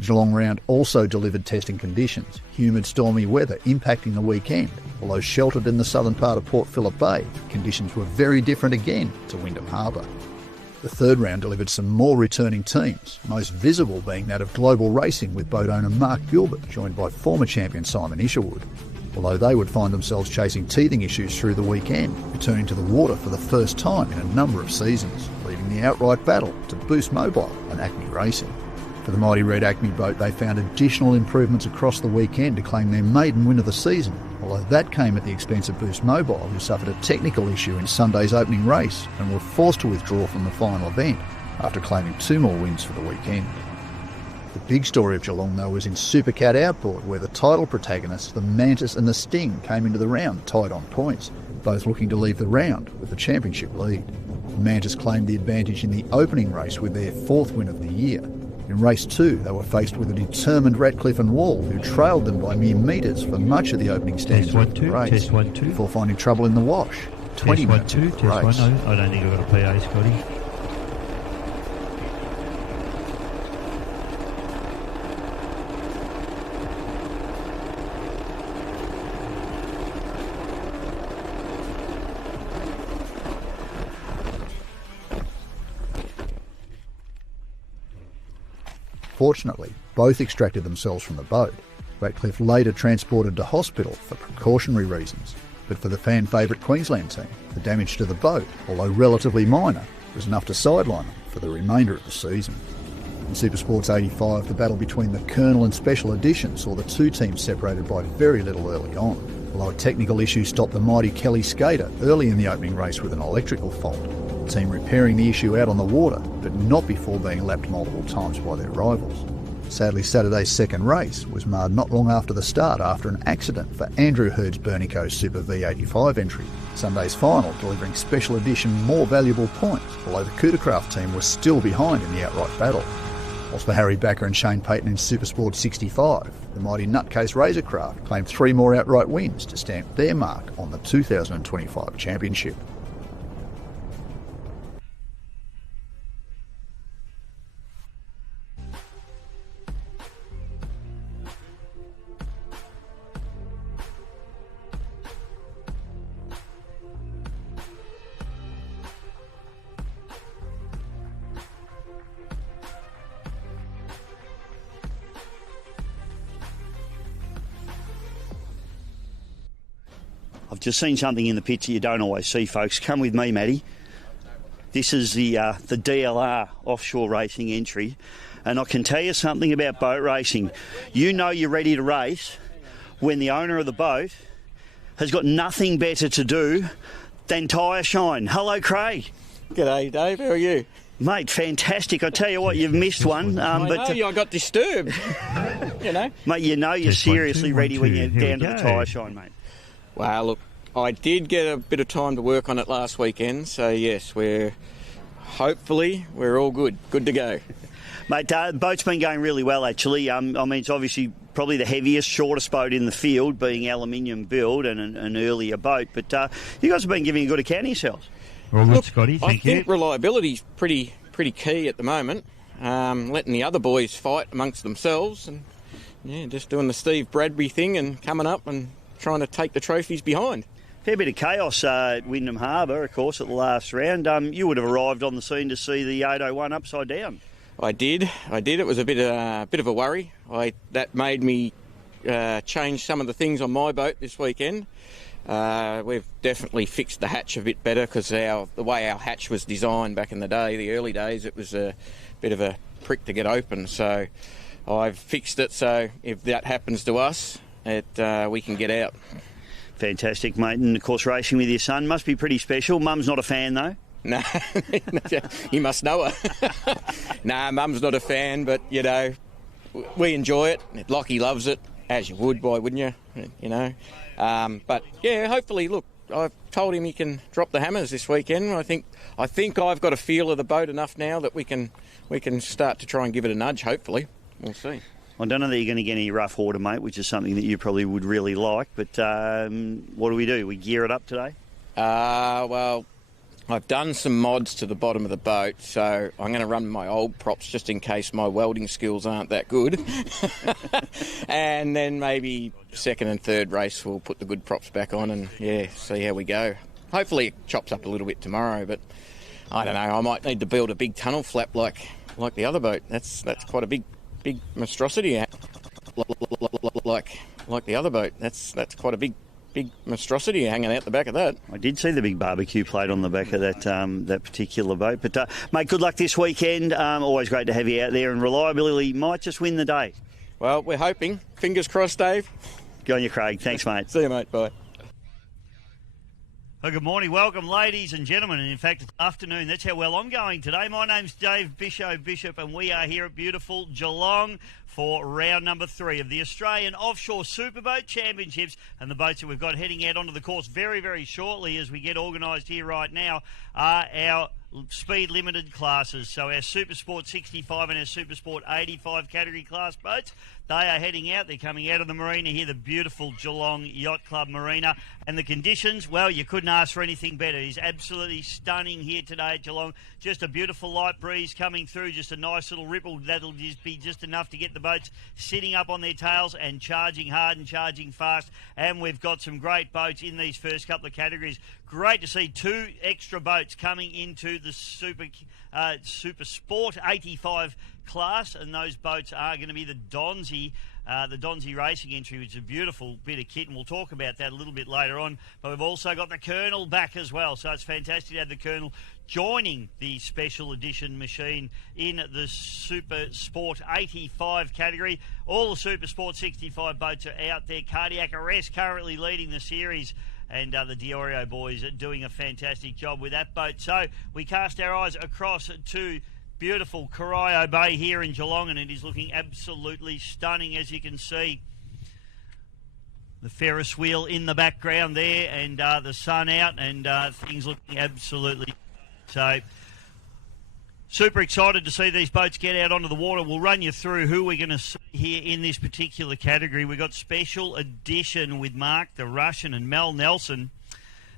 Geelong round also delivered testing conditions, humid stormy weather impacting the weekend. Although sheltered in the southern part of Port Phillip Bay, conditions were very different again to Wyndham Harbour. The third round delivered some more returning teams, most visible being that of Global Racing with boat owner Mark Gilbert, joined by former champion Simon Isherwood. Although they would find themselves chasing teething issues through the weekend, returning to the water for the first time in a number of seasons, leaving the outright battle to Boost Mobile and Acme Racing. For the mighty red Acme boat, they found additional improvements across the weekend to claim their maiden win of the season, although that came at the expense of Boost Mobile, who suffered a technical issue in Sunday's opening race and were forced to withdraw from the final event after claiming 2 more wins for the weekend. The big story of Geelong, though, was in Supercat Outboard, where the title protagonists, the Mantis and the Sting, came into the round tied on points, both looking to leave the round with the championship lead. The Mantis claimed the advantage in the opening race with their 4th win of the year. In race 2, they were faced with a determined Ratcliffe and Wall, who trailed them by mere metres for much of the opening stanza of the race, before finding trouble in the wash. 20 minutes into the race. I don't think I've got a PA, Scotty. Fortunately, both extracted themselves from the boat. Ratcliffe later transported to hospital for precautionary reasons, but for the fan favourite Queensland team, the damage to the boat, although relatively minor, was enough to sideline them for the remainder of the season. In Supersports 85, the battle between the Colonel and Special Edition saw the two teams separated by very little early on, although a technical issue stopped the mighty Kelly skater early in the opening race with an electrical fault. The team repairing the issue out on the water, but not before being lapped multiple times by their rivals. Sadly, Saturday's second race was marred not long after the start after an accident for Andrew Hurd's Bernico Super V85 entry. Sunday's final delivering Special Edition more valuable points, although the Coup de Craft team was still behind in the outright battle. Whilst for Harry Backer and Shane Payton in Supersport 65, the mighty Nutcase Razorcraft claimed 3 more outright wins to stamp their mark on the 2025 championship. I've just seen something in the pits that you don't always see, folks. Come with me, Matty. This is the DLR Offshore Racing entry, and I can tell you something about boat racing. You know you're ready to race when the owner of the boat has got nothing better to do than tyre shine. Hello, Craig. G'day, Dave. How are you? Mate, fantastic. I tell you what, you've missed one. I got disturbed. You know. Mate, you know you're seriously ready when you're down to the tyre shine, mate. Well, look, I did get a bit of time to work on it last weekend, so yes, we're all good to go. Mate, the boat's been going really well, actually. I mean, it's obviously probably the heaviest, shortest boat in the field, being aluminium build and an earlier boat. But you guys have been giving a good account of yourselves. Well, good, Scotty. I think reliability's pretty key at the moment. Letting the other boys fight amongst themselves, and just doing the Steve Bradbury thing and coming up and trying to take the trophies behind. Fair bit of chaos at Wyndham Harbour, of course, at the last round. You would have arrived on the scene to see the 801 upside down. I did. It was a bit of a worry. That made me change some of the things on my boat this weekend. We've definitely fixed the hatch a bit better because the way our hatch was designed back in the day, the early days, it was a bit of a prick to get open. So I've fixed it so if that happens to us, we can get out. Fantastic, mate. And, of course, racing with your son must be pretty special. Mum's not a fan, though? No, you must know her. Nah, Mum's not a fan, but, we enjoy it. Lockie loves it, as you would, why wouldn't you? But, yeah, hopefully, look, I've told him he can drop the hammers this weekend. I think I've got a feel of the boat enough now that we can start to try and give it a nudge, hopefully. We'll see. I don't know that you're going to get any rough water, mate, which is something that you probably would really like. But what do? We gear it up today? Well, I've done some mods to the bottom of the boat, so I'm going to run my old props just in case my welding skills aren't that good. And then maybe second and third race we'll put the good props back on and, see how we go. Hopefully it chops up a little bit tomorrow, but I don't know. I might need to build a big tunnel flap like the other boat. That's quite a big monstrosity. Like the other boat. That's quite a big monstrosity hanging out the back of that. I did see the big barbecue plate on the back of that particular boat. But, mate, good luck this weekend. Always great to have you out there, and reliability might just win the day. Well, we're hoping. Fingers crossed, Dave. Go on you, Craig. Thanks, mate. See you, mate. Bye. Well, good morning. Welcome, ladies and gentlemen. And in fact, it's afternoon. That's how well I'm going today. My name's Dave Bishop, and we are here at beautiful Geelong for round number 3 of the Australian Offshore Superboat Championships. And the boats that we've got heading out onto the course very, very shortly as we get organised here right now are our speed limited classes. So our Super Sport 65 and our Super Sport 85 category class boats, they are heading out. They're coming out of the marina here, the beautiful Geelong Yacht Club Marina. And the conditions, well, you couldn't ask for anything better. It's absolutely stunning here today at Geelong. Just a beautiful light breeze coming through, just a nice little ripple. That'll just be just enough to get the boats sitting up on their tails and charging hard and charging fast. And we've got some great boats in these first couple of categories. Great to see 2 extra boats coming into the Super Sport 85 class, and those boats are going to be the Donzi racing entry, which is a beautiful bit of kit, and we'll talk about that a little bit later on. But we've also got the Colonel back as well, so it's fantastic to have the Colonel joining the special edition machine in the Super Sport 85 category. All the Super Sport 65 boats are out there. Cardiac Arrest currently leading the series, and the Diorio boys are doing a fantastic job with that boat. So we cast our eyes across to beautiful Corio Bay here in Geelong, and it is looking absolutely stunning, as you can see. The Ferris wheel in the background there, and the sun out, and things looking absolutely so. Super excited to see these boats get out onto the water. We'll run you through who we're going to see here in this particular category. We've got Special Edition with Mark the Russian and Mel Nelson.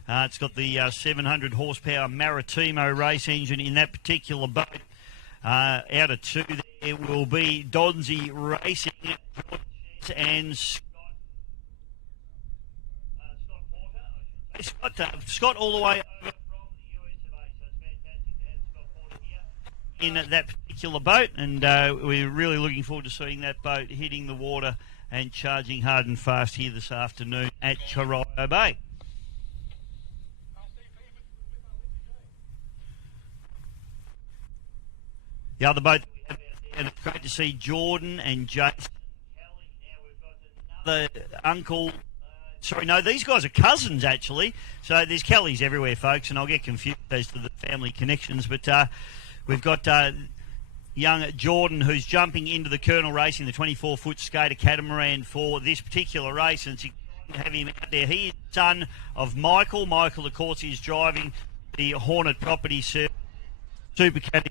It's got the 700 horsepower Maritimo race engine in that particular boat. Out of 2 there will be Donzi Racing and Scott all the way over from the US of A. So it's fantastic to have Scott Porter here in that particular boat, and we're really looking forward to seeing that boat hitting the water and charging hard and fast here this afternoon at Corio Bay. The other boat that we have out there, and it's great to see Jordan and Jason and Kelly. Now we've got another uncle. Sorry, no, these guys are cousins, actually. So there's Kellys everywhere, folks, and I'll get confused as to the family connections. But we've got young Jordan, who's jumping into the Colonel Racing, the 24-foot skater catamaran for this particular race, and it's exciting to have him out there. He is the son of Michael. Michael, of course, is driving the Hornet Property Supercat.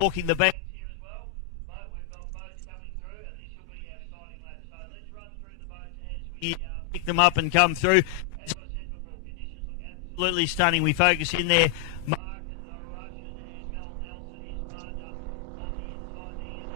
Walking the bank here as well, but we've got boats coming through, and this will be our starting lap. So let's run through the boats as we pick them up and come through. As I said before, conditions look absolutely stunning. We focus in there. Mark the Russian and Mel Nelson, his partner, on the inside there.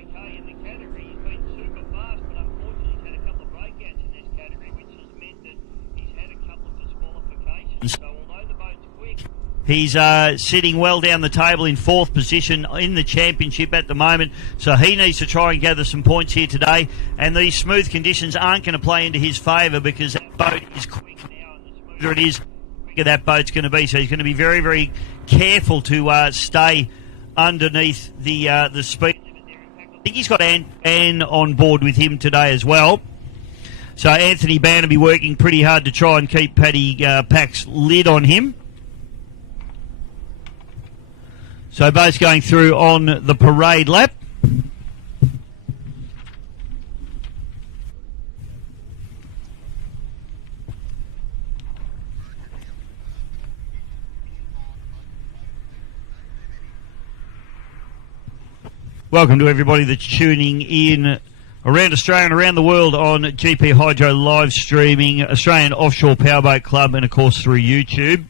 okay in the category. He's been super fast, but unfortunately he's had a couple of breakouts in this category, which has meant that he's had a couple of disqualifications. So although the boat's quick, he's sitting well down the table in fourth position in the championship at the moment, so he needs to try and gather some points here today. And these smooth conditions aren't going to play into his favour because that boat is quick now, and the smoother it is, the quicker that boat's going to be. So he's going to be very, very careful to stay underneath the speed limit there. In fact, I think he's got Anne on board with him today as well. So Anthony Bann will be working pretty hard to try and keep Paddy Pack's lid on him. So both going through on the parade lap. Welcome to everybody that's tuning in around Australia and around the world on GP Hydro live streaming, Australian Offshore Powerboat Club, and of course through YouTube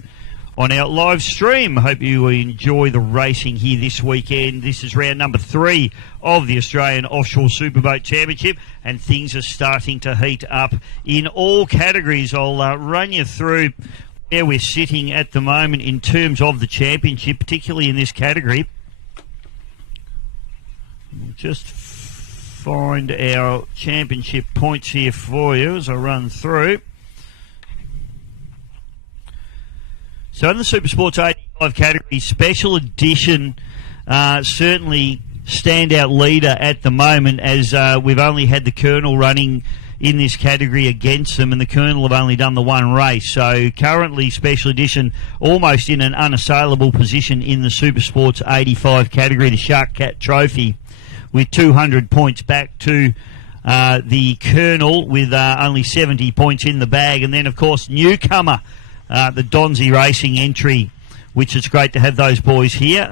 on our live stream. Hope you enjoy the racing here this weekend. This is round number 3 of the Australian Offshore Superboat Championship, and things are starting to heat up in all categories. I'll run you through where we're sitting at the moment in terms of the championship, particularly in this category. Just find our championship points here for you as I run through. So in the Super Sports 85 category, Special Edition certainly standout leader at the moment, as we've only had the Colonel running in this category against them, and the Colonel have only done the one race. So currently Special Edition almost in an unassailable position in the Super Sports 85 category, the Shark Cat Trophy, with 200 points back to the Colonel with only 70 points in the bag. And then, of course, newcomer, the Donzi Racing entry, which is great to have those boys here.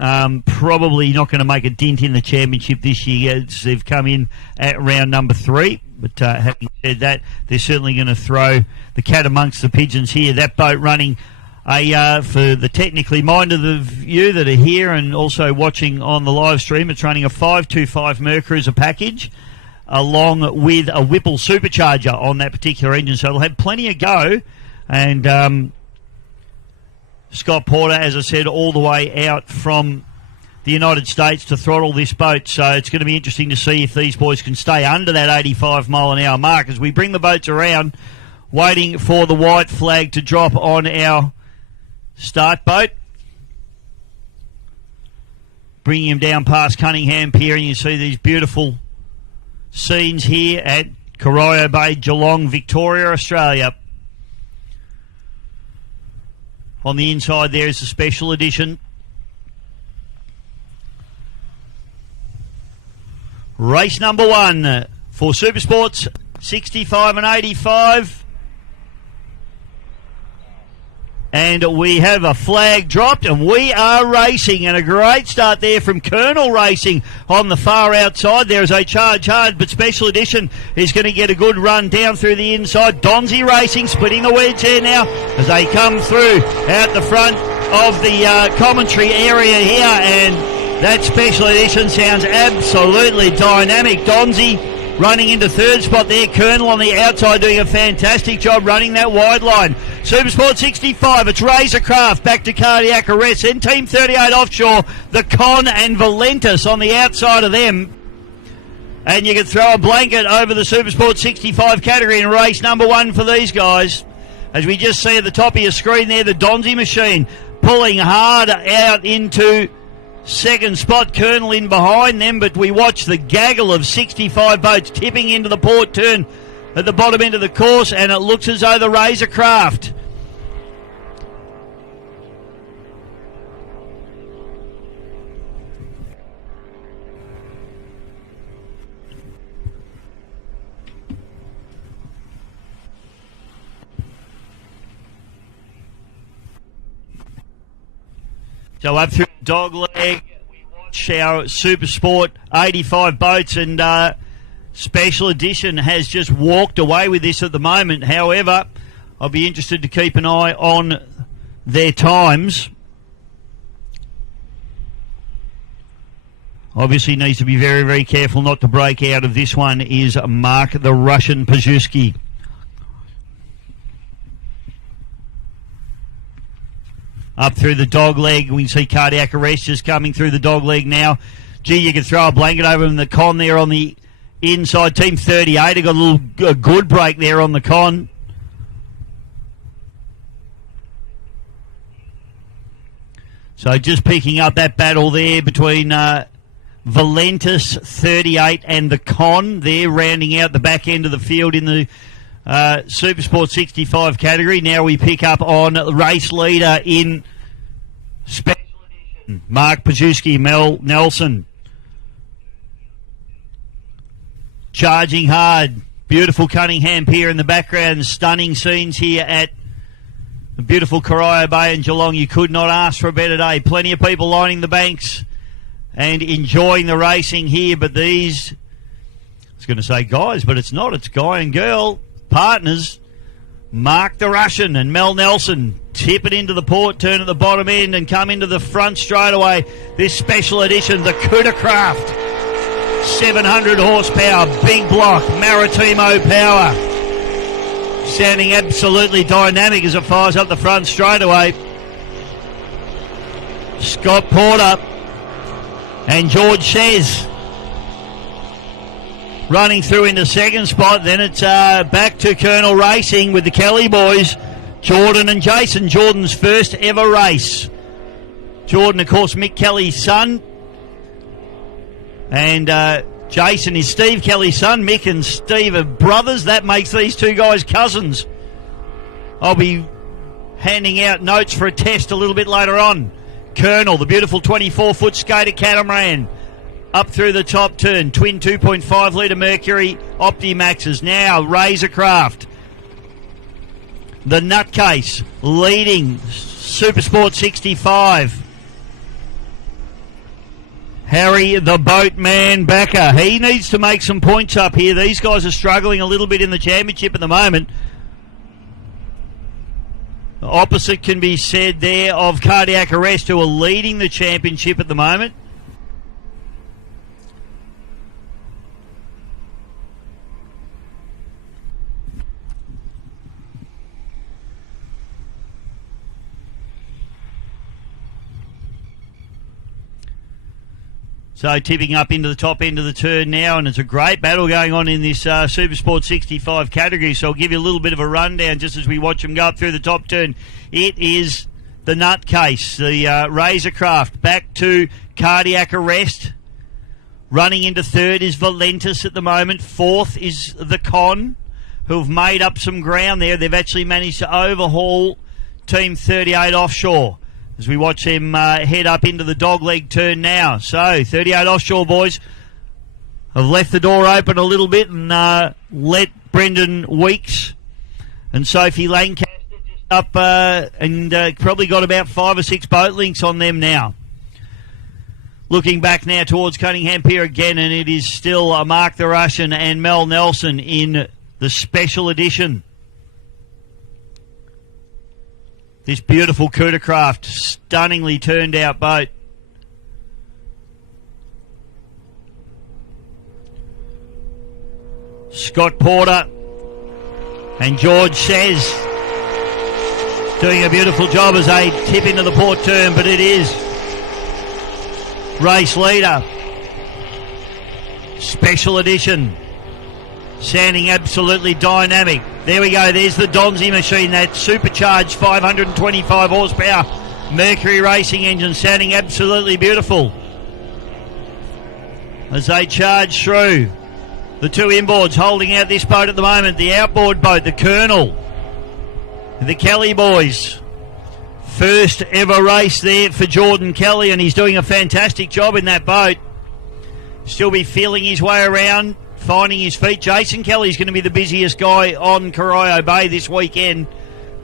Probably not going to make a dint in the championship this year as they've come in at round number 3. But having said that, they're certainly going to throw the cat amongst the pigeons here. That boat running for the technically minded of you that are here and also watching on the live stream, it's running a 525 Mercury package along with a Whipple supercharger on that particular engine. So it'll have plenty of go. And Scott Porter, as I said, all the way out from the United States to throttle this boat. So it's going to be interesting to see if these boys can stay under that 85 mile an hour mark as we bring the boats around, waiting for the white flag to drop on our start boat. Bringing him down past Cunningham Pier, and you see these beautiful scenes here at Corio Bay, Geelong, Victoria, Australia. On the inside there is the Special Edition. Race number 1 for Super Sports 65 and 85. And we have a flag dropped, and we are racing. And a great start there from Colonel Racing on the far outside. There is a charge hard, but Special Edition is going to get a good run down through the inside. Donzi Racing splitting the wedge here now as they come through out the front of the commentary area here. And that Special Edition sounds absolutely dynamic. Donzi running into third spot there. Colonel on the outside doing a fantastic job running that wide line. Supersport 65, it's Razorcraft back to cardiac arrest. Then Team 38 Offshore, the Con and Valentis on the outside of them. And you can throw a blanket over the Supersport 65 category in race number 1 for these guys. As we just see at the top of your screen there, the Donzi machine pulling hard out into second spot. Colonel in behind them, but we watch the gaggle of 65 boats tipping into the port turn at the bottom end of the course, and it looks as though the Razorcraft so up through dog leg, we watch our Super Sport 85 boats, and Special Edition has just walked away with this at the moment. However, I'll be interested to keep an eye on their times. Obviously needs to be very, very careful not to break out of this one is Mark the Russian Peshazooi. Up through the dog leg. We can see Cardiac Arrest just coming through the dog leg now. Gee, you could throw a blanket over him. The con there on the inside. Team 38 have got a good break there on the con. So just picking up that battle there between Valentus 38 and the con. They're rounding out the back end of the field in the Supersport 65 category. Now we pick up on race leader in special edition, Mark Peshazooi, Mel Nelson. Charging hard. Beautiful Cunningham Pier in the background. Stunning scenes here at the beautiful Corio Bay in Geelong. You could not ask for a better day. Plenty of people lining the banks and enjoying the racing here. But these, I was going to say guys, but it's not. It's guy and girl partners. Mark the Russian and Mel Nelson tip it into the port turn at the bottom end and come into the front straight away. This special edition, the Craft. 700 horsepower, big block, Maritimo power. Sounding absolutely dynamic as it fires up the front straight away. Scott Porter and George Shez running through into second spot. Then it's back to Colonel Racing with the Kelly boys, Jordan and Jason. Jordan's first ever race. Jordan, of course, Mick Kelly's son. And Jason is Steve Kelly's son. Mick and Steve are brothers. That makes these two guys cousins. I'll be handing out notes for a test a little bit later on. Colonel, the beautiful 24-foot skater catamaran, up through the top turn. Twin 2.5 litre Mercury Optimaxes. Now Razorcraft, the nutcase, leading Supersport 65. Harry the Boatman Backer. He needs to make some points up here. These guys are struggling a little bit in the championship at the moment. The opposite can be said there of Cardiac Arrest, who are leading the championship at the moment. So tipping up into the top end of the turn now, and it's a great battle going on in this Supersport 65 category. So I'll give you a little bit of a rundown just as we watch them go up through the top turn. It is the nutcase, the Razorcraft, back to Cardiac Arrest. Running into third is Valentus at the moment. Fourth is the Con, who've made up some ground there. They've actually managed to overhaul Team 38 Offshore as we watch him head up into the dogleg turn now. So, 38 Offshore boys have left the door open a little bit and let Brendan Weeks and Sophie Lancaster just up and probably got about 5 or 6 boat links on them now. Looking back now towards Cunningham Pier again, and it is still Mark the Russian and Mel Nelson in the special edition. This beautiful Craft, stunningly turned out boat. Scott Porter and George Shez doing a beautiful job as they tip into the port turn, but it is race leader, special edition, sounding absolutely dynamic. There we go, there's the Donzi machine, that supercharged 525 horsepower Mercury racing engine, sounding absolutely beautiful as they charge through. The two inboards holding out this boat at the moment, the outboard boat, the Colonel, the Kelly boys. First ever race there for Jordan Kelly, and he's doing a fantastic job in that boat. Still be feeling his way around, finding his feet. Jason Kelly's going to be the busiest guy on Corio Bay this weekend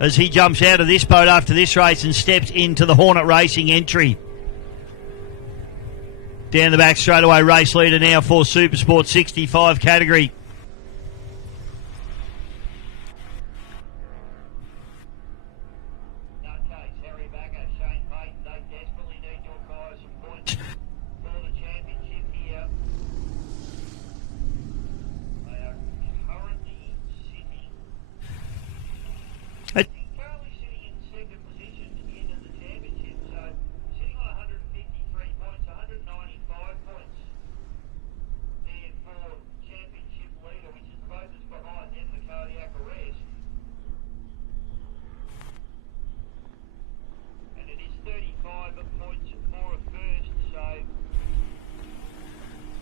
as he jumps out of this boat after this race and steps into the Hornet Racing entry. Down the back straight away, race leader now for Supersport 65 category.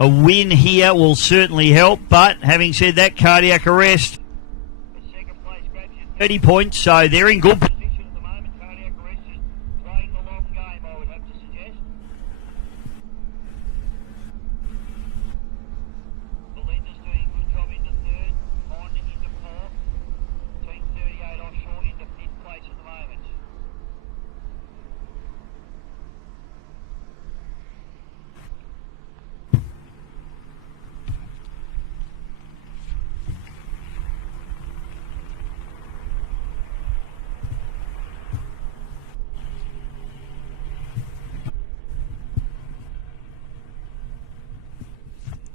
A win here will certainly help, but having said that, cardiac arrest, 30 points, so they're in good position at the moment. Cardiac arrest is playing the long game, I would have to suggest. Belinda's doing a good job into third, Honda into fourth, Team 38 Offshore into fifth place at the moment.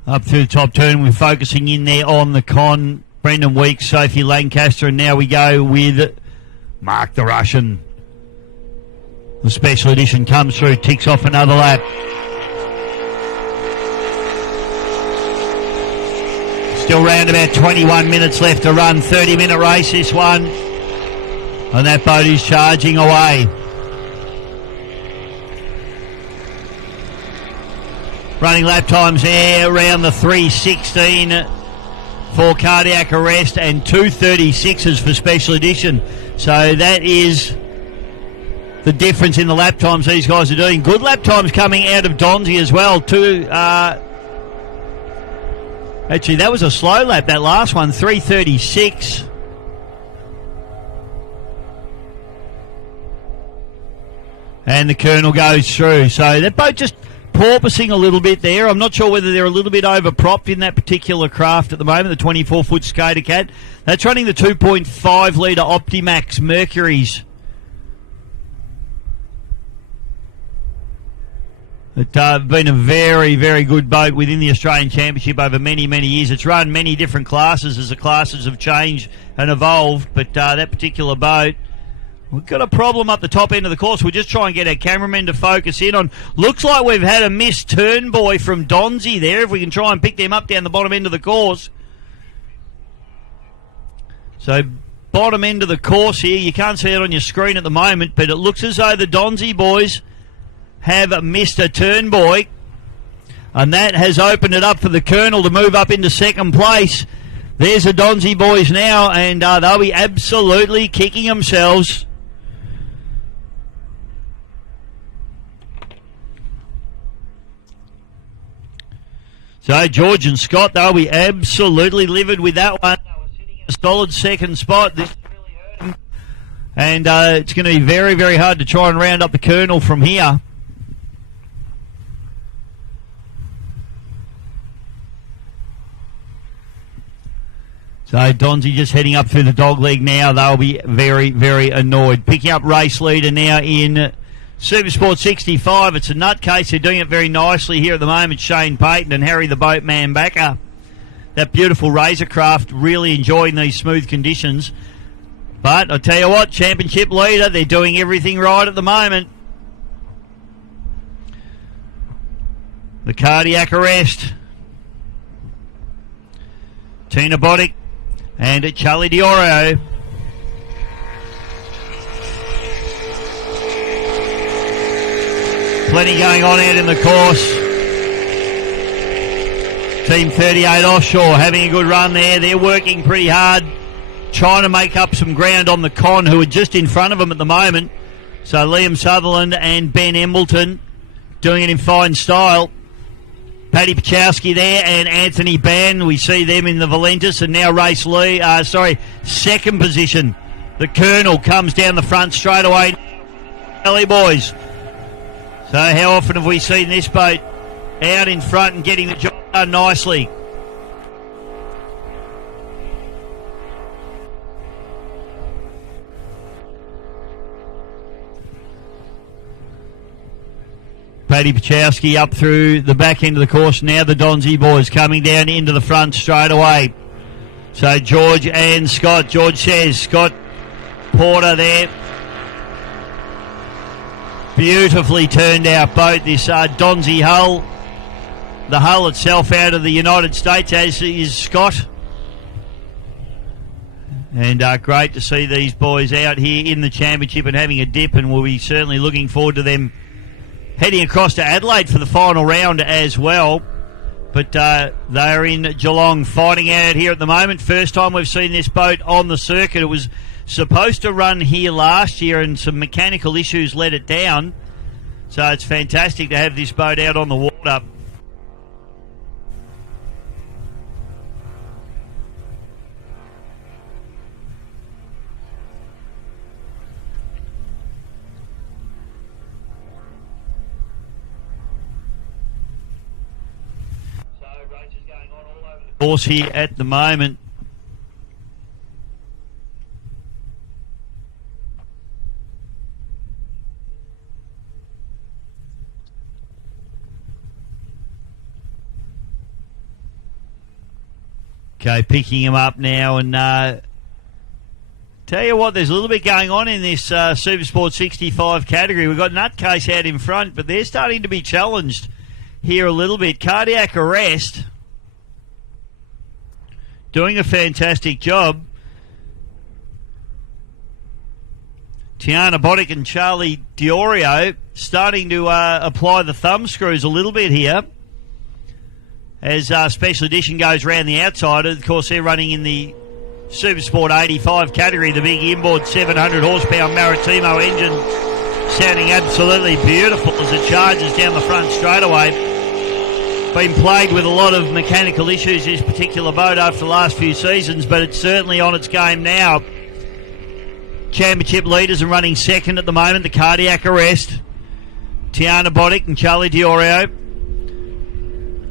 Up through the top turn, we're focusing in there on the con. Brendan Weeks, Sophie Lancaster, and now we go with Mark the Russian. The special edition comes through, ticks off another lap. Still round about 21 minutes left to run. 30-minute race, this one. And that boat is charging away. Running lap times there around the 3:16 for cardiac arrest and 2:36s for special edition. So that is the difference in the lap times these guys are doing. Good lap times coming out of Donzi as well. Actually, that was a slow lap, that last one, 3:36. And the Colonel goes through. So that boat just porpoising a little bit there. I'm not sure whether they're a little bit overpropped in that particular craft at the moment, the 24-foot Supercat. That's running the 2.5 litre Optimax Mercuries. It's been a very, very good boat within the Australian Championship over many, many years. It's run many different classes as the classes have changed and evolved, but that particular boat, we've got a problem up the top end of the course. We'll just try and get our cameramen to focus in on. Looks like we've had a missed turn boy from Donzi there. If we can try and pick them up down the bottom end of the course. So bottom end of the course here. You can't see it on your screen at the moment, but it looks as though the Donzi boys have missed a turn boy. And that has opened it up for the Colonel to move up into second place. There's the Donzi boys now, and they'll be absolutely kicking themselves. So George and Scott, they'll be absolutely livid with that one. They were sitting in a solid second spot. This really hurt them. And it's going to be very, very hard to try and round up the Colonel from here. So Donzi just heading up through the dog leg now. They'll be very, very annoyed. Picking up race leader now in Supersport 65. It's a nutcase. They're doing it very nicely here at the moment. Shane Payton and Harry the Boatman Backer. That beautiful Razorcraft really enjoying these smooth conditions. But I'll tell you what, championship leader, they're doing everything right at the moment. The cardiac arrest. Tina Boddick and Charlie Diorio. Plenty going on out in the course. Team 38 Offshore having a good run there. They're working pretty hard, trying to make up some ground on the Con, who are just in front of them at the moment. So Liam Sutherland and Ben Embleton doing it in fine style. Paddy Pachowski there and Anthony Bann. We see them in the Valentis, and now second position. The Colonel comes down the front straight away. Early boys. So how often have we seen this boat out in front and getting the job done nicely? Paddy Pachowski up through the back end of the course. Now the Donzi boys coming down into the front straight away. So George and Scott. George says Scott Porter there. Beautifully turned out boat, this Donzi hull. The hull itself out of the United States, as is Scott. And great to see these boys out here in the championship and having a dip, and we'll be certainly looking forward to them heading across to Adelaide for the final round as well. But they're in Geelong fighting out here at the moment. First time we've seen this boat on the circuit. It was supposed to run here last year and some mechanical issues let it down. So it's fantastic to have this boat out on the water. Course here at the moment. Okay, picking him up now, and tell you what, there's a little bit going on in this Supersport 65 category. We've got Nutcase out in front, but they're starting to be challenged here a little bit. Cardiac Arrest doing a fantastic job. Tiana Boddick and Charlie Diorio starting to apply the thumb screws a little bit here as Special Edition goes round the outside. Of course, they're running in the Supersport 85 category, the big inboard 700 horsepower Maritimo engine, sounding absolutely beautiful as it charges down the front straightaway. Been plagued with a lot of mechanical issues, this particular boat, after the last few seasons, but it's certainly on its game now. Championship leaders are running second at the moment, the Cardiac Arrest, Tiana Boddick and Charlie Diorio,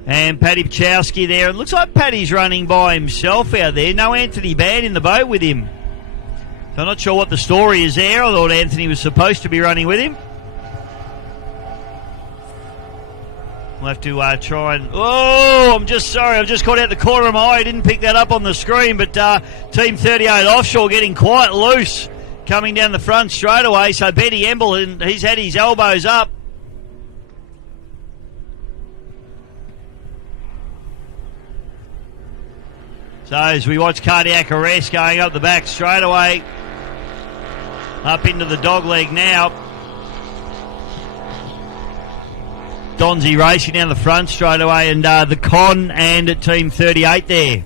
and Paddy Pachowski there. It looks like Paddy's running by himself out there. No Anthony Baird in the boat with him. So I'm not sure what the story is there. I thought Anthony was supposed to be running with him. We'll have to try and... Oh, I'm just sorry. I've just caught out the corner of my eye. I didn't pick that up on the screen. But Team 38 Offshore getting quite loose coming down the front straight away. So Betty Emble, and he's had his elbows up. So as we watch Cardiac Arrest going up the back straight away. Up into the dog leg now. Donzi racing down the front straight away, and the Con and Team 38 there.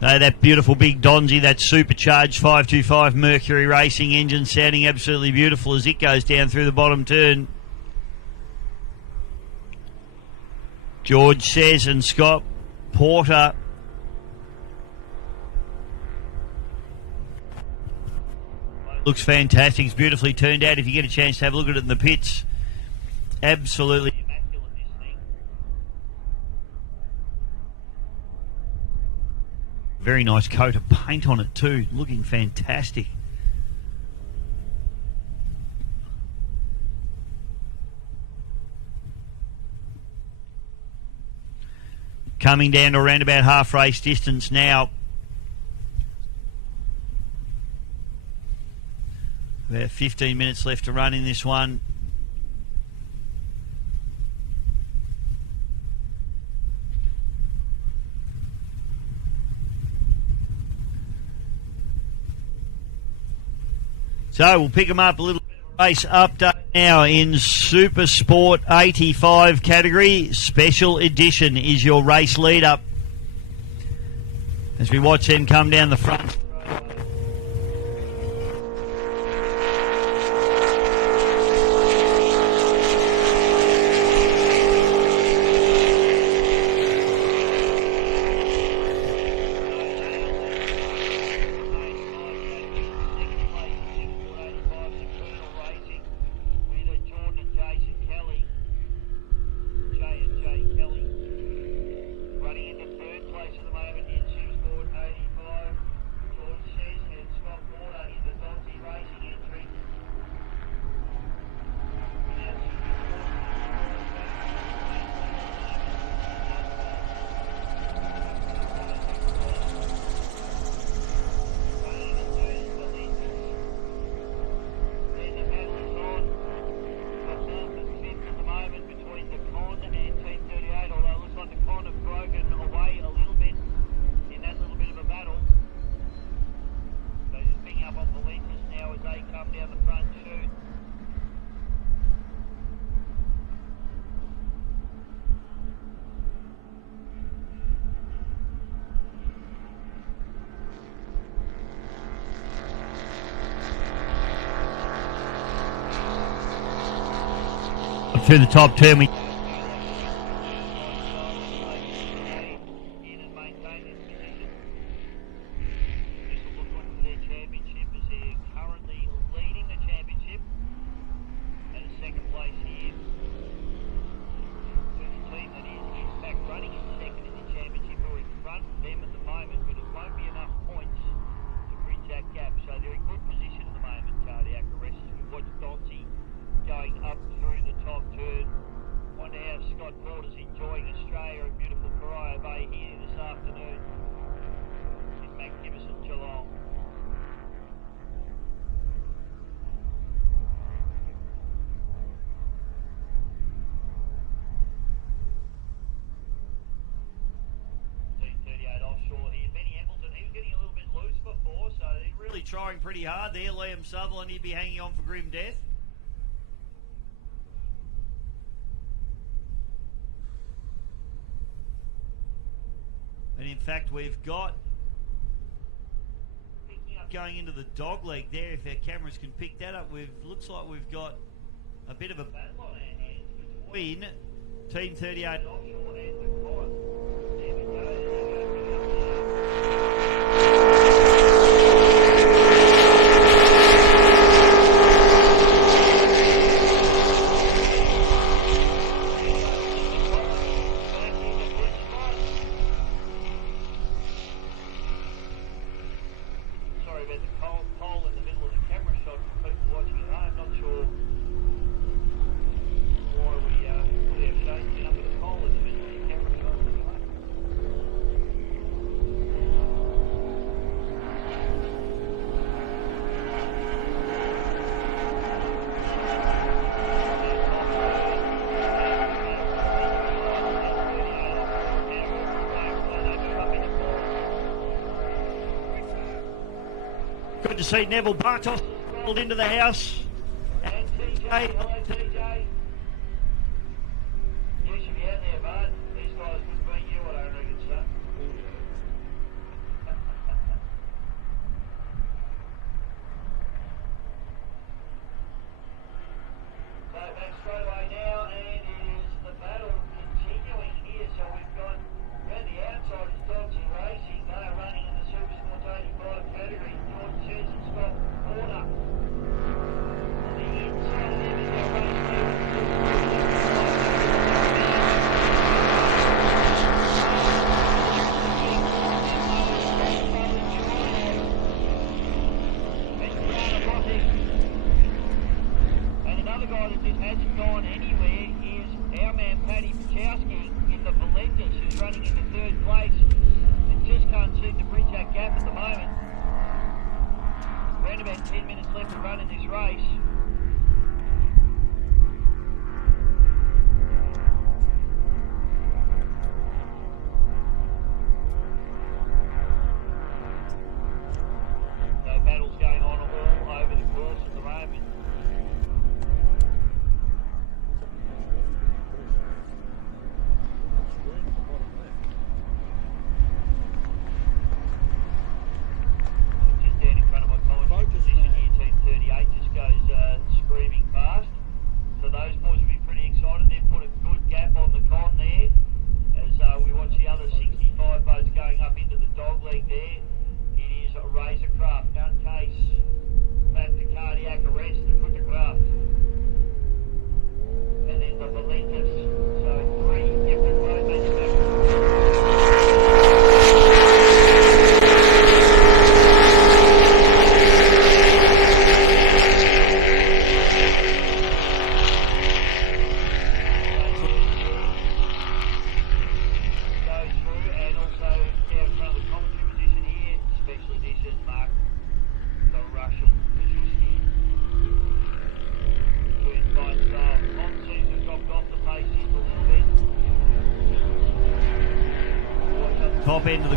That beautiful big Donzi, that supercharged 525 Mercury racing engine, sounding absolutely beautiful as it goes down through the bottom turn. George says, and Scott Porter looks fantastic. It's beautifully turned out. If you get a chance to have a look at it in the pits, absolutely immaculate, this thing. Very nice coat of paint on it too, looking fantastic. Coming down to around about half race distance now. About 15 minutes left to run in this one. So we'll pick them up a little bit of race update now in Super Sport 85 category. Special Edition is your race lead up as we watch them come down the front. come down the front chute. Through the top turn, we trying pretty hard there. Liam Sutherland, he'd be hanging on for grim death. And in fact, we've got picking up going into the dog leg there. If our cameras can pick that up, looks like we've got a bit of a battle on our hands between Team 38 Offshore and the Cod. There we go. Good to see Neville Bartos rolled into the house. And TJ, hello TJ. You should be out there, bud. These guys would beat you, I don't reckon, son. So back straight away now, and it is the battle continuing here. So we've got around the outside is Dodgy Racing. They are running in the Super Sport 85 category. Scott Porter. On the inside of them is our race and another guy that just hasn't gone anywhere is our man Paddy Peshazooi in the Valentis, who's running into third place and just can't seem to bridge that gap at the moment. Around about 10 minutes left to run in this race. So battles going on all over the course at the moment. Screaming past. So those boys will be pretty excited. They've put a good gap on the con there as we watch the other 65 boats going up into the dog leg there. It is a Razorcraft, Nutcase, back to cardiac arrest, the Crookercraft. And then the Valentis. So three different road manufacturers. Top end of the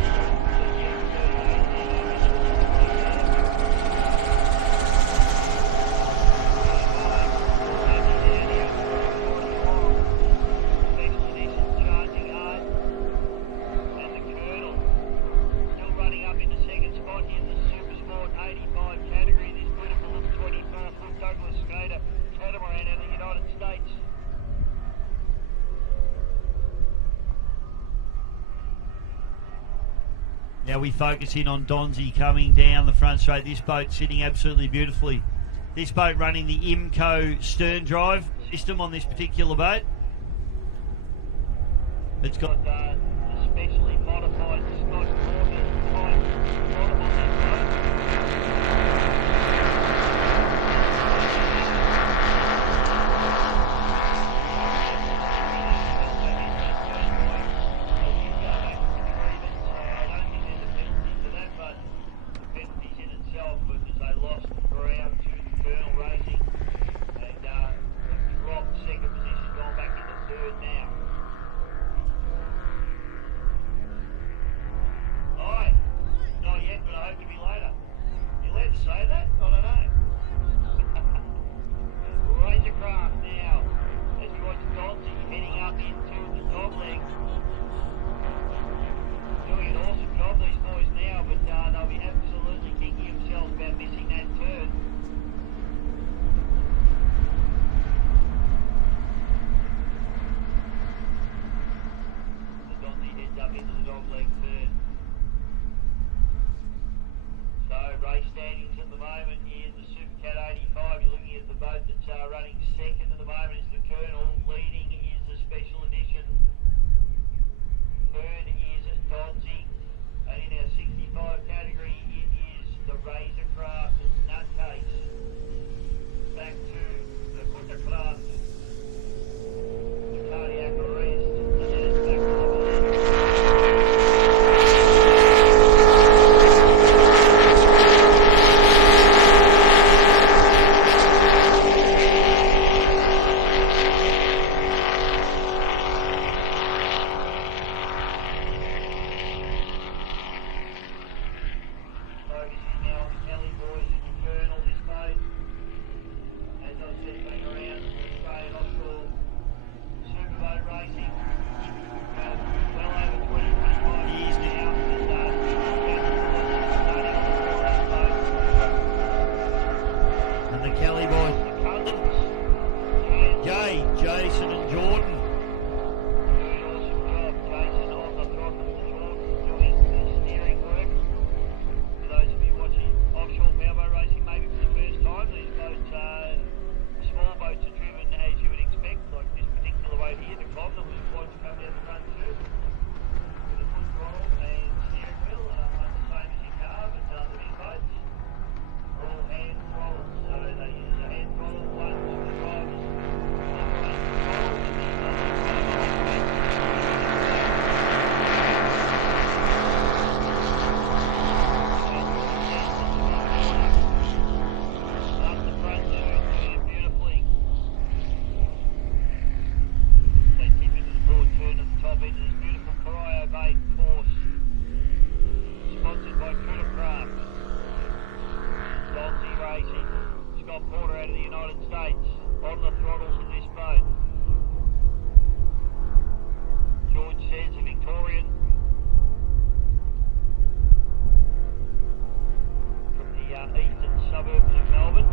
Now we focus in on Donzi coming down the front straight. This boat sitting absolutely beautifully. This boat running the IMCO stern drive system on this particular boat. It's got a specially modified Scott Corner type bottom on that race standings at the moment in the Supercat 85. You're looking at the boat that's running second at the moment is the Colonel. Leading is the Special Edition. Third is Donzi. And in our 65 category, it is the Razorcraft Nutcase. Back to the Cookercraft, the Cardiac Arrest, and then it's back to the Jason and Jordan. Doing an awesome job. Jason on the throttle and Jordan doing the steering work. For those of you watching offshore powerboat racing, maybe for the first time, these boats are small boats are driven as you would expect, like this particular boat here, the Cobb that was quite to come down the front too. With a full throttle and steering wheel, much the same as your car, but the big boats are all hand throttled, so they use a hand throttle, one for the drivers. On the throttles of this boat. George says a Victorian from the eastern suburbs of Melbourne.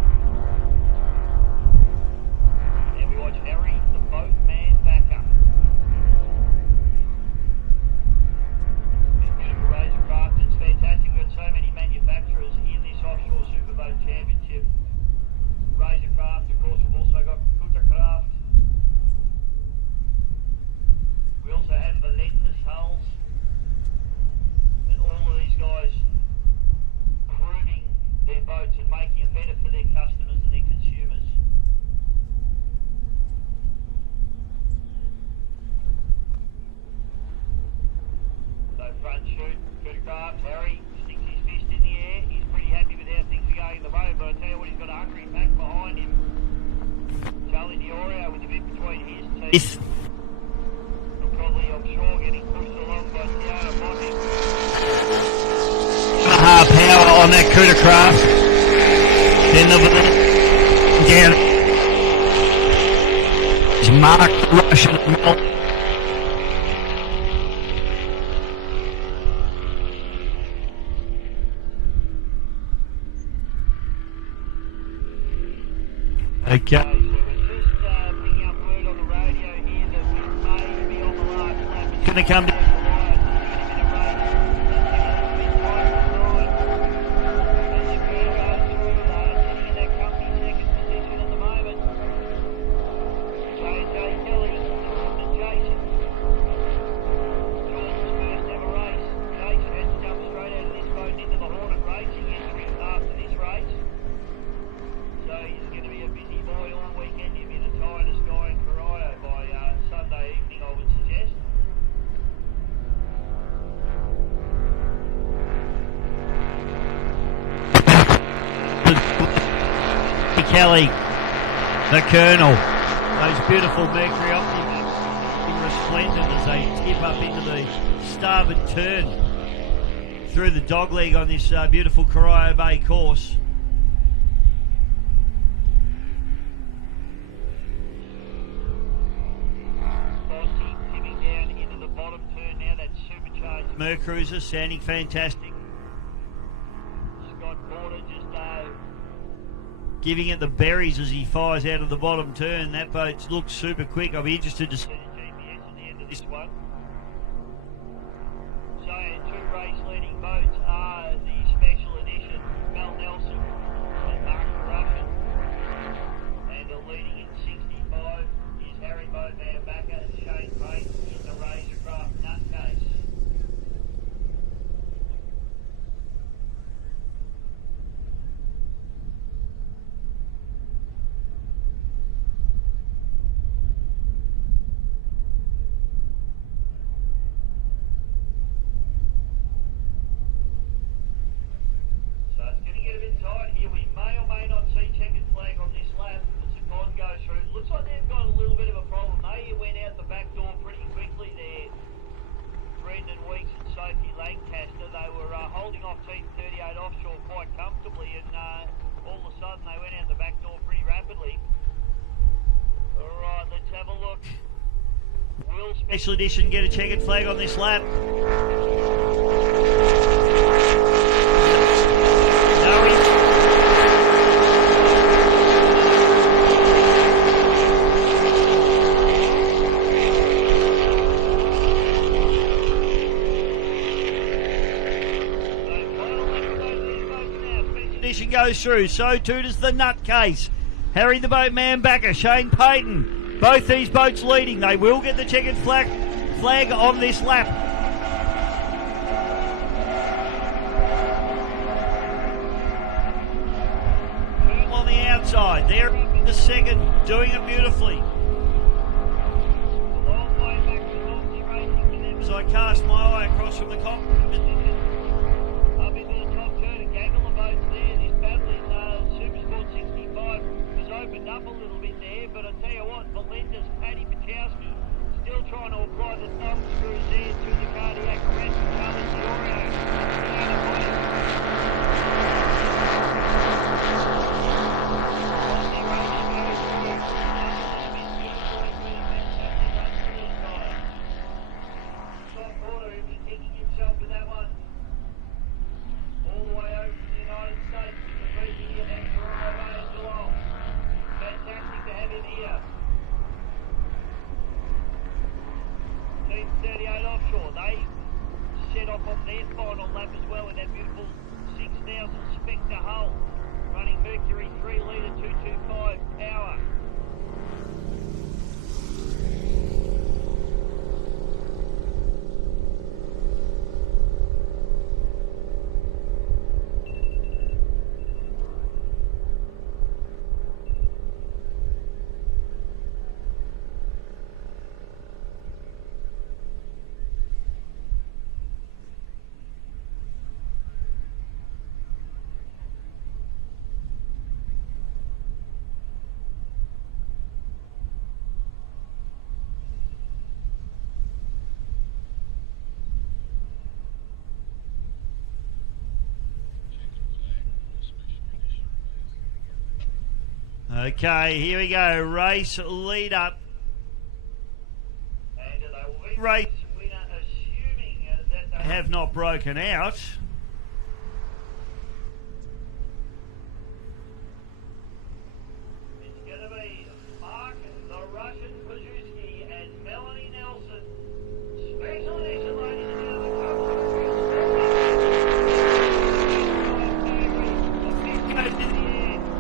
And we watch Harry, the boatman backer. This beautiful Razorcraft, it's fantastic. We've got so many manufacturers in this Offshore Superboat Championship. Razorcraft, of course, we've also got Cookercraft. We also have Valentis hulls. And all of these guys proving their boats and making it better for their customers and their consumers. So front shoot, Cookercraft, Harry sticks his fist in the air. He's pretty happy with how things are going at the moment, but I tell you what, he's got a hungry pack behind him. Charlie Diorio with a bit between his teeth. And probably Offshore getting pushed along by Tiana Motti. 1.5 power on that Cookercraft. Then down. He's marked the Russian melt. Okay. So we're just picking up word on the radio here that we may be on the last lap. Going to come down. Kelly, the Colonel. Those beautiful Mercury optics resplendent as they tip up into the starboard turn through the dogleg on this beautiful Corio Bay course. Tipping down into the bottom turn now, that supercharged Mercruiser sounding fantastic. Scott Porter just giving it the berries as he fires out of the bottom turn. That boat looks super quick. I'll be interested to see GPS at the end of this one. So two race leading boats are the special edition Mel Nelson and Mark Russian, and the leading in 65 is Harry Boatman Backer and Shane Payne in the Razorcraft Nutcase. They were holding off Team 38 Offshore quite comfortably, and all of a sudden they went out the back door pretty rapidly. All right, let's have a look. Will Special Edition get a checkered flag on this lap. Goes through, so too does the Nutcase. Harry the Boatman Backer, Shane Payton, both these boats leading. They will get the checkered flag on this lap. On the outside, they're in the second, doing it beautifully. As I cast my eye across from the cockpit. Opened up a little bit there, but I tell you what, Belinda's Paddy Peshazooi still trying to apply the thumb screws there to the cardiac arrest of Charlie Scott Porter, who was kicking himself with that one all the way over to the United States to defeat the Geelong. Fantastic to have him here. Team 38 Offshore, they set off on their final lap as well with that beautiful 6,000 Spectre hull, running Mercury 3 litre 225 power. Okay, here we go. Race lead up. And they will be Race winner, assuming that they have not broken out. It's going to be Mark, the Russian Peshazooi, and Melanie Nelson. Special edition, ladies and gentlemen.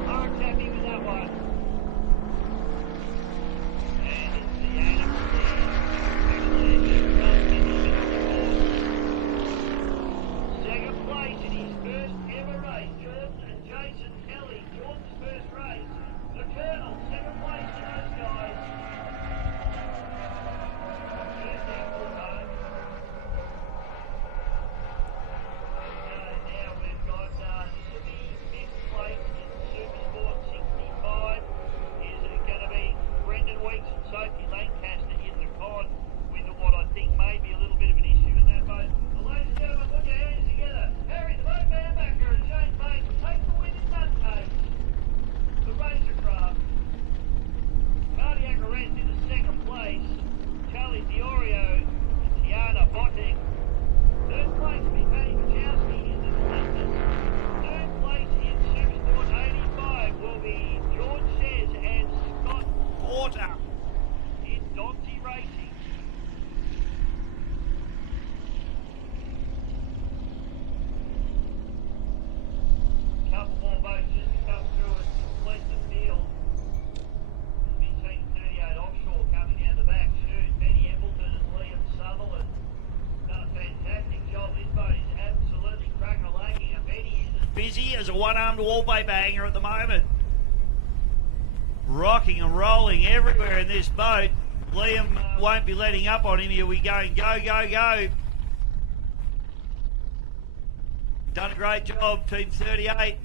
Mark's happy with that one. And it's the animal second place in his first ever race. Jordan and Jason Kelly. Jordan's first race. The Colonel, second place for those guys. Here's the photo. Okay, now we've got Sydney, fifth place. as a one-armed wallpaper hanger at the moment. Rocking and rolling everywhere in this boat. Liam won't be letting up on him. Here we go. Go, go, go. Done a great job, Team 38.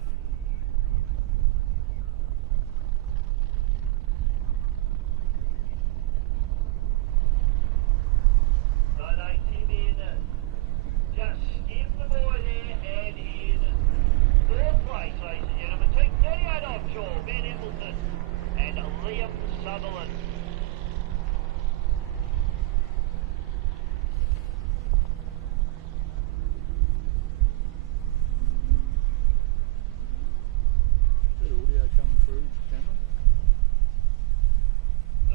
So they tip in, just skim the boy there, and in fourth place, ladies and gentlemen, Team 38 Offshore, Ben Embleton and Liam Sutherland.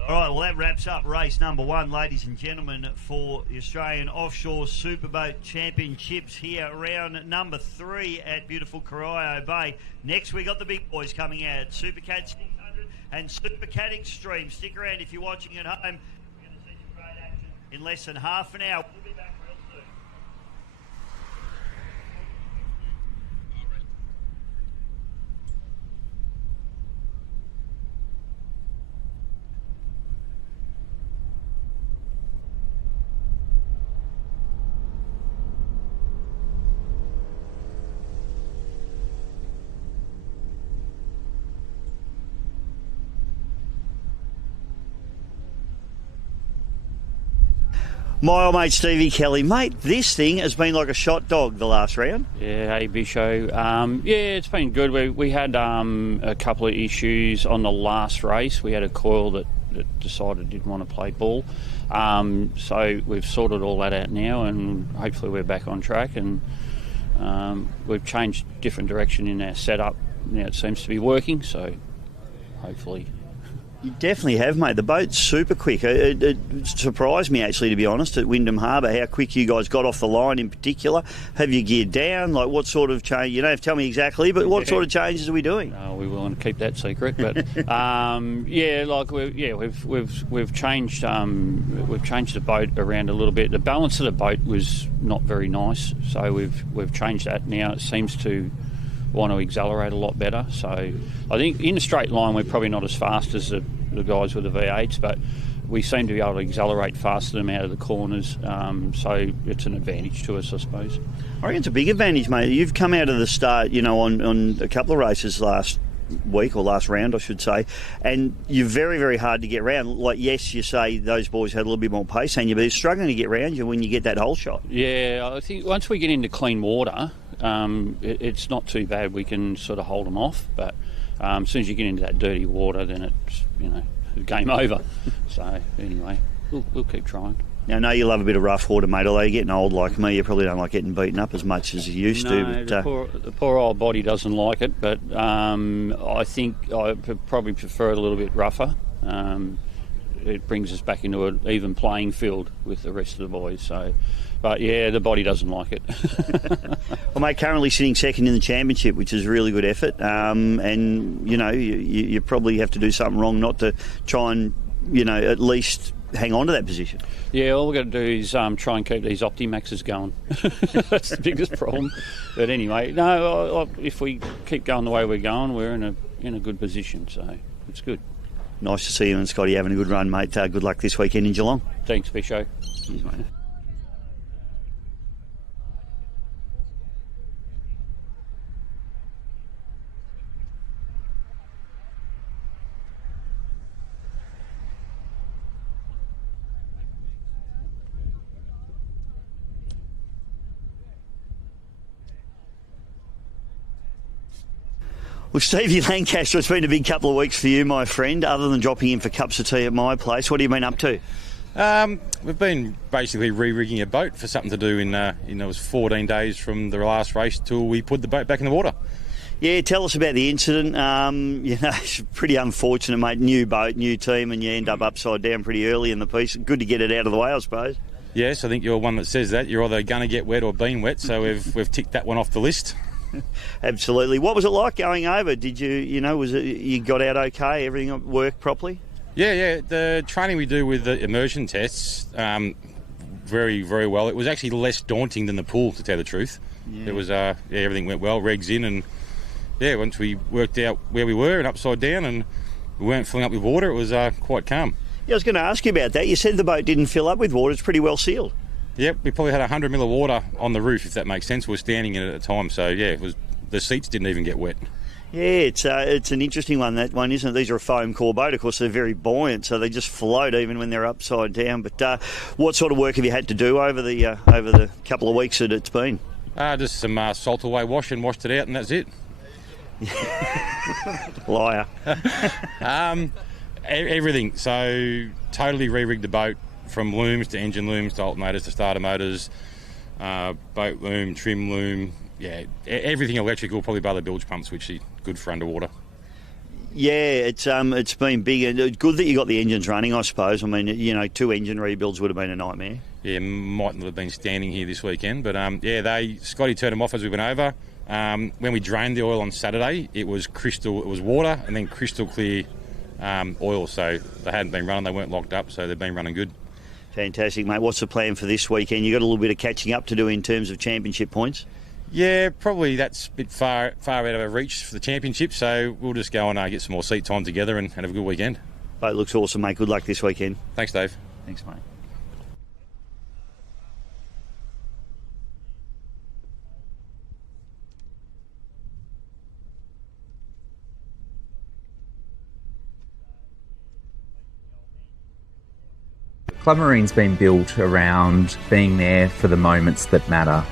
All right, well, that wraps up race number 1, ladies and gentlemen, for the Australian Offshore Superboat Championships here, round number 3 at beautiful Corio Bay. Next, we got the big boys coming out, Supercat 600 and Supercat Extreme. Stick around if you're watching at home. We're going to see some great action in less than half an hour. We'll be back real soon. My old mate Stevie Kelly. Mate, this thing has been like a shot dog the last round. Yeah, hey Bisho. Yeah, it's been good. We had a couple of issues on the last race. We had a coil that decided didn't want to play ball. So we've sorted all that out now, and hopefully we're back on track. And we've changed different direction in our setup. Now it seems to be working, so hopefully... You definitely have, mate. The boat's super quick. It surprised me, actually, to be honest, at Wyndham Harbour, how quick you guys got off the line in particular. Have you geared down? Like, what sort of change? You don't have to tell me exactly, but what sort of changes are we doing? We want to keep that secret, but we've changed the boat around a little bit. The balance of the boat was not very nice, so we've changed that now. It seems to want to accelerate a lot better. So I think in a straight line we're probably not as fast as the guys with the V8s, but we seem to be able to accelerate faster than out of the corners, so it's an advantage to us, I suppose. I reckon it's a big advantage, mate. You've come out of the start, on a couple of races last week, or last round I should say, and you're very, very hard to get round. Like, yes, you say those boys had a little bit more pace and you, but you're struggling to get round you when you get that hole shot. Yeah, I think once we get into clean water, it's not too bad. We can sort of hold them off, but as soon as you get into that dirty water, then it's game over. So anyway, we'll keep trying. Now, I know you love a bit of rough water, mate. Although you're getting old like me, you probably don't like getting beaten up as much as you used to. But, the poor old body doesn't like it, but I think I probably prefer it a little bit rougher. It brings us back into an even playing field with the rest of the boys. So, but yeah, the body doesn't like it. Well, mate, currently sitting second in the championship, which is a really good effort. And you probably have to do something wrong not to try and at least hang on to that position. Yeah, all we've got to do is try and keep these Optimaxes going. That's the biggest problem. But anyway, if we keep going the way we're going, we're in a good position, so it's good. Nice to see you and Scotty having a good run, mate. Good luck this weekend in Geelong. Thanks, Bisho. Cheers, mate. Well, Stevie Lancaster, it's been a big couple of weeks for you, my friend, other than dropping in for cups of tea at my place. What have you been up to? We've been basically re-rigging a boat for something to do it was 14 days from the last race till we put the boat back in the water. Yeah, tell us about the incident. It's pretty unfortunate, mate. New boat, new team, and you end up upside down pretty early in the piece. Good to get it out of the way, I suppose. Yes, I think you're one that says that. You're either going to get wet or been wet, so we've ticked that one off the list. Absolutely. What was it like going over? Did you, you got out okay? Everything worked properly? Yeah. The training we do with the immersion tests, very, very well. It was actually less daunting than the pool, to tell the truth. Yeah. It was, everything went well. Regs in, and yeah, once we worked out where we were and upside down and we weren't filling up with water, it was quite calm. Yeah, I was going to ask you about that. You said the boat didn't fill up with water. It's pretty well sealed. Yep, we probably had 100 mil of water on the roof, if that makes sense. We were standing in it at the time, so yeah, the seats didn't even get wet. Yeah, it's an interesting one, that one, isn't it? These are a foam core boat. Of course, they're very buoyant, so they just float even when they're upside down. But what sort of work have you had to do over the couple of weeks that it's been? Just some salt away wash and washed it out, and that's it. Liar. Everything. So totally re-rigged the boat from looms to engine looms to alternators to starter motors, boat loom, trim loom. Yeah, everything electrical, probably by the bilge pumps, which is good for underwater. Yeah, it's been big, and good that you got the engines running, I suppose. I mean, 2 engine rebuilds would have been a nightmare. Yeah, mightn't have been standing here this weekend, but Scotty turned them off as we went over. When we drained the oil on Saturday, it was water and then crystal clear oil, so they hadn't been running, they weren't locked up, so they've been running good. Fantastic, mate. What's the plan for this weekend? You got a little bit of catching up to do in terms of championship points? Yeah, probably that's a bit far out of our reach for the championship, so we'll just go and get some more seat time together and have a good weekend. Boat looks awesome, mate. Good luck this weekend. Thanks, Dave. Thanks, mate. Club Marine's been built around being there for the moments that matter.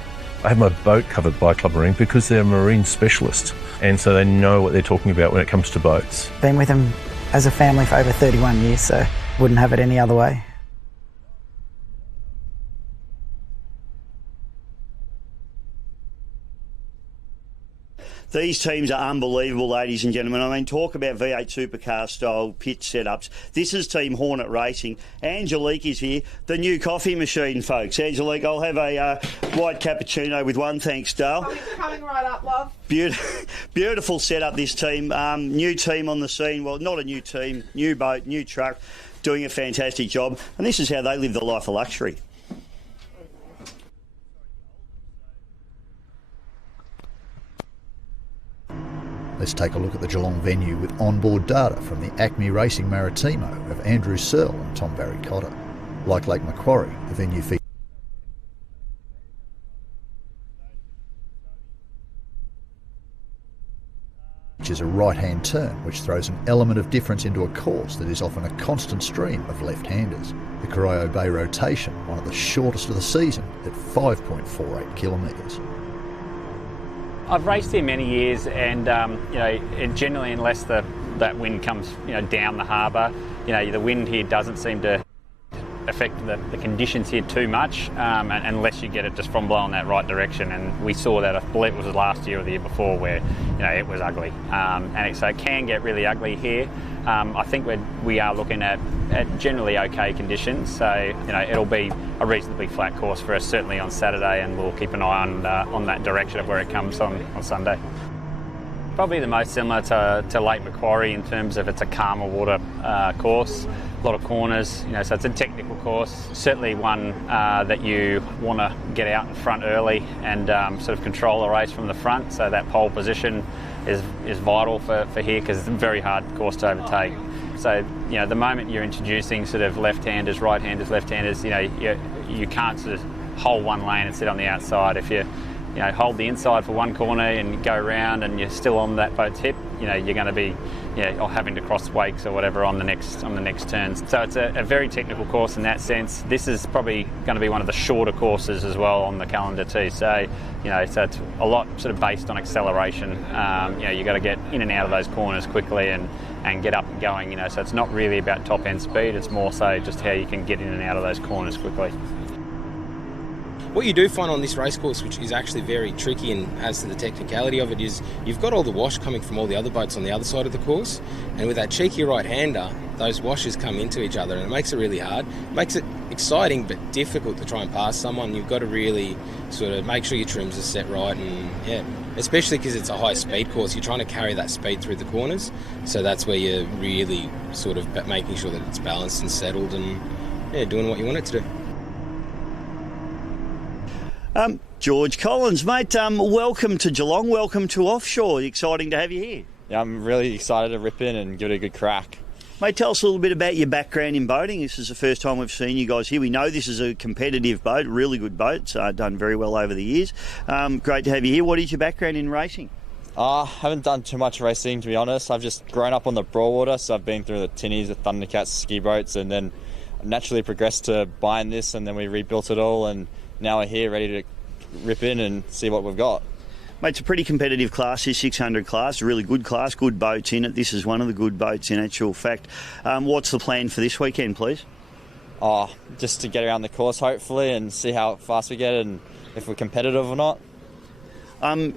I have my boat covered by Club Marine because they're marine specialists, and so they know what they're talking about when it comes to boats. Been with them as a family for over 31 years, so wouldn't have it any other way. These teams are unbelievable, ladies and gentlemen. I mean, talk about V8 supercar style pit setups. This is Team Hornet Racing. Angelique is here, the new coffee machine, folks. Angelique, I'll have a white cappuccino with one, thanks, Dale. Coming right up, love. Beautiful setup, this team. New team on the scene. Well, not a new team, new boat, new truck, doing a fantastic job. And this is how they live the life of luxury. Let's take a look at the Geelong venue with onboard data from the Acme Racing Maritimo of Andrew Searle and Tom Barry Cotter. Like Lake Macquarie, the venue features a right-hand turn which throws an element of difference into a course that is often a constant stream of left-handers. The Corio Bay rotation, one of the shortest of the season, at 5.48 kilometres. I've raced here many years, and generally, unless that wind comes down the harbour, the wind here doesn't seem to affect the conditions here too much, unless you get it just from blowing that right direction. And we saw that, I believe it was last year or the year before, where it was ugly, so it can get really ugly here. I think we are looking at generally okay conditions, so it'll be a reasonably flat course for us certainly on Saturday, and we'll keep an eye on that direction of where it comes on Sunday. Probably the most similar to Lake Macquarie in terms of it's a calmer water course, a lot of corners, so it's a technical course. Certainly one that you want to get out in front early and sort of control the race from the front, so that pole position is vital for here because it's a very hard course to overtake. So, the moment you're introducing sort of left-handers, right-handers, left-handers, you can't sort of hold one lane and sit on the outside. If you hold the inside for one corner and go around and you're still on that boat's hip, you're going to be or having to cross wakes or whatever on the next turns. So it's a very technical course in that sense. This is probably going to be one of the shorter courses as well on the calendar too. So so it's a lot sort of based on acceleration. You've got to get in and out of those corners quickly and get up and going. So it's not really about top end speed. It's more so just how you can get in and out of those corners quickly. What you do find on this racecourse, which is actually very tricky and as to the technicality of it, is you've got all the wash coming from all the other boats on the other side of the course, and with that cheeky right-hander, those washes come into each other and it makes it really hard. It makes it exciting but difficult to try and pass someone. You've got to really sort of make sure your trims are set right, and especially because it's a high-speed course, you're trying to carry that speed through the corners, so that's where you're really sort of making sure that it's balanced and settled and doing what you want it to do. George Collins. Mate, welcome to Geelong, welcome to Offshore. Exciting to have you here. Yeah, I'm really excited to rip in and give it a good crack. Mate, tell us a little bit about your background in boating. This is the first time we've seen you guys here. We know this is a competitive boat, really good boat. It's done very well over the years. Great to have you here. What is your background in racing? I haven't done too much racing, to be honest. I've just grown up on the Broadwater, so I've been through the Tinnies, the Thundercats, ski boats, and then naturally progressed to buying this, and then we rebuilt it all, and now we're here ready to rip in and see what we've got. Mate, it's a pretty competitive class, this 600 class, a really good class, good boats in it. This is one of the good boats in actual fact. What's the plan for this weekend, please? Just to get around the course, hopefully, and see how fast we get and if we're competitive or not.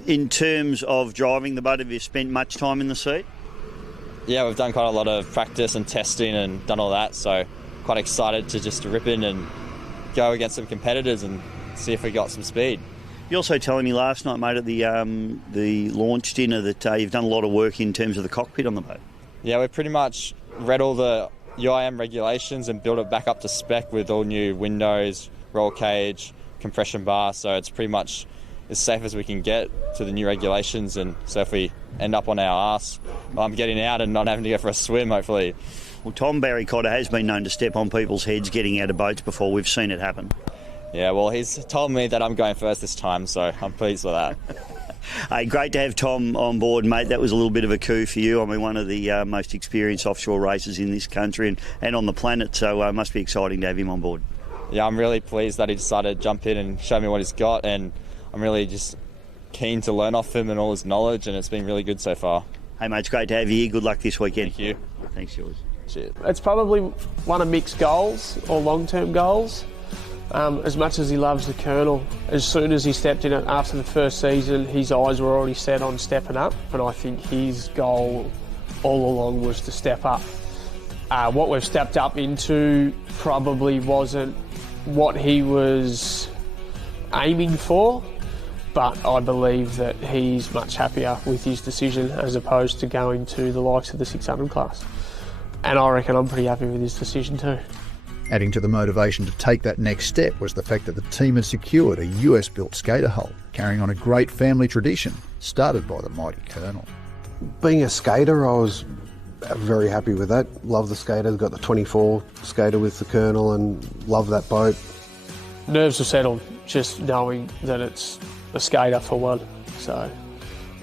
In terms of driving the boat, have you spent much time in the seat? Yeah, we've done quite a lot of practice and testing and done all that, so quite excited to just rip in and go against some competitors and see if we got some speed. You also telling me last night, mate, at the launch dinner that you've done a lot of work in terms of the cockpit on the boat. Yeah, we pretty much read all the UIM regulations and built it back up to spec with all new windows, roll cage, compression bar, so it's pretty much as safe as we can get to the new regulations, and so if we end up on our arse, I'm getting out and not having to go for a swim, hopefully. Well, Tom Barry Cotter has been known to step on people's heads getting out of boats before. We've seen it happen. Yeah, well, he's told me that I'm going first this time, so I'm pleased with that. Hey, great to have Tom on board, mate. That was a little bit of a coup for you. I mean, one of the most experienced offshore racers in this country and on the planet, so it must be exciting to have him on board. Yeah, I'm really pleased that he decided to jump in and show me what he's got, and I'm really just keen to learn off him and all his knowledge, and it's been really good so far. Hey, mate, it's great to have you here. Good luck this weekend. Thank you. Thanks, George. Cheers. It's probably one of Mick's goals, or long-term goals. As much as he loves the Colonel, as soon as he stepped in it after the first season, his eyes were already set on stepping up, and I think his goal all along was to step up. What we've stepped up into probably wasn't what he was aiming for, but I believe that he's much happier with his decision as opposed to going to the likes of the 600 class. And I reckon I'm pretty happy with his decision too. Adding to the motivation to take that next step was the fact that the team had secured a US-built skater hull, carrying on a great family tradition started by the mighty Colonel. Being a skater, I was very happy with that. Love the skater, got the 24 skater with the Colonel and love that boat. Nerves are settled just knowing that it's a skater for one, so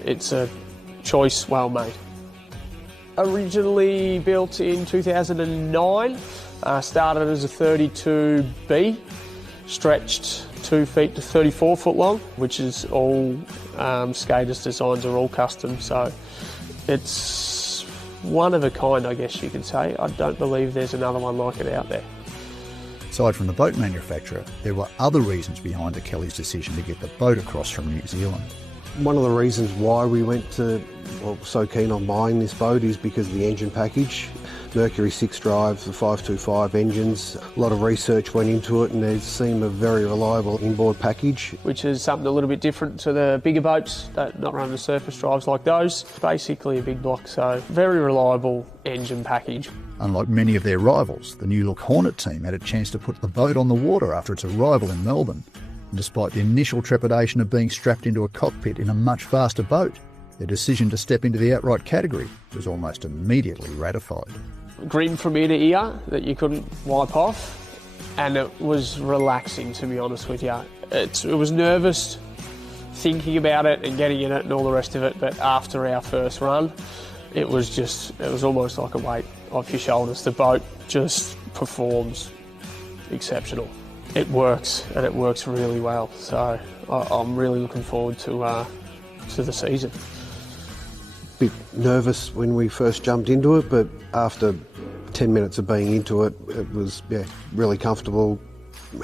it's a choice well made. Originally built in 2009, started as a 32B, stretched 2 feet to 34 foot long, which is all skaters' designs are all custom, so it's one of a kind, I guess you could say. I don't believe there's another one like it out there. Aside from the boat manufacturer, there were other reasons behind the Kellys' decision to get the boat across from New Zealand. One of the reasons why we went to, so keen on buying this boat is because of the engine package. Mercury 6 drive, the 525 engines. A lot of research went into it and they seem a very reliable inboard package. Which is something a little bit different to the bigger boats that not run the surface drives like those. Basically a big block, so very reliable engine package. Unlike many of their rivals, the new look Hornet team had a chance to put the boat on the water after its arrival in Melbourne. And despite the initial trepidation of being strapped into a cockpit in a much faster boat, their decision to step into the outright category was almost immediately ratified. Grin from ear to ear that you couldn't wipe off, and it was relaxing, to be honest with you. It was nervous thinking about it and getting in it and all the rest of it, but after our first run, it was almost like a weight off your shoulders. The boat just performs exceptional. It works, and it works really well, so I'm really looking forward to the season. Bit nervous when we first jumped into it, but after 10 minutes of being into it, it was really comfortable,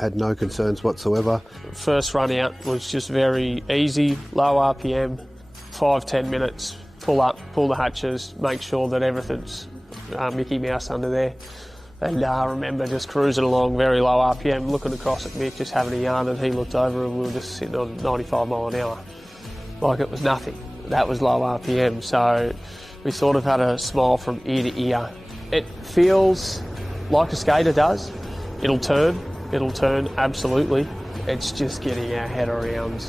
had no concerns whatsoever. First run out was just very easy, low RPM, 5-10 minutes, pull up, pull the hatches, make sure that everything's Mickey Mouse under there. And I remember just cruising along, very low RPM, looking across at Mick, just having a yarn, and he looked over and we were just sitting on 95 mile an hour. Like it was nothing. That was low RPM, so we sort of had a smile from ear to ear. It feels like a skater does. It'll turn absolutely. It's just getting our head around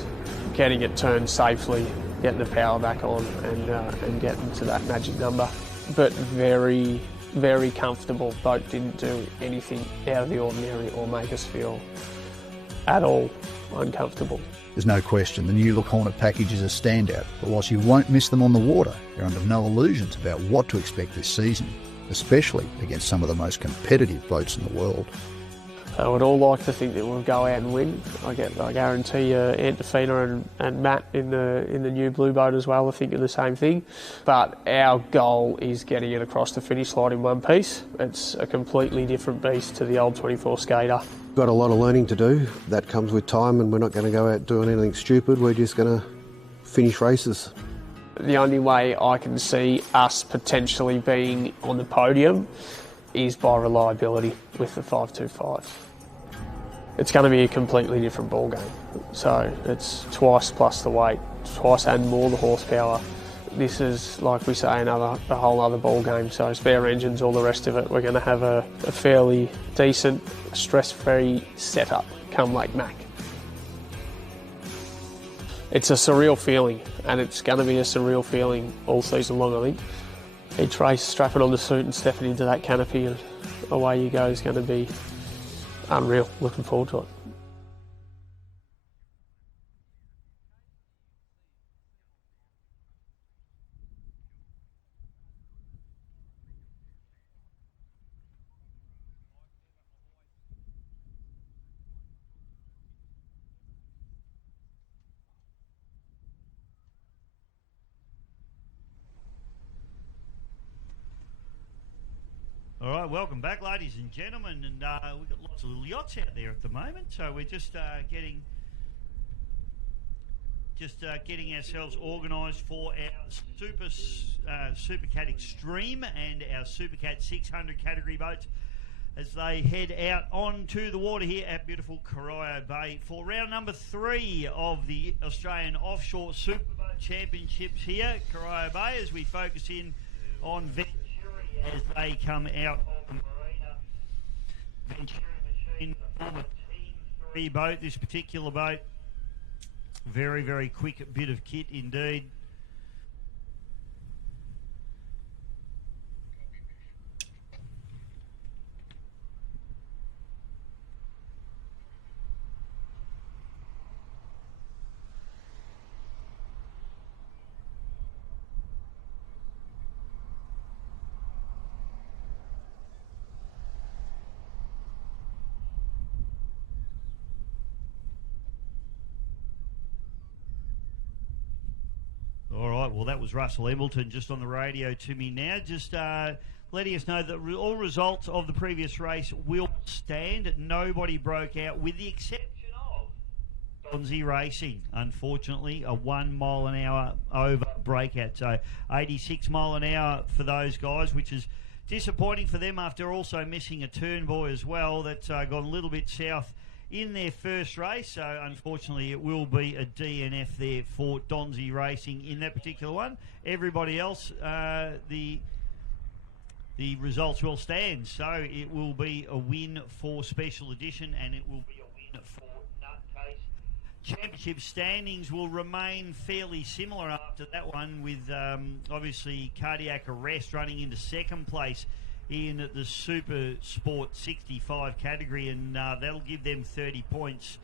getting it turned safely, getting the power back on and getting to that magic number. But very, very comfortable. Boat didn't do anything out of the ordinary or make us feel at all uncomfortable. There's no question the new look Hornet package is a standout, but whilst you won't miss them on the water, you're under no illusions about what to expect this season, especially against some of the most competitive boats in the world. I would all like to think that we'll go out and win. I guarantee Antofina and Matt in the new blue boat as well are thinking the same thing. But our goal is getting it across the finish line in one piece. It's a completely different beast to the old 24 skater. Got a lot of learning to do. That comes with time, and we're not going to go out doing anything stupid. We're just going to finish races. The only way I can see us potentially being on the podium is by reliability with the 525. It's going to be a completely different ball game. So it's twice plus the weight, twice and more the horsepower. This is, like we say, a whole other ball game. So spare engines, all the rest of it. We're going to have a fairly decent, stress-free setup come Lake Mac. It's a surreal feeling, and it's going to be a surreal feeling all season long, I think. Each race, strapping on the suit and stepping into that canopy and away you go is going to be unreal. Looking forward to it. All right, welcome back, ladies and gentlemen, and we've got lots of little yachts out there at the moment, so we're just getting ourselves organised for our Supercat Extreme and our Supercat 600 category boats as they head out onto the water here at beautiful Corio Bay for round number 3 of the Australian Offshore Superboat Championships here at Corio Bay, as we focus in on as they come out of the marina. Venturi Machine, former Team 3 boat, this particular boat. Very, very quick bit of kit indeed. Well, that was Russell Embleton just on the radio to me now, just letting us know that all results of the previous race will stand. Nobody broke out, with the exception of Donzi Racing. Unfortunately, a 1 mile an hour over breakout. So 86 mile an hour for those guys, which is disappointing for them after also missing a turn buoy as well. That's gone a little bit south in their first race, so unfortunately it will be a DNF there for Donzi Racing in that particular one. Everybody else, the results will stand, so it will be a win for Special Edition and it will be a win for Nutcase. Championship standings will remain fairly similar after that one, with obviously Cardiac Arrest running into second place in the Super Sport 65 category, and that'll give them 30 points.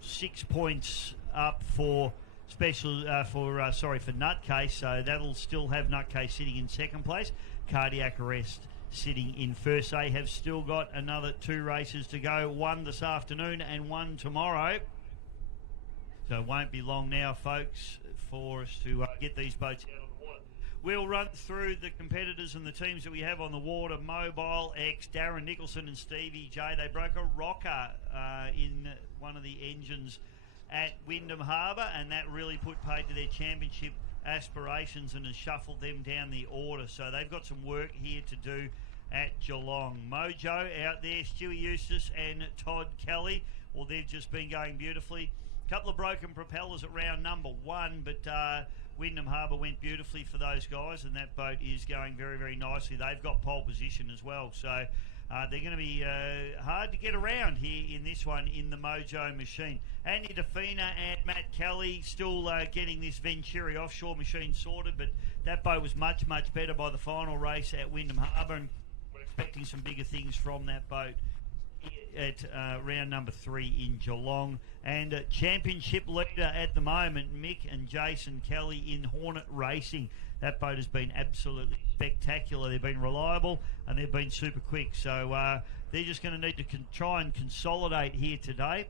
6 points up for for Nutcase, so that'll still have Nutcase sitting in second place. Cardiac Arrest sitting in first. They have still got another 2 races to go, one this afternoon and one tomorrow. So it won't be long now, folks, for us to get these boats out on the water. We'll run through the competitors and the teams that we have on the water. Mobile X, Darren Nicholson and Stevie J. They broke a rocker in one of the engines at Wyndham Harbour, and that really put paid to their championship aspirations and has shuffled them down the order. So they've got some work here to do at Geelong. Mojo out there, Stewie Eustace and Todd Kelly. Well, they've just been going beautifully. A couple of broken propellers at round number 1, but Wyndham Harbour went beautifully for those guys, and that boat is going very, very nicely. They've got pole position as well. So they're going to be hard to get around here in this one in the Mojo machine. Andy Defina and Matt Kelly still getting this Venturi Offshore machine sorted, but that boat was much, much better by the final race at Wyndham Harbour, and we're expecting some bigger things from that boat at round number 3 in Geelong. And championship leader at the moment, Mick and Jason Kelly in Hornet Racing. That boat has been absolutely spectacular. They've been reliable and they've been super quick. So they're just going to need to try and consolidate here today.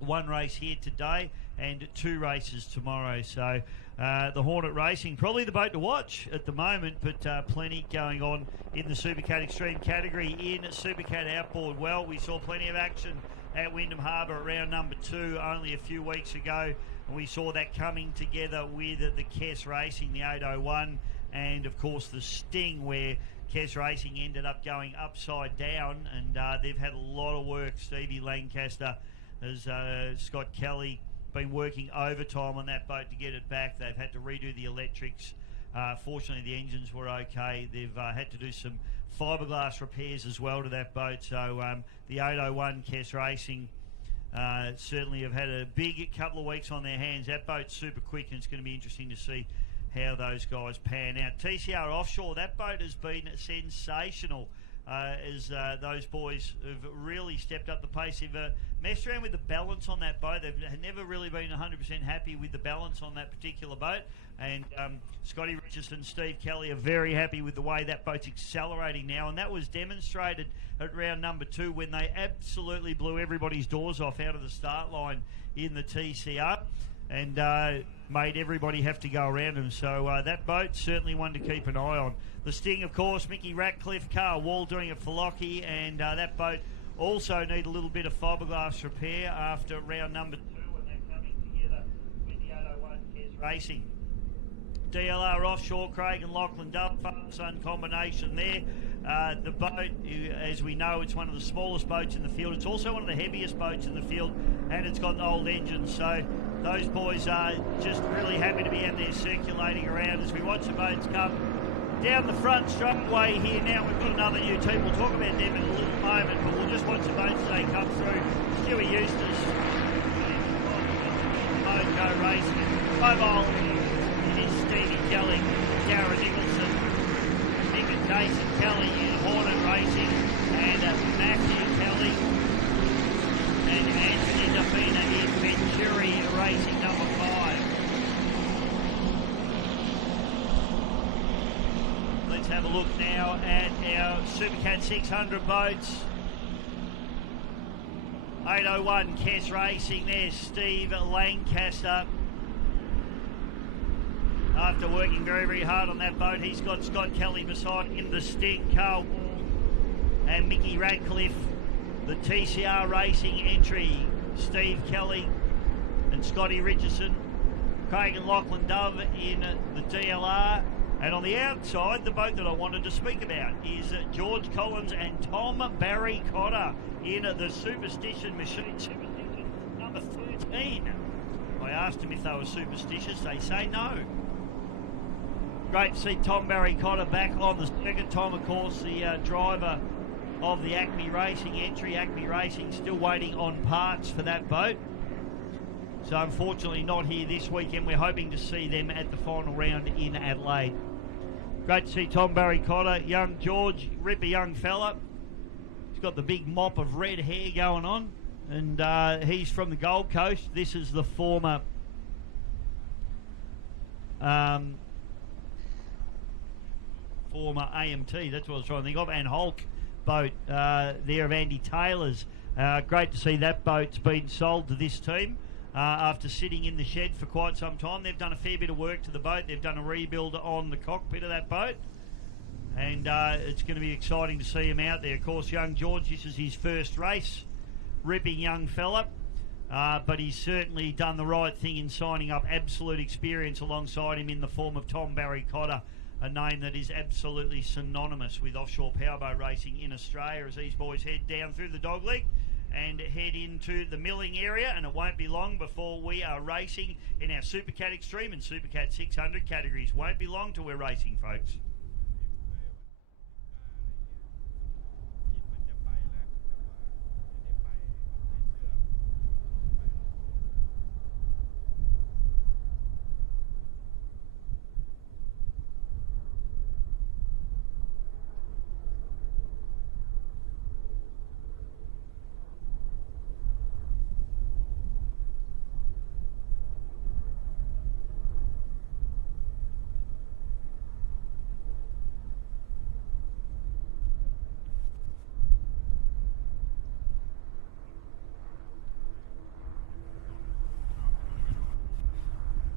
One race here today and 2 races tomorrow. So the Hornet Racing, probably the boat to watch at the moment, but plenty going on in the Supercat Extreme category in Supercat Outboard. Well, we saw plenty of action at Wyndham Harbour at round number 2 only a few weeks ago. And we saw that coming together with the Kess Racing, the 801, and of course the Sting, where Kess Racing ended up going upside down, and they've had a lot of work. Stevie Lancaster, as Scott Kelly, been working overtime on that boat to get it back. They've had to redo the electrics. Fortunately, the engines were okay. They've had to do some fiberglass repairs as well to that boat. So the 801 Kess Racing certainly have had a big couple of weeks on their hands. That boat's super quick, and it's going to be interesting to see how those guys pan out. TCR Offshore, that boat has been sensational. As those boys have really stepped up the pace. They've messed around with the balance on that boat. They've never really been 100% happy with the balance on that particular boat. And Scotty Richardson, Steve Kelly are very happy with the way that boat's accelerating now. And that was demonstrated at round number 2 when they absolutely blew everybody's doors off out of the start line in the TCR. And made everybody have to go around them. So that boat, certainly one to keep an eye on. The Sting, of course, Mickey Ratcliffe, Carl Wall doing it for Lockie, and that boat also need a little bit of fiberglass repair after round number 2, and they're coming together with the 801 Kess Racing. DLR Offshore, Craig and Lachlan Dove, father-son combination there. The boat, as we know, it's one of the smallest boats in the field. It's also one of the heaviest boats in the field, and it's got old engines. So those boys are just really happy to be out there circulating around as we watch the boats come down the front straightaway here. Now we've got another new team. We'll talk about them in a little moment, but we'll just watch the boats as they come through. Stewie Eustace, Mojo Racing, Mobile, it is Stevie Kelly, Darren Nicholson, Nick and Jason Kelly in Hornet Racing, and Matthew Kelly and Anthony Defina in Venturi Racing number 5. Let's have a look now at our Supercat 600 boats. 801 Kess Racing there, Steve Lancaster. After working very, very hard on that boat, he's got Scott Kelly beside him, the Sting, Carl Wall and Mickey Ratcliffe. The TCR Racing entry, Steve Kelly and Scotty Richardson. Craig and Lachlan Dove in the DLR. And on the outside, the boat that I wanted to speak about is George Collins and Tom Barry Cotter in the Superstition machine. Superstition number 13. I asked them if they were superstitious. They say no. Great to see Tom Barry Cotter back on the circuit. Tom, of course, the driver of the Acme Racing entry. Acme Racing still waiting on parts for that boat. So unfortunately not here this weekend. We're hoping to see them at the final round in Adelaide. Great to see Tom Barry Cotter, young George, ripper young fella. He's got the big mop of red hair going on, and he's from the Gold Coast. This is the former AMT, that's what I was trying to think of, and Hulk boat there of Andy Taylor's. Great to see that boat's been sold to this team. After sitting in the shed for quite some time. They've done a fair bit of work to the boat. They've done a rebuild on the cockpit of that boat. And it's going to be exciting to see him out there. Of course, young George, this is his first race. Ripping young fella. But he's certainly done the right thing in signing up absolute experience alongside him in the form of Tom Barry Cotter, a name that is absolutely synonymous with offshore powerboat racing in Australia as these boys head down through the dog leg and head into the milling area, and it won't be long before we are racing in our Supercat Extreme and Supercat 600 categories. Won't be long till we're racing, folks.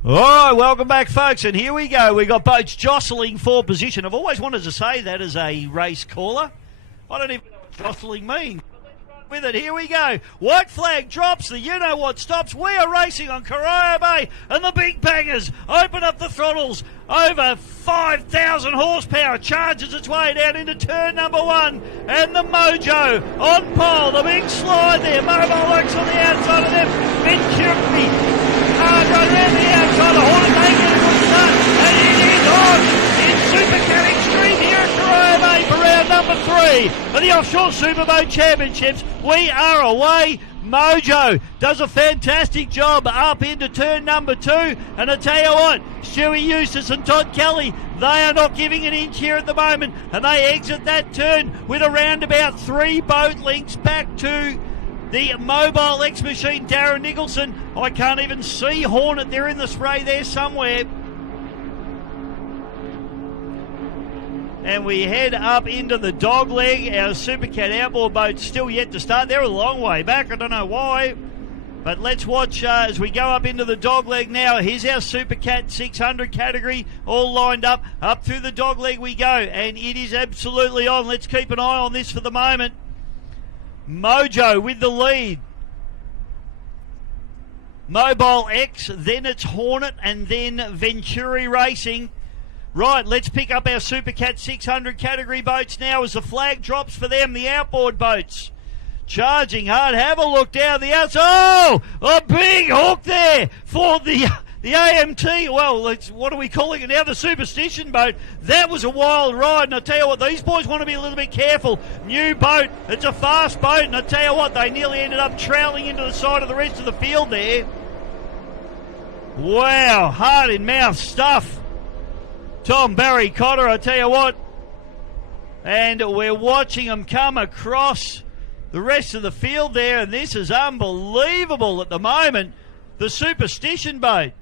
All right, welcome back, folks, and here we go. We got boats jostling for position. I've always wanted to say that as a race caller. I don't even know what jostling means. With it, here we go. White flag drops, the you-know-what stops. We are racing on Corio Bay, and the big bangers open up the throttles. Over 5,000 horsepower charges its way down into turn number 1, and the Mojo on pole. The big slide there. Mobile X on the outside of them. Venturi right around the outside of Hornet, making a good start, and it is on in Supercat Extreme here at Corio Bay for round number 3 of the Offshore Superboat Championships. We are away. Mojo does a fantastic job up into turn number 2, and I tell you what, Stewie Eustace and Todd Kelly, they are not giving an inch here at the moment, and they exit that turn with around about 3 boat lengths back to the Mobile X machine, Darren Nicholson. I can't even see Hornet. They're in the spray there somewhere. And we head up into the dog leg. Our Supercat outboard boat's still yet to start. They're a long way back. I don't know why. But let's watch as we go up into the dog leg now. Here's our Supercat 600 category all lined up. Up through the dog leg we go. And it is absolutely on. Let's keep an eye on this for the moment. Mojo with the lead. Mobile X, then it's Hornet, and then Venturi Racing. Right, let's pick up our Supercat 600 category boats now as the flag drops for them, the outboard boats. Charging hard. Have a look down the outside. Oh, a big hook there for the AMT. Well, what are we calling it now? The Superstition boat. That was a wild ride, and I tell you what, these boys want to be a little bit careful. New boat. It's a fast boat, and I tell you what, they nearly ended up troweling into the side of the rest of the field there. Wow, heart in mouth stuff. Tom Barry Cotter, I tell you what. And we're watching them come across the rest of the field there, and this is unbelievable at the moment. The Superstition boat.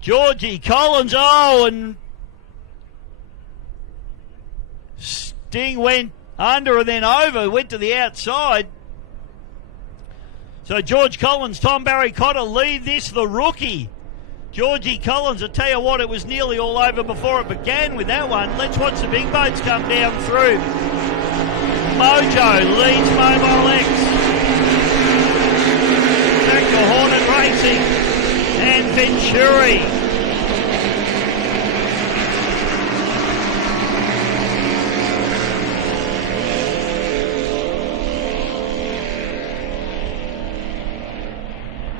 Georgie Collins, and Sting went under and then over, went to the outside. So George Collins, Tom Barry Cotter lead this, the rookie. Georgie Collins, I tell you what, it was nearly all over before it began with that one. Let's watch the big boats come down through. Mojo leads Mobile X. Back to Hornet Racing and Venturi.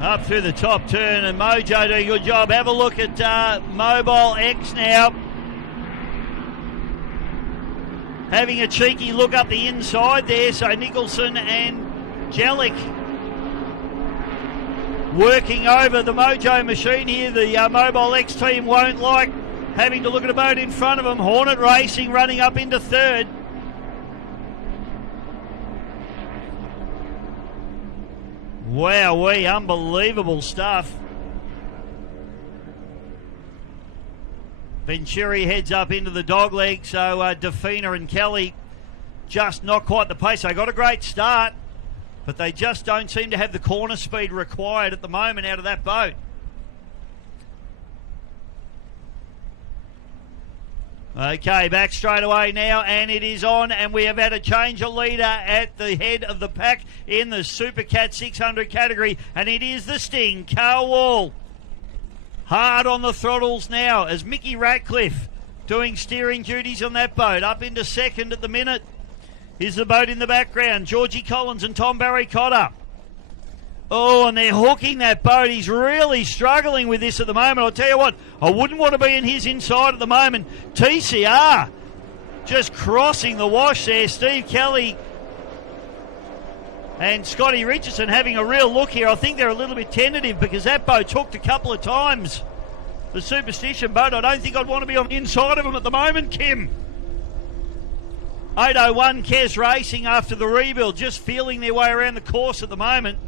Up through the top turn, and Mojo doing a good job. Have a look at Mobile X now. Having a cheeky look up the inside there, so Nicholson and Jellick working over the Mojo machine here. The Mobile X team won't like having to look at a boat in front of them. Hornet Racing running up into third. Wowee, unbelievable stuff. Venturi heads up into the dog leg, so Defina and Kelly just not quite the pace. They got a great start, but they just don't seem to have the corner speed required at the moment out of that boat. Okay, back straight away now, and it is on, and we have had a change of leader at the head of the pack in the Supercat 600 category, and it is the Sting, Carl Wall. Hard on the throttles now as Mickey Ratcliffe doing steering duties on that boat. Up into second at the minute is the boat in the background, Georgie Collins and Tom Barry Cotter. Oh, and they're hooking that boat. He's really struggling with this at the moment. I'll tell you what, I wouldn't want to be in his inside at the moment. TCR just crossing the wash there. Steve Kelly and Scotty Richardson having a real look here. I think they're a little bit tentative because that boat's hooked a couple of times. The Superstition boat, I don't think I'd want to be on the inside of them at the moment, Kim. 801 Kes Racing after the rebuild, just feeling their way around the course at the moment.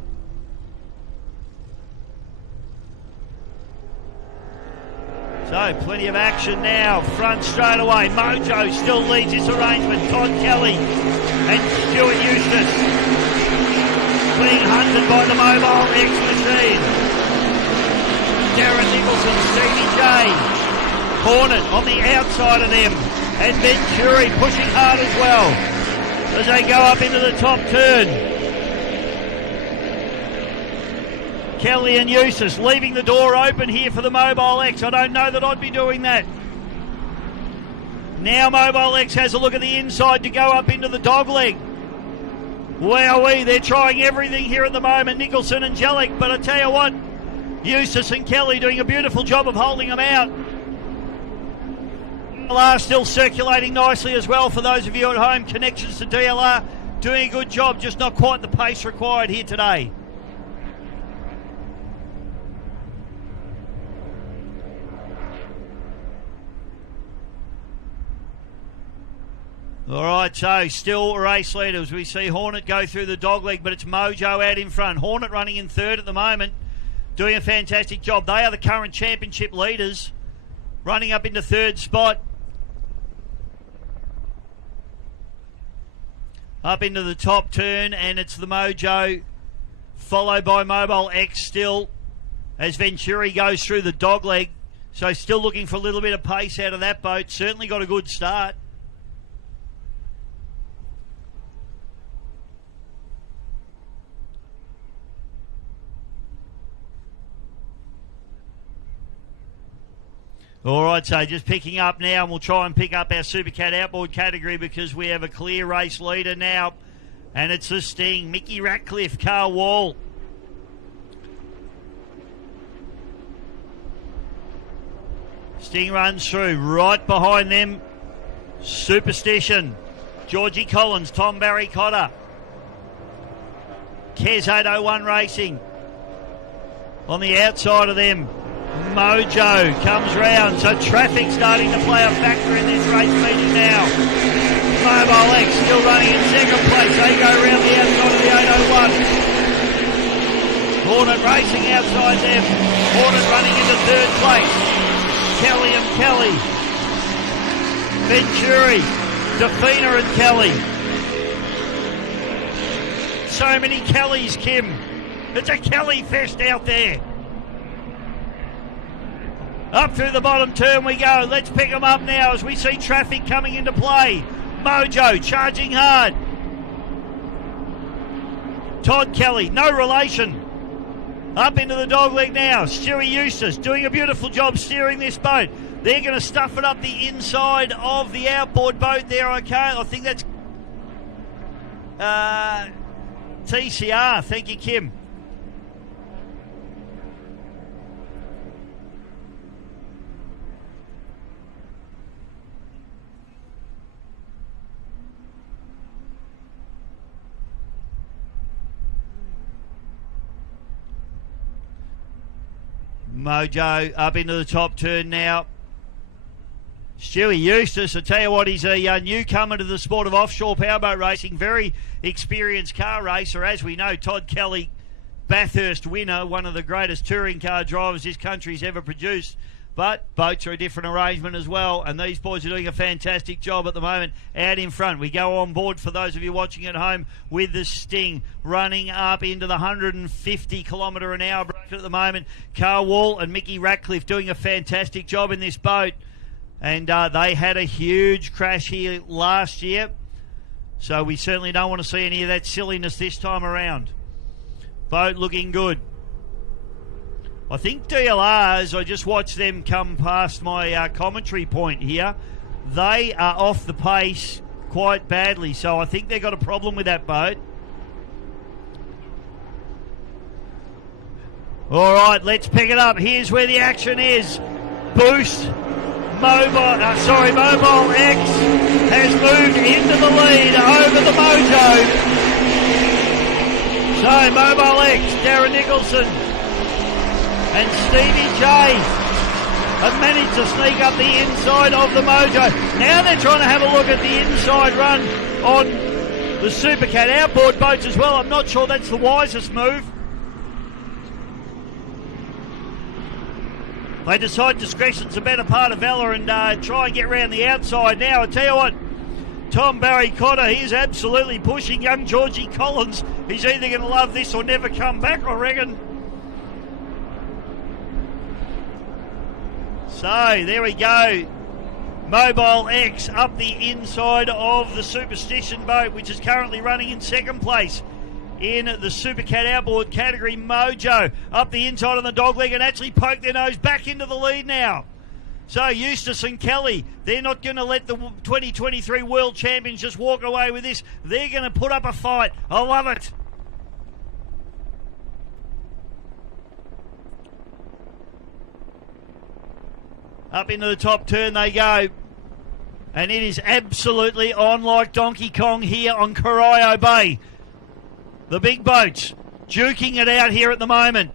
So, plenty of action now. Front straight away. Mojo still leads this arrangement. Todd Kelly and Stuart Eustace. being hunted by the Mobile X machine. Darren Nicholson, Stevie J. Hornet on the outside of them. And Venturi pushing hard as well as they go up into the top turn. Kelly and Eustace leaving the door open here for the Mobile X. I don't know that I'd be doing that. Now Mobile X has a look at the inside to go up into the dogleg. Wowee, they're trying everything here at the moment, Nicholson and Jellick, but I tell you what, Eustace and Kelly doing a beautiful job of holding them out. DLR still circulating nicely as well for those of you at home. Connections to DLR doing a good job, just not quite the pace required here today. All right, so still race leaders. We see Hornet go through the dogleg, but it's Mojo out in front. Hornet running in third at the moment, doing a fantastic job. They are the current championship leaders, running up into third spot. Up into the top turn, and it's the Mojo, followed by Mobile X still, as Venturi goes through the dogleg. So still looking for a little bit of pace out of that boat. Certainly got a good start. All right, so just picking up now, and we'll try and pick up our Supercat outboard category because we have a clear race leader now, and it's the Sting. Mickey Ratcliffe, Carl Wall. Sting runs through, right behind them, Superstition, Georgie Collins, Tom Barry Cotter, Kes 801 Racing. On the outside of them, Mojo comes round, so traffic starting to play a factor in this race meeting now. Mobile X still running in second place. They go round the outside of the 801. Hornet racing outside them. Hornet running into third place. Kelly and Kelly. Venturi, Defina and Kelly. So many Kellys, Kim. It's a Kelly fest out there. Up through the bottom turn we go. Let's pick them up now as we see traffic coming into play. Mojo charging hard. Todd Kelly, no relation. Up into the dogleg now. Stewie Eustace doing a beautiful job steering this boat. They're going to stuff it up the inside of the outboard boat there, okay? I think that's TCR. Thank you, Kim. Mojo up into the top turn now. Stewie Eustace, I tell you what, he's a newcomer to the sport of offshore powerboat racing. Very experienced car racer. As we know, Todd Kelly, Bathurst winner, one of the greatest touring car drivers this country's ever produced. But boats are a different arrangement as well, and these boys are doing a fantastic job at the moment out in front. We go on board, for those of you watching at home, with the Sting running up into the 150 kilometre an hour bracket at the moment. Carl Wall and Mickey Ratcliffe doing a fantastic job in this boat, and they had a huge crash here last year, so we certainly don't want to see any of that silliness this time around. Boat looking good. I think DLRs, I just watched them come past my commentary point here. They are off the pace quite badly, so I think they've got a problem with that boat. All right, let's pick it up. Here's where the action is. Boost. Mobile X has moved into the lead over the Mojo. So Mobile X, Darren Nicholson and Stevie J have managed to sneak up the inside of the Mojo. Now they're trying to have a look at the inside run on the Supercat outboard boats as well. I'm not sure that's the wisest move. They decide discretion's a better part of valor and try and get round the outside. Now, I tell you what, Tom Barry Cotter, he is absolutely pushing young Georgie Collins. He's either going to love this or never come back, I reckon. So, there we go. Mobile X up the inside of the Superstition boat, which is currently running in second place in the Supercat outboard category. Mojo up the inside on the dogleg and actually poke their nose back into the lead now. So Eustace and Kelly, they're not going to let the 2023 World Champions just walk away with this. They're going to put up a fight. I love it. Up into the top turn they go. And it is absolutely on like Donkey Kong here on Corio Bay. The big boats duking it out here at the moment.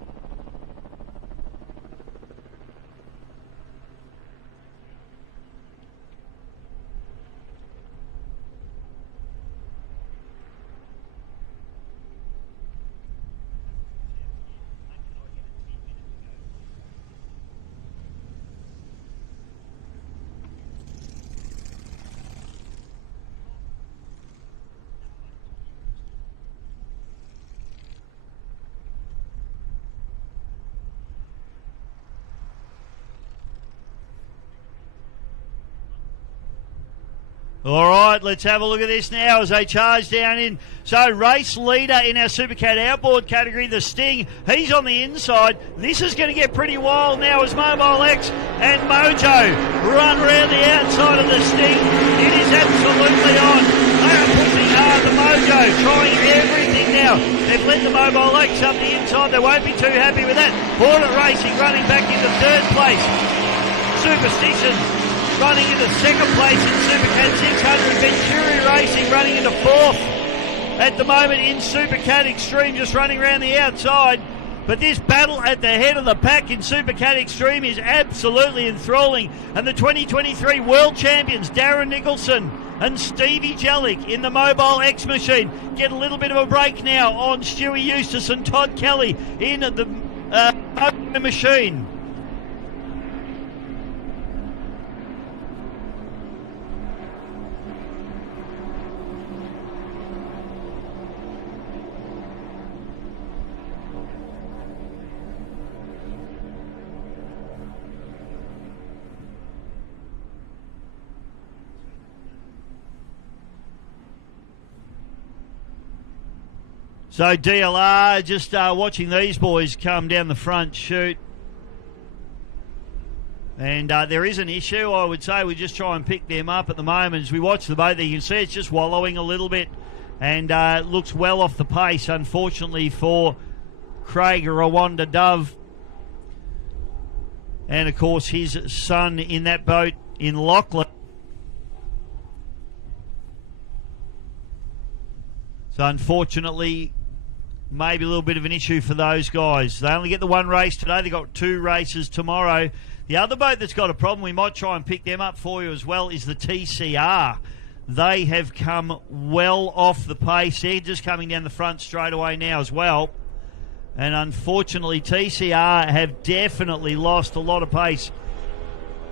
All right, let's have a look at this now as they charge down in. So race leader in our Supercat outboard category, the Sting, he's on the inside. This is going to get pretty wild now as Mobile X and Mojo run around the outside of the Sting. It is absolutely on. They are pushing hard. The Mojo trying everything now. They've let the Mobile X up the inside. They won't be too happy with that. Hornet Racing running back into third place. Superstition running into second place in Supercat 600. Venturi Racing running into fourth at the moment in Supercat Extreme, just running around the outside. But this battle at the head of the pack in Supercat Extreme is absolutely enthralling. And the 2023 World Champions, Darren Nicholson and Stevie Jellick in the Mobile X machine, get a little bit of a break now on Stewie Eustace and Todd Kelly in the machine. So DLR just watching these boys come down the front chute. And there is an issue, I would say. We just try and pick them up at the moment. As we watch the boat, there you can see it's just wallowing a little bit. And looks well off the pace, unfortunately, for Craig Rwanda Dove. And, of course, his son in that boat in Lachlan. So, unfortunately, maybe a little bit of an issue for those guys. They only get the one race today. They've got two races tomorrow. The other boat that's got a problem, we might try and pick them up for you as well, is the TCR. They have come well off the pace. They're just coming down the front straight away now as well. And unfortunately, TCR have definitely lost a lot of pace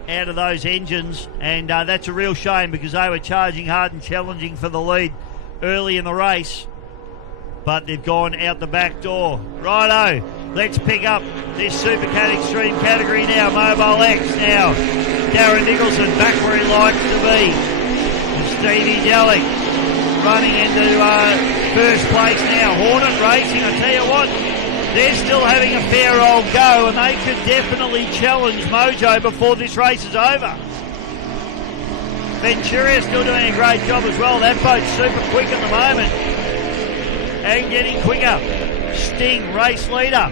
out of those engines. And that's a real shame because they were charging hard and challenging for the lead early in the race. But they've gone out the back door. Righto, let's pick up this Supercat Extreme category now. Mobile X now. Darren Nicholson back where he likes to be. Stevie Jellick running into first place now. Hornet Racing, I tell you what, they're still having a fair old go and they could definitely challenge Mojo before this race is over. Venturia still doing a great job as well. That boat's super quick at the moment. And getting quicker. Sting, race leader.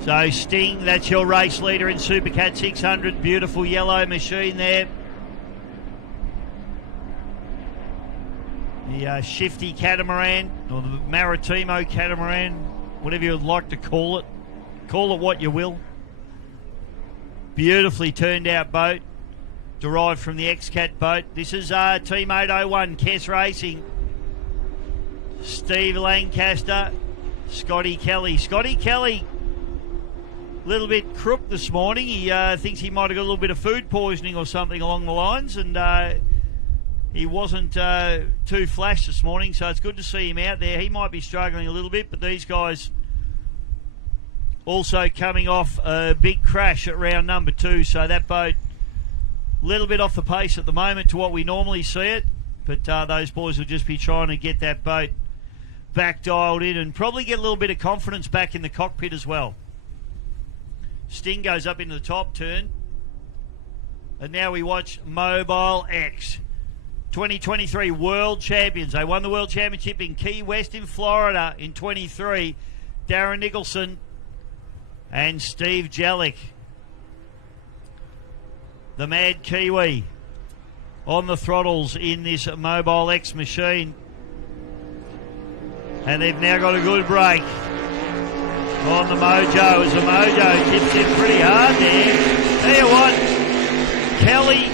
So Sting, that's your race leader in Supercat 600. Beautiful yellow machine there. The shifty catamaran, or the Maritimo catamaran, whatever you would like to call it. Call it what you will. Beautifully turned out boat, derived from the X-Cat boat. This is Team 801, Kess Racing. Steve Lancaster, Scotty Kelly. Scotty Kelly, a little bit crook this morning. He thinks he might have got a little bit of food poisoning or something along the lines, and he wasn't too flash this morning, so it's good to see him out there. He might be struggling a little bit, but these guys also coming off a big crash at round number 2, so that boat a little bit off the pace at the moment to what we normally see it, but those boys will just be trying to get that boat back dialed in and probably get a little bit of confidence back in the cockpit as well. Sting goes up into the top turn, and now we watch Mobile X. 2023 World Champions. They won the World Championship in Key West in Florida in 23. Darren Nicholson and Steve Jellick. The Mad Kiwi on the throttles in this Mobile X machine. And they've now got a good break on the Mojo as the Mojo tips in pretty hard there. Tell you what, Kelly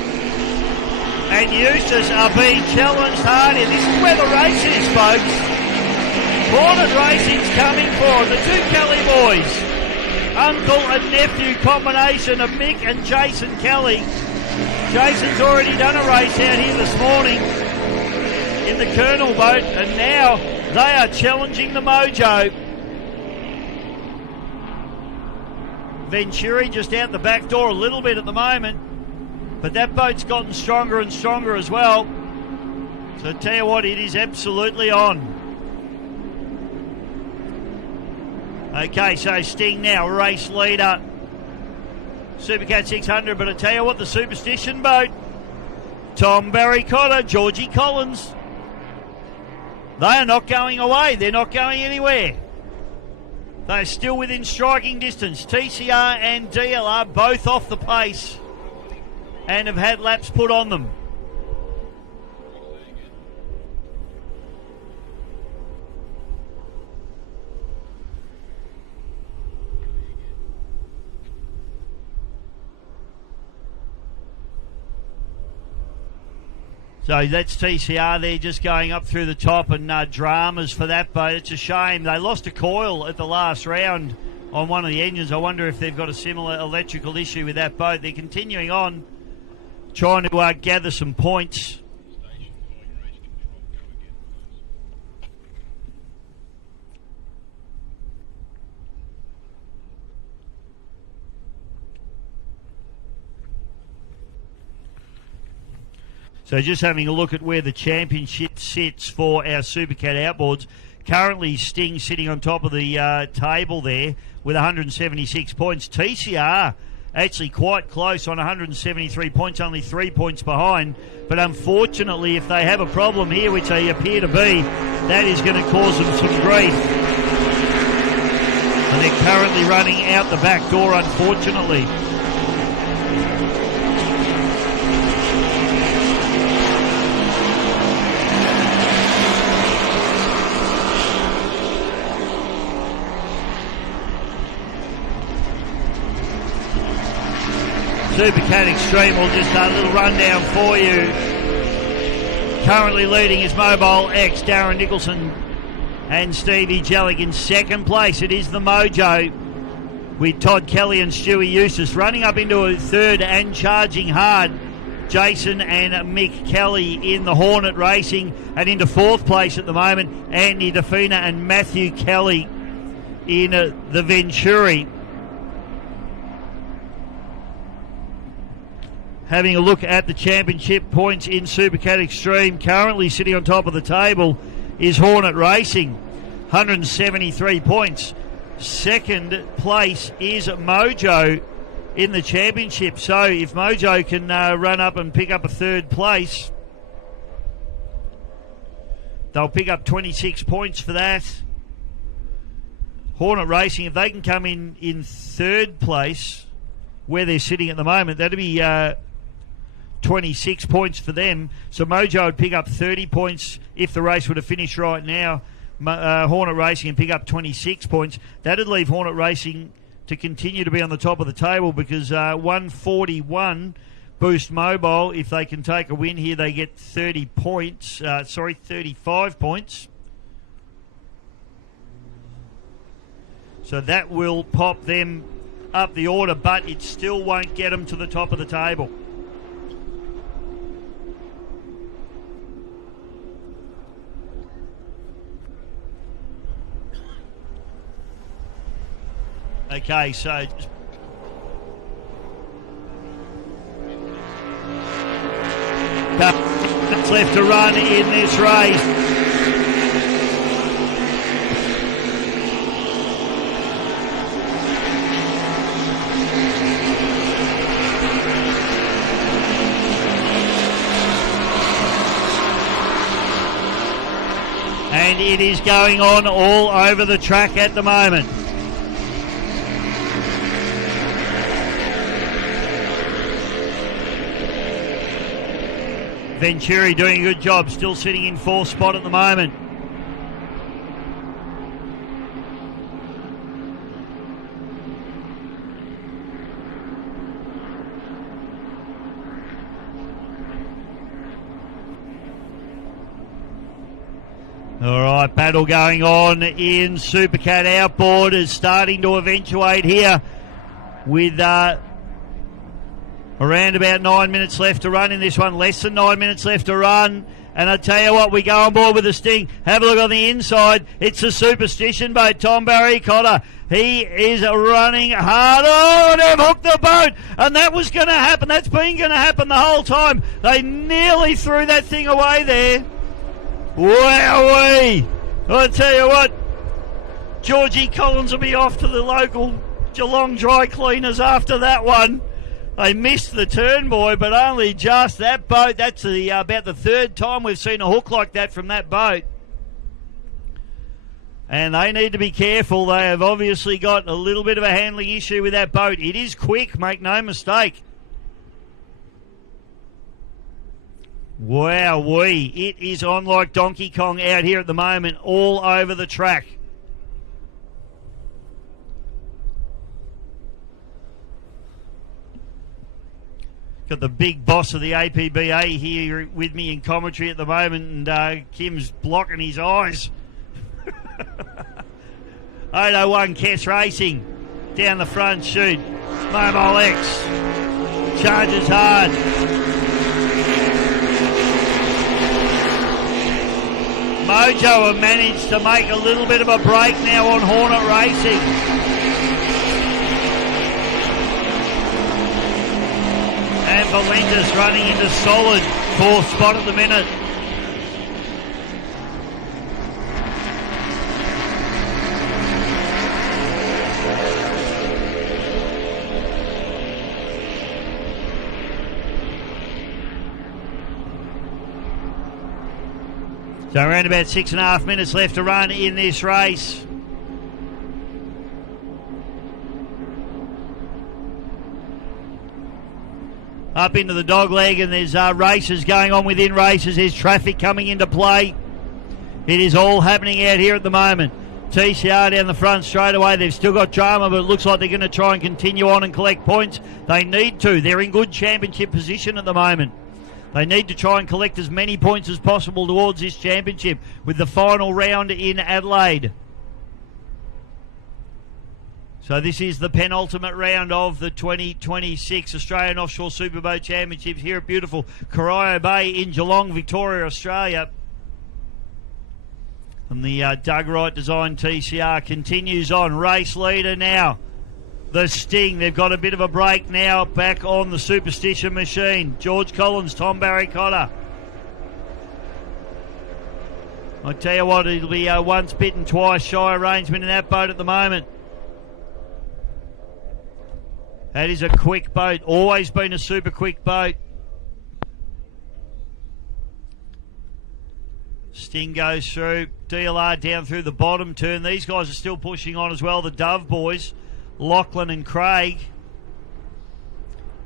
and Eustace are being challenged hard here. This is where the race is, folks. Hornet Racing's coming forward. The two Kelly boys, uncle and nephew combination of Mick and Jason Kelly. Jason's already done a race out here this morning in the Colonel boat, and now they are challenging the Mojo. Venturi just out the back door a little bit at the moment, but that boat's gotten stronger and stronger as well. So I tell you what, it is absolutely on. Okay, so Sting now, race leader. Supercat 600, but I tell you what, the Superstition boat, Tom Barry Cotter, Georgie Collins, they are not going away. They're not going anywhere. They're still within striking distance. TCR and DLR both off the pace and have had laps put on them. So that's TCR there just going up through the top, and dramas for that boat. It's a shame. They lost a coil at the last round on one of the engines. I wonder if they've got a similar electrical issue with that boat. They're continuing on, trying to gather some points. So just having a look at where the championship sits for our Supercat outboards. Currently Sting sitting on top of the table there with 176 points. TCR actually quite close on 173 points, only 3 points behind. But unfortunately, if they have a problem here, which they appear to be, that is going to cause them some grief. And they're currently running out the back door, unfortunately. Supercat Extreme will just a little rundown for you. Currently leading is Mobile X, Darren Nicholson and Stevie Jellick. In second place, it is the Mojo with Todd Kelly and Stewie Eustace. Running up into a third and charging hard, Jason and Mick Kelly in the Hornet Racing. And into fourth place at the moment, Andy DeFina and Matthew Kelly in the Venturi. Having a look at the championship points in Supercat Extreme, currently sitting on top of the table is Hornet Racing, 173 points. Second place is Mojo in the championship. So if Mojo can run up and pick up a third place, they'll pick up 26 points for that. Hornet Racing, if they can come in third place, where they're sitting at the moment, that'd be 26 points for them. So Mojo would pick up 30 points if the race were to finish right now. Hornet Racing and pick up 26 points. That'd leave Hornet Racing to continue to be on the top of the table, because 141 Boost Mobile, if they can take a win here, they get 35 points. So that will pop them up the order, but it still won't get them to the top of the table. Okay, so that's left to run in this race. And it is going on all over the track at the moment. Venturi doing a good job, still sitting in fourth spot at the moment. All right, battle going on in Supercat. Outboard is starting to eventuate here with around about 9 minutes left to run in this one. Less than 9 minutes left to run. And I tell you what, we go on board with the Sting. Have a look on the inside. It's the Superstition boat, Tom Barry Cotter. He is running hard. Oh, they've hooked the boat. And that was going to happen. That's been going to happen the whole time. They nearly threw that thing away there. Wowee! I tell you what, Georgie Collins will be off to the local Geelong dry cleaners after that one. They missed the turn, boy, but only just. That boat, that's about the third time we've seen a hook like that from that boat. And they need to be careful. They have obviously got a little bit of a handling issue with that boat. It is quick, make no mistake. Wowee. It is on like Donkey Kong out here at the moment, all over the track. Got the big boss of the APBA here with me in commentary at the moment, and Kim's blocking his eyes. 801 Kess Racing down the front chute. Mobile X charges hard. Mojo have managed to make a little bit of a break now on Hornet Racing. And Valentis running into solid fourth spot at the minute. So around about 6.5 minutes left to run in this race. Up into the dog leg, and there's races going on within races. There's traffic coming into play. It is all happening out here at the moment. TCR down the front straight away. They've still got drama, but it looks like they're going to try and continue on and collect points. They need to. They're in good championship position at the moment. They need to try and collect as many points as possible towards this championship with the final round in Adelaide. So this is the penultimate round of the 2026 Australian Offshore Superboat Championships here at beautiful Corio Bay in Geelong, Victoria, Australia. And the Doug Wright Design TCR continues on. Race leader now, the Sting. They've got a bit of a break now back on the Superstition machine. George Collins, Tom Barry Cotter. I tell you what, it'll be once bitten, twice shy arrangement in that boat at the moment. That is a quick boat. Always been a super quick boat. Sting goes through. DLR down through the bottom turn. These guys are still pushing on as well. The Dove boys, Lachlan and Craig.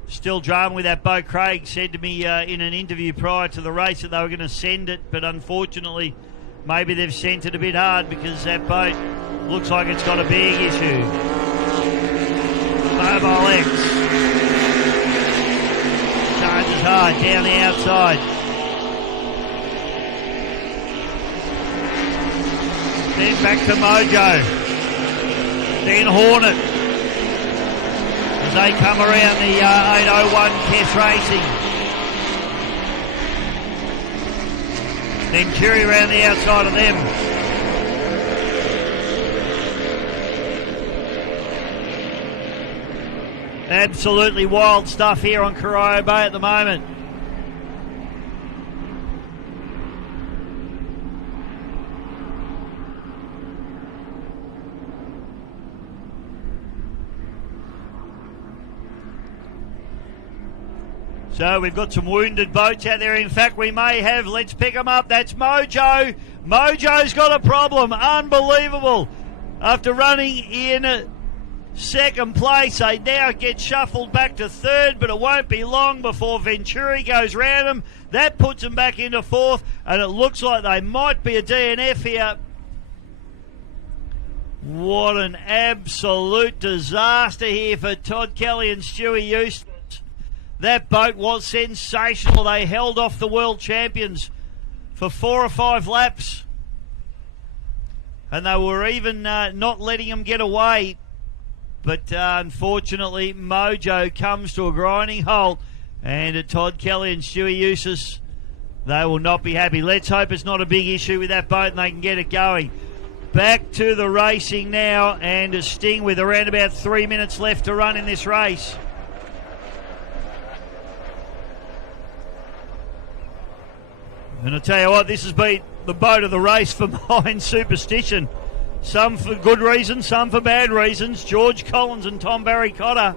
Still drama with that boat. Craig said to me in an interview prior to the race that they were going to send it, but unfortunately maybe they've sent it a bit hard because that boat looks like it's got a big issue. Mobile X charges hard down the outside. Then back to Mojo. Then Hornet as they come around the 801 Kess Racing. Then Cherry around the outside of them. Absolutely wild stuff here on Corio Bay at the moment. So we've got some wounded boats out there. In fact, we may have, let's pick them up. That's Mojo. Mojo's got a problem. Unbelievable. After running in second place, they now get shuffled back to third, but it won't be long before Venturi goes round them. That puts them back into fourth, and it looks like they might be a DNF here. What an absolute disaster here for Todd Kelly and Stewie Eustace. That boat was sensational. They held off the world champions for 4 or 5 laps. And they were even not letting them get away. But unfortunately, Mojo comes to a grinding halt. And Todd Kelly and Stewie Eustace, they will not be happy. Let's hope it's not a big issue with that boat and they can get it going. Back to the racing now, and a Sting with around about 3 minutes left to run in this race. And I'll tell you what, this has been the boat of the race for mine, Superstition. Some for good reasons, some for bad reasons. George Collins and Tom Barry Cotter.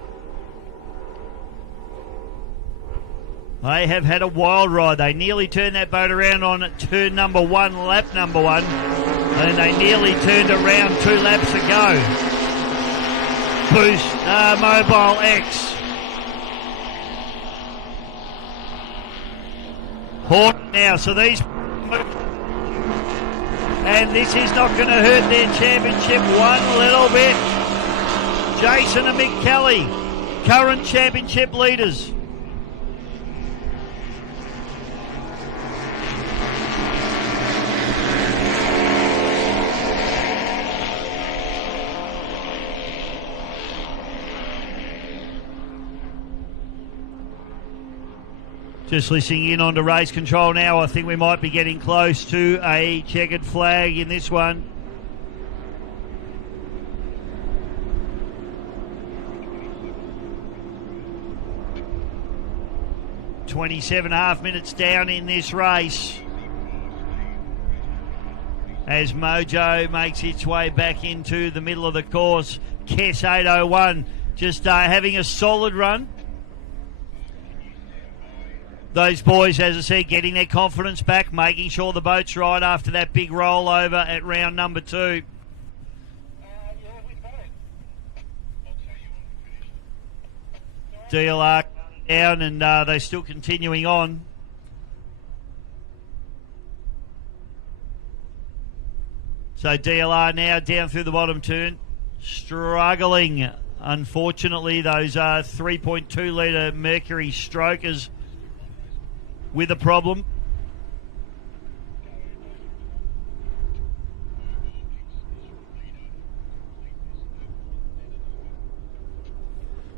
They have had a wild ride. They nearly turned that boat around on turn number 1, lap number 1. And they nearly turned around 2 laps ago. Boost Mobile X. Horton now, so these, and this is not going to hurt their championship one little bit. Jason and Mick Kelly, current championship leaders. Just listening in on to race control now. I think we might be getting close to a checkered flag in this one. .27.5 minutes down in this race as Mojo makes its way back into the middle of the course. Kess 801 just having a solid run. Those boys, as I said, getting their confidence back, making sure the boat's right after that big rollover at round number 2. DLR down, and they're still continuing on. So DLR now down through the bottom turn, struggling. Unfortunately, those 3.2 litre Mercury strokers with a problem.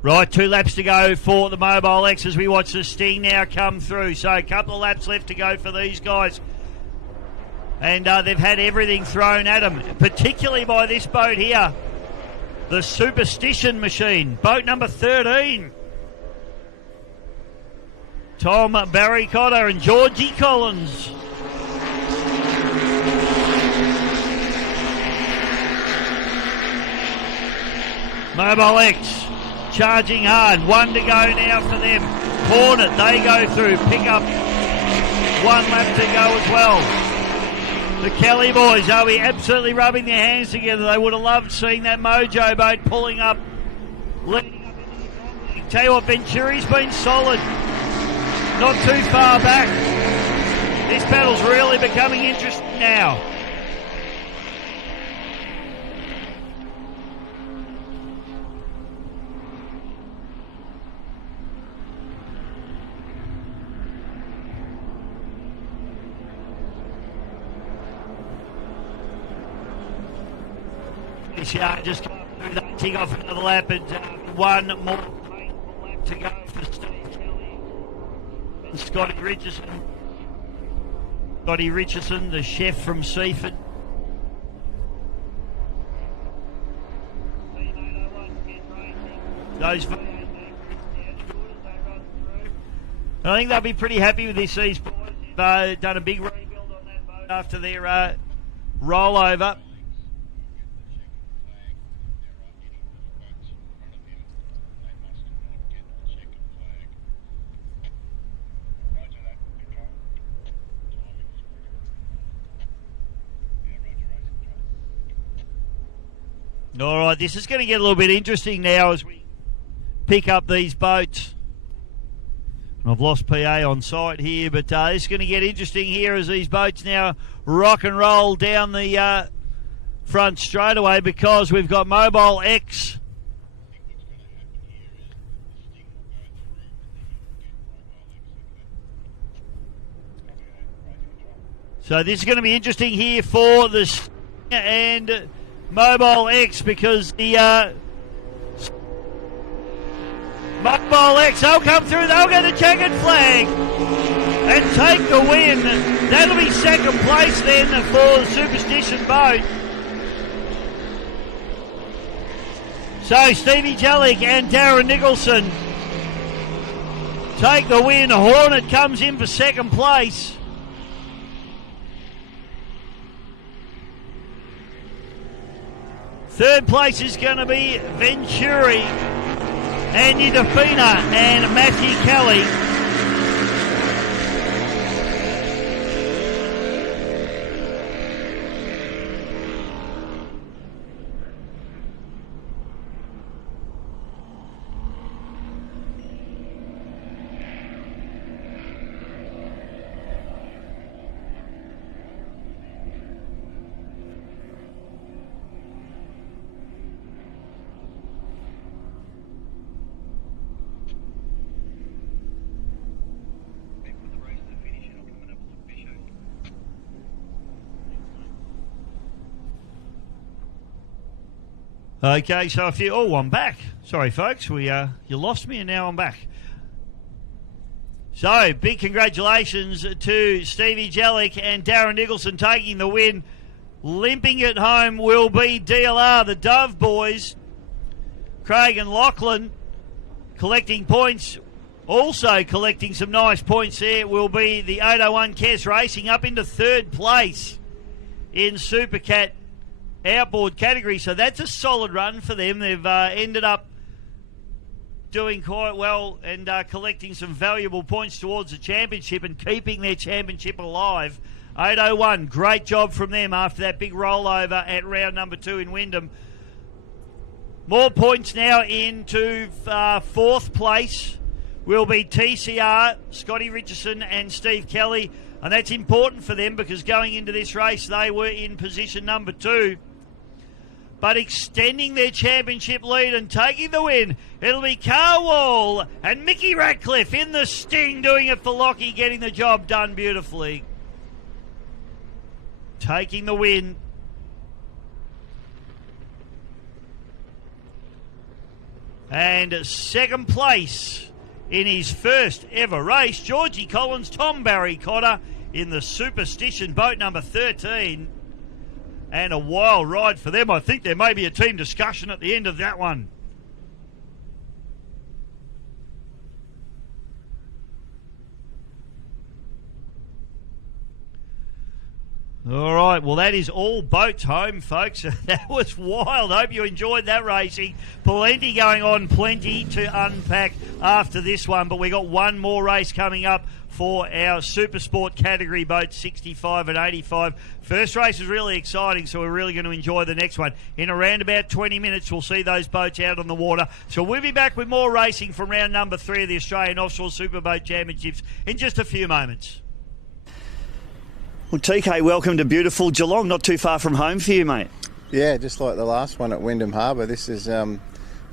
Right, 2 laps to go for the Mobile X as we watch the Sting now come through. So a couple of laps left to go for these guys. And they've had everything thrown at them, particularly by this boat here, the Superstition machine, boat number 13. Tom Barry Cotter and Georgie Collins. Mobile X charging hard. 1 to go now for them. Hornet, they go through. Pick up 1 lap to go as well. The Kelly boys, are we absolutely rubbing their hands together? They would have loved seeing that Mojo boat pulling up. Leading up into the corner. Tell you what, Venturi's been solid. Not too far back. This battle's really becoming interesting now. Just They tick off another lap, and one more painful lap to go for Steve Kelly and Scotty Richardson. Scotty Richardson, the chef from Seaford. Those I think they'll be pretty happy with this. These boys have done a big rebuild on that boat after their rollover. All right, this is going to get a little bit interesting now as we pick up these boats. I've lost PA on site here, but it's going to get interesting here as these boats now rock and roll down the front straightaway, because we've got Mobile X. So this is going to be interesting here for the and Mobile X, because the Mobile X, they'll come through, they'll get the checkered flag and take the win. That'll be second place then for the Superstition boat. So Stevie Jellick and Darren Nicholson take the win. Hornet comes in for second place. Third place is going to be Venturi, Andy DeFina and Matthew Kelly. Okay, so if you... Oh, I'm back. Sorry, folks. You lost me and now I'm back. So, big congratulations to Stevie Jellick and Darren Nicholson taking the win. Limping it home will be DLR, the Dove boys. Craig and Lachlan collecting points. Also collecting some nice points there will be the 801 Kes Racing up into third place in Supercat outboard category. So that's a solid run for them. They've ended up doing quite well and collecting some valuable points towards the championship and keeping their championship alive. 801, great job from them after that big rollover at round number 2 in Wyndham. More points now into fourth place will be TCR, Scotty Richardson and Steve Kelly. And that's important for them because going into this race they were in position number 2. But extending their championship lead and taking the win, it'll be Carl Wall and Mickey Ratcliffe in the Sting doing it for Lockie, getting the job done beautifully. Taking the win. And second place in his first ever race, Georgie Collins, Tom Barry Cotter in the Superstition boat number 13. And a wild ride for them. I think there may be a team discussion at the end of that one. All right, well, that is all boats home, folks. That was wild. Hope you enjoyed that racing. Plenty going on, plenty to unpack after this one. But we got one more race coming up for our Super Sport category boats, 65 and 85. First race is really exciting, so we're really going to enjoy the next one. In around about 20 minutes, we'll see those boats out on the water. So we'll be back with more racing from round number 3 of the Australian Offshore Superboat Championships in just a few moments. Well, TK, welcome to beautiful Geelong, not too far from home for you, mate. Yeah, just like the last one at Wyndham Harbour, this is a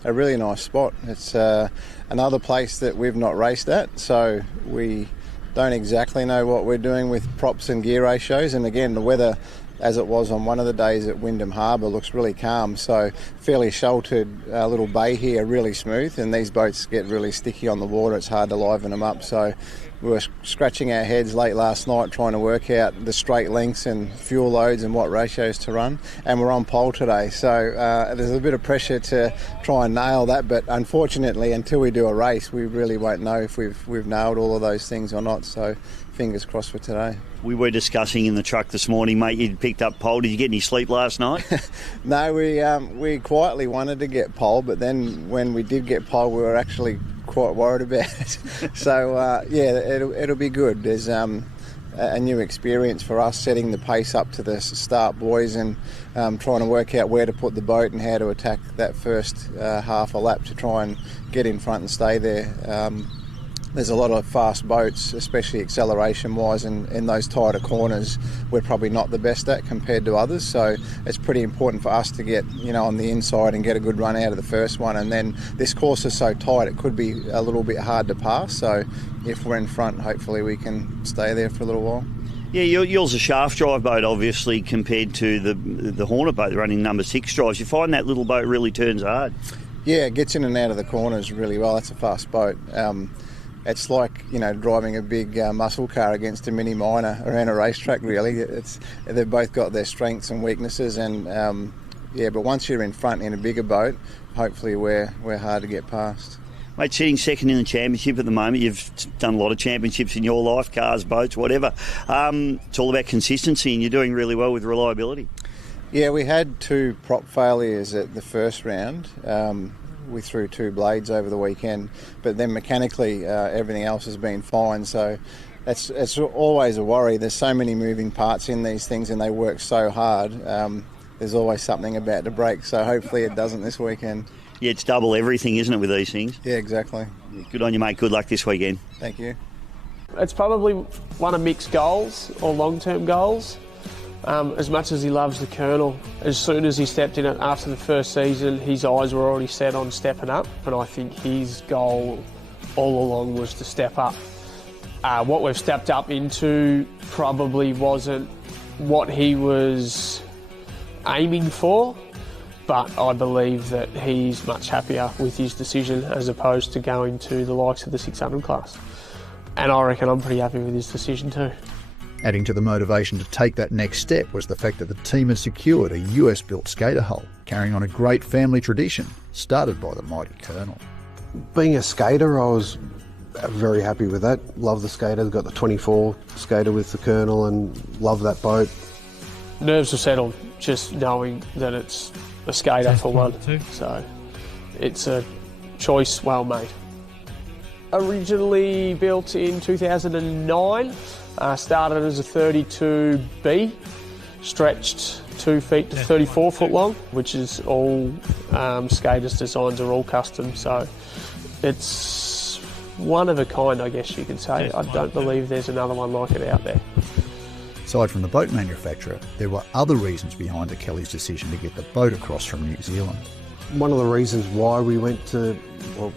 really nice spot. It's another place that we've not raced at, so we don't exactly know what we're doing with props and gear ratios, and again the weather as it was on one of the days at Wyndham Harbour, looks really calm. So fairly sheltered little bay here, really smooth, and these boats get really sticky on the water. It's hard to liven them up. So we were scratching our heads late last night trying to work out the straight lengths and fuel loads and what ratios to run, and we're on pole today. So there's a bit of pressure to try and nail that, but unfortunately until we do a race we really won't know if we've nailed all of those things or not. So fingers crossed for today. We were discussing in the truck this morning, mate, you'd picked up pole. Did you get any sleep last night? No, we quietly wanted to get pole, but then when we did get pole we were actually quite worried about it. So it'll be good. There's a new experience for us, setting the pace up to the start boys, and trying to work out where to put the boat and how to attack that first half a lap to try and get in front and stay there. There's a lot of fast boats, especially acceleration wise, and in those tighter corners we're probably not the best at compared to others. So it's pretty important for us to get on the inside and get a good run out of the first one. And then this course is so tight it could be a little bit hard to pass. So if we're in front, hopefully we can stay there for a little while. Yeah, yours a shaft drive boat, obviously, compared to the Hornet boat running number 6 drives. You find that little boat really turns hard. Yeah, it gets in and out of the corners really well. That's a fast boat. It's like driving a big muscle car against a mini minor around a racetrack. Really, they've both got their strengths and weaknesses, and but once you're in front in a bigger boat, hopefully we're hard to get past. Mate, sitting second in the championship at the moment. You've done a lot of championships in your life, cars, boats, whatever. It's all about consistency, and you're doing really well with reliability. Yeah, we had 2 prop failures at the first round. We threw 2 blades over the weekend, but then mechanically everything else has been fine. So it's always a worry. There's so many moving parts in these things and they work so hard. There's always something about to break, so hopefully it doesn't this weekend. Yeah, it's double everything, isn't it, with these things? Yeah, exactly. Good on you, mate. Good luck this weekend. Thank you. It's probably one of Mick's goals, or long-term goals. As much as he loves the Colonel, as soon as he stepped in it after the first season, his eyes were already set on stepping up, and I think his goal all along was to step up. What we've stepped up into probably wasn't what he was aiming for, but I believe that he's much happier with his decision as opposed to going to the likes of the 600 class. And I reckon I'm pretty happy with his decision too. Adding to the motivation to take that next step was the fact that the team had secured a US-built skater hull, carrying on a great family tradition started by the mighty Colonel. Being a skater, I was very happy with that. Love the skater, got the 24 skater with the Colonel and love that boat. Nerves were settled just knowing that it's a skater for one, so it's a choice well made. Originally built in 2009, started as a 32B, stretched 2 feet to 34 foot long, which is all skaters' designs are all custom, so it's one of a kind, I guess you could say. I don't believe there's another one like it out there. Aside from the boat manufacturer, there were other reasons behind the Kelly's decision to get the boat across from New Zealand. One of the reasons why we went to,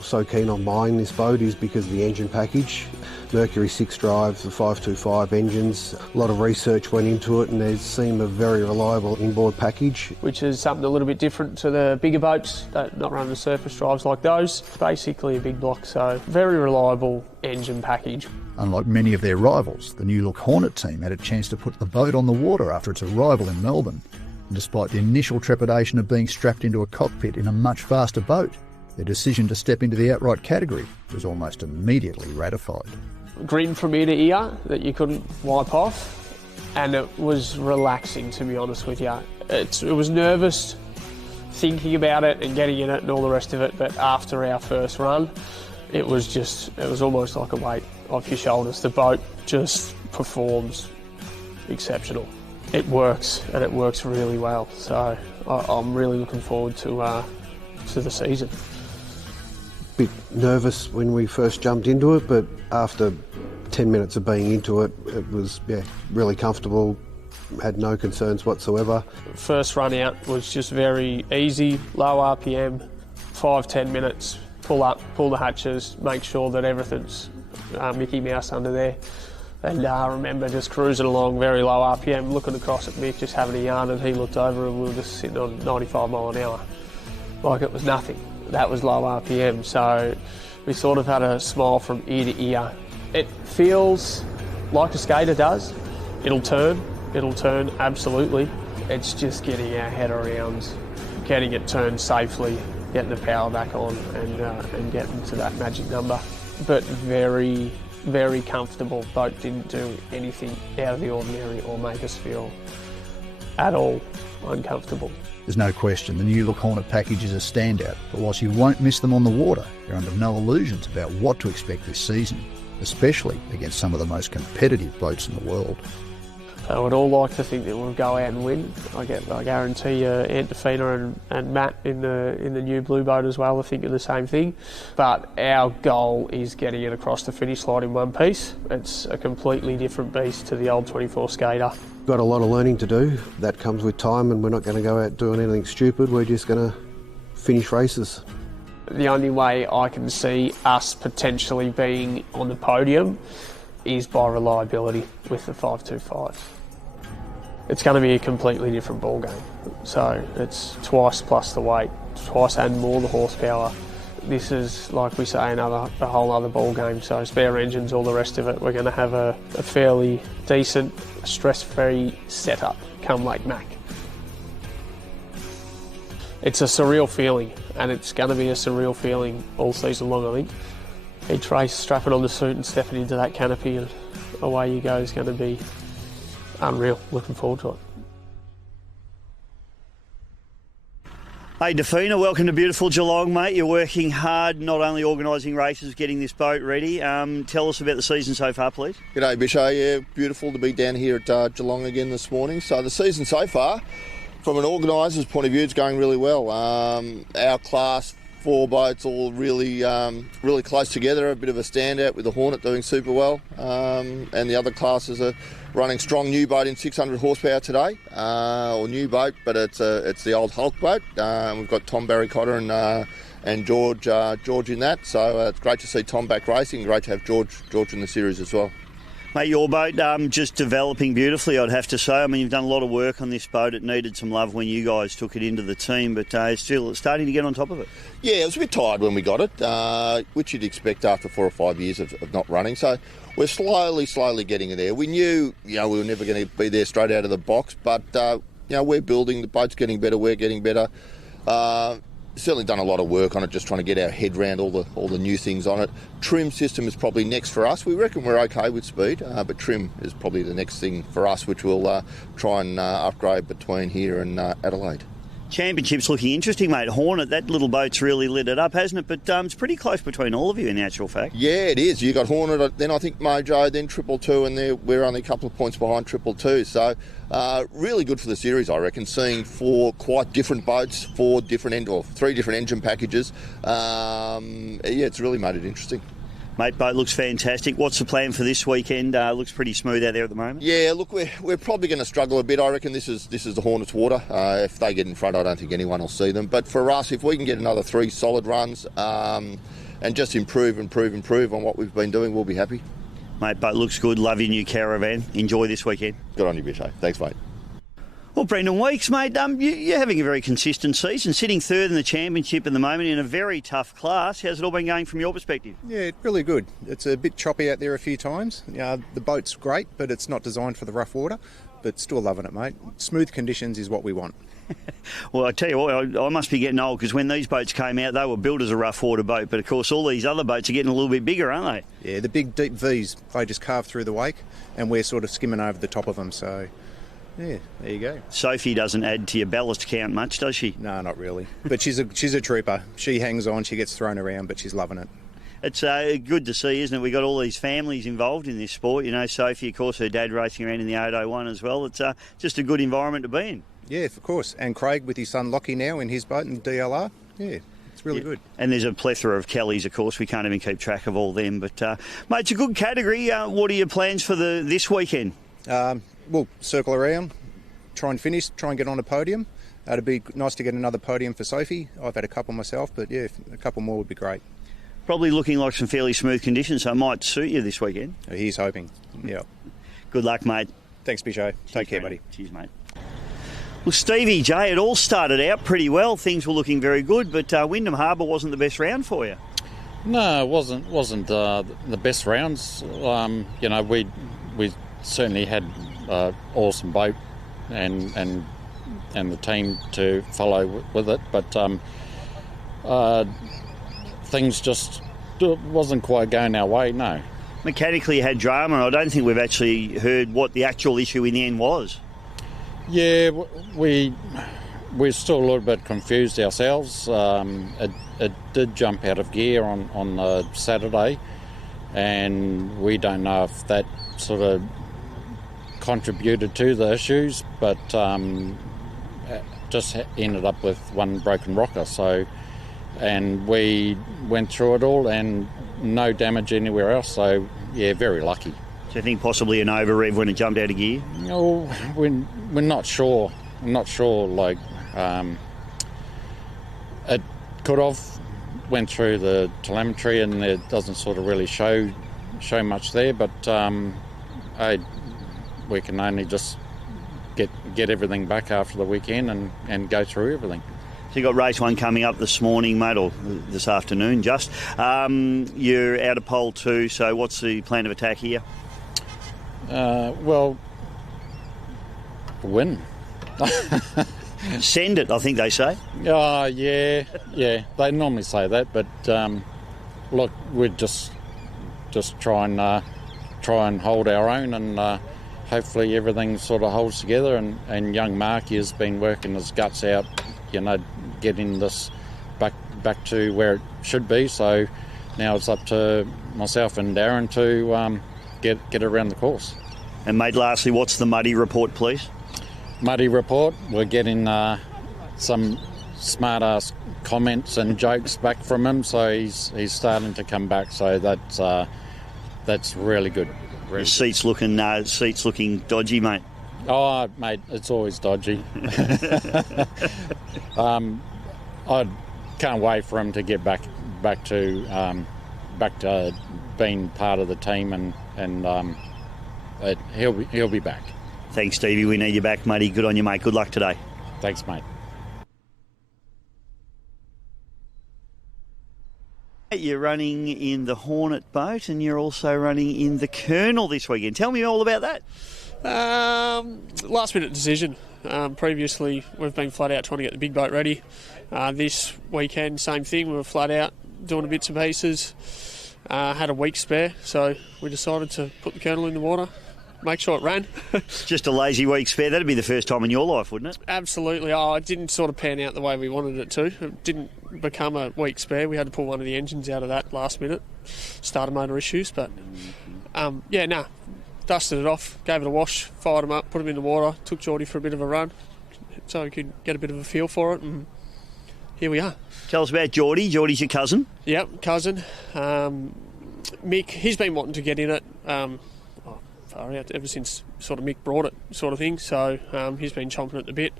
so keen on buying this boat is because of the engine package. Mercury 6 drive, the 525 engines. A lot of research went into it and they seem a very reliable inboard package. Which is something a little bit different to the bigger boats that not run the surface drives like those. It's basically a big block, so very reliable engine package. Unlike many of their rivals, the new-look Hornet team had a chance to put the boat on the water after its arrival in Melbourne. And despite the initial trepidation of being strapped into a cockpit in a much faster boat, their decision to step into the outright category was almost immediately ratified. Grin from ear to ear that you couldn't wipe off, and it was relaxing, to be honest with you. It was nervous thinking about it and getting in it and all the rest of it, but after our first run, it was almost like a weight off your shoulders. The boat just performs exceptional. It works, and it works really well, so I'm really looking forward to the season. Bit nervous when we first jumped into it, but after 10 minutes of being into it, it was really comfortable, had no concerns whatsoever. First run out was just very easy, low RPM, 5-10 minutes, pull up, pull the hatches, make sure that everything's Mickey Mouse under there. And I remember just cruising along, very low RPM, looking across at Mick, just having a yarn, and he looked over and we were just sitting on 95 mile an hour. Like it was nothing. That was low RPM, so we sort of had a smile from ear to ear. It feels like a skater does. It'll turn absolutely. It's just getting our head around getting it turned safely, getting the power back on and getting to that magic number. But very, very comfortable. Boat didn't do anything out of the ordinary or make us feel at all uncomfortable. There's no question the new look Hornet package is a standout, but whilst you won't miss them on the water, you're under no illusions about what to expect this season, especially against some of the most competitive boats in the world. I would all like to think that we'll go out and win. I guarantee Ant Defina and Matt in the new blue boat as well are thinking the same thing. But our goal is getting it across the finish line in one piece. It's a completely different beast to the old 24 skater. Got a lot of learning to do. That comes with time, and we're not going to go out doing anything stupid. We're just going to finish races. The only way I can see us potentially being on the podium is by reliability with the 525. It's going to be a completely different ball game. So it's twice plus the weight, twice and more the horsepower. This is, like we say, a whole other ball game. So spare engines, all the rest of it. We're going to have a fairly decent, stress-free setup come Lake Mac. It's a surreal feeling, and it's going to be a surreal feeling all season long, I think. Each race, strapping on the suit and stepping into that canopy and away you go is going to be unreal. Looking forward to it. Hey Defina, welcome to beautiful Geelong, mate. You're working hard, not only organising races, getting this boat ready. Tell us about the season so far, please. G'day, Bisho. Yeah, beautiful to be down here at Geelong again this morning. So the season so far, from an organiser's point of view, it's going really well. Our class 4 boats all really close together, a bit of a standout with the Hornet doing super well, and the other classes are running strong. New boat in 600 horsepower today, or new boat, but it's the old Hulk boat. We've got Tom Barry-Cotter and George in that, so it's great to see Tom back racing. Great to have George in the series as well. Mate, your boat just developing beautifully, I'd have to say. I mean, you've done a lot of work on this boat. It needed some love when you guys took it into the team, but it's still starting to get on top of it. Yeah, it was a bit tired when we got it, which you'd expect after 4 or 5 years of not running. So we're slowly getting there. We knew, we were never going to be there straight out of the box, but we're building. The boat's getting better. We're getting better. Certainly done a lot of work on it, just trying to get our head around all the new things on it. Trim system is probably next for us. We reckon we're okay with speed, but trim is probably the next thing for us, which we'll try and upgrade between here and Adelaide. Championship's looking interesting, mate. Hornet, that little boat's really lit it up, hasn't it? But it's pretty close between all of you in actual fact. Yeah, it is. You got Hornet, then I think Mojo, then 222, and we're only a couple of points behind 222. So really good for the series, I reckon, seeing 4 quite different boats, 3 different engine packages. It's really made it interesting. Mate, boat looks fantastic. What's the plan for this weekend? Looks pretty smooth out there at the moment. Yeah, look, we're probably going to struggle a bit. I reckon this is the Hornets' water. If they get in front, I don't think anyone will see them. But for us, if we can get another 3 solid runs and just improve on what we've been doing, we'll be happy. Mate, boat looks good. Love your new caravan. Enjoy this weekend. Good on you, Bisho. Thanks, mate. Well, Brendan Weeks, mate, you're having a very consistent season, sitting third in the championship at the moment in a very tough class. How's it all been going from your perspective? Yeah, really good. It's a bit choppy out there a few times. The boat's great, but it's not designed for the rough water, but still loving it, mate. Smooth conditions is what we want. Well, I tell you what, I must be getting old, because when these boats came out, they were built as a rough water boat, but of course all these other boats are getting a little bit bigger, aren't they? Yeah, the big deep Vs, they just carve through the wake, and we're sort of skimming over the top of them, so... Yeah, there you go. Sophie doesn't add to your ballast count much, does she? No, not really. But she's a trooper. She hangs on, she gets thrown around, but she's loving it. It's good to see, isn't it? We've got all these families involved in this sport. Sophie, of course, her dad racing around in the 801 as well. It's just a good environment to be in. Yeah, of course. And Craig with his son Lockie now in his boat in DLR. Yeah. It's really good. And there's a plethora of Kellys, of course. We can't even keep track of all them. But, mate, it's a good category. What are your plans for this weekend? We'll circle around, try and finish, try and get on a podium. It'd be nice to get another podium for Sophie. I've had a couple myself, but yeah, a couple more would be great. Probably looking like some fairly smooth conditions, so it might suit you this weekend. He's hoping, yeah. Good luck, mate. Thanks, Bisho. Take care, buddy. Cheers, mate. Well, Stevie J, it all started out pretty well. Things were looking very good, but Wyndham Harbour wasn't the best round for you. No, it wasn't the best rounds. You know, we certainly had awesome boat and the team to follow with it, but things just wasn't quite going our way. No. Mechanically, you had drama, and I don't think we've actually heard what the actual issue in the end was. Yeah, we're still a little bit confused ourselves. It did jump out of gear on Saturday, and we don't know if that sort of contributed to the issues, but just ended up with one broken rocker. So, and we went through it all, and no damage anywhere else. So, yeah, very lucky. Do you think possibly an over-rev when it jumped out of gear? No, we're not sure. I'm not sure. Like, it could have went through the telemetry, and it doesn't sort of really show much there. But we can only just get everything back after the weekend and go through everything. So you got race 1 coming up this morning, mate, or this afternoon just. You're out of pole 2, so what's the plan of attack here? Well, win. Send it, I think they say. Oh, yeah. They normally say that, but look, we'd just try and hold our own, and hopefully everything sort of holds together. And young Marky has been working his guts out, you know, getting this back to where it should be. So now it's up to myself and Darren to get around the course. And mate, lastly, what's the muddy report, please? Muddy report, we're getting some smart-ass comments and jokes back from him, so he's starting to come back, so that's really good. Your seat's looking dodgy, mate. Oh, mate, it's always dodgy. I can't wait for him to get back to being part of the team, and he'll be back. Thanks, Stevie. We need you back, matey. Good on you, mate. Good luck today. Thanks, mate. You're running in the Hornet boat, and you're also running in the Colonel this weekend. Tell me all about that. Last minute decision. Previously, we've been flat out trying to get the big boat ready. This weekend, same thing. We were flat out doing bits and pieces. Had a week spare, so we decided to put the Colonel in the water, make sure it ran. Just a lazy week spare. That'd be the first time in your life, wouldn't it? Absolutely. Oh, it didn't sort of pan out the way we wanted it to. It didn't become a week spare. We had to pull one of the engines out of that last minute. Starter motor issues, but dusted it off, gave it a wash, fired them up, put them in the water, took Geordie for a bit of a run so we could get a bit of a feel for it, and here we are. Tell us about Geordie. Geordie's your cousin? Yep, cousin. Mick, he's been wanting to get in it far out ever since sort of Mick brought it, sort of thing, so he's been chomping at the bit.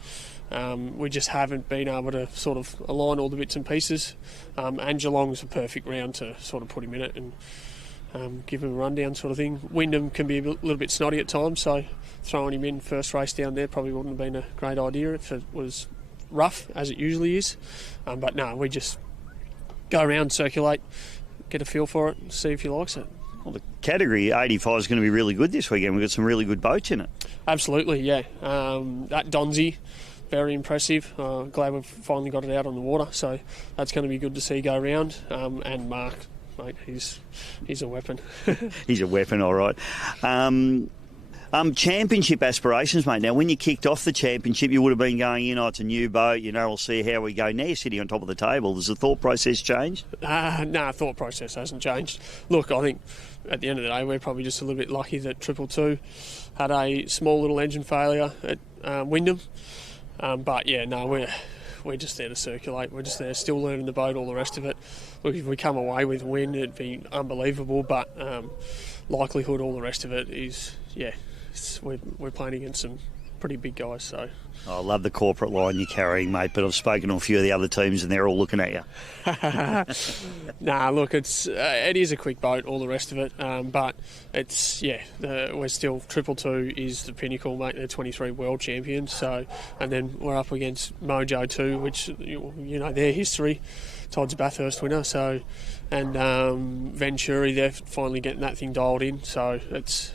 We just haven't been able to sort of align all the bits and pieces, and Geelong's a perfect round to sort of put him in it and give him a rundown sort of thing. Wyndham can be a little bit snotty at times, so throwing him in first race down there probably wouldn't have been a great idea if it was rough, as it usually is. But no, we just go around, circulate, get a feel for it, see if he likes it. Well, the category 85 is going to be really good this weekend. We've got some really good boats in it. Absolutely, yeah. That Donzi, very impressive. Glad we've finally got it out on the water, so that's going to be good to see go around. And Mark, mate, he's a weapon. He's a weapon, all right. Championship aspirations, mate. Now, when you kicked off the championship, you would have been going, it's a new boat, we'll see how we go. Now you're sitting on top of the table. Has the thought process changed? No, thought process hasn't changed. Look, I think at the end of the day, we're probably just a little bit lucky that 222 had a small little engine failure at Wyndham. But yeah, no, we're just there to circulate. We're just there still learning the boat, all the rest of it. Look, if we come away with a win, it'd be unbelievable, but likelihood, all the rest of it is, we're playing against some pretty big guys. So I love the corporate line you're carrying, mate, but I've spoken to a few of the other teams and they're all looking at you. Nah, look, it is a quick boat, all the rest of it, but it's, we're still, 222 is the pinnacle, mate. They're 23 world champions, so, and then we're up against Mojo too, which, you know, their history, Todd's Bathurst winner, so, and Venturi, they're finally getting that thing dialed in, so it's,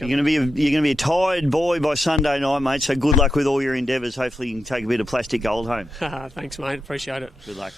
You're going to be a tired boy by Sunday night, mate. So good luck with all your endeavours. Hopefully, you can take a bit of plastic gold home. Thanks, mate. Appreciate it. Good luck.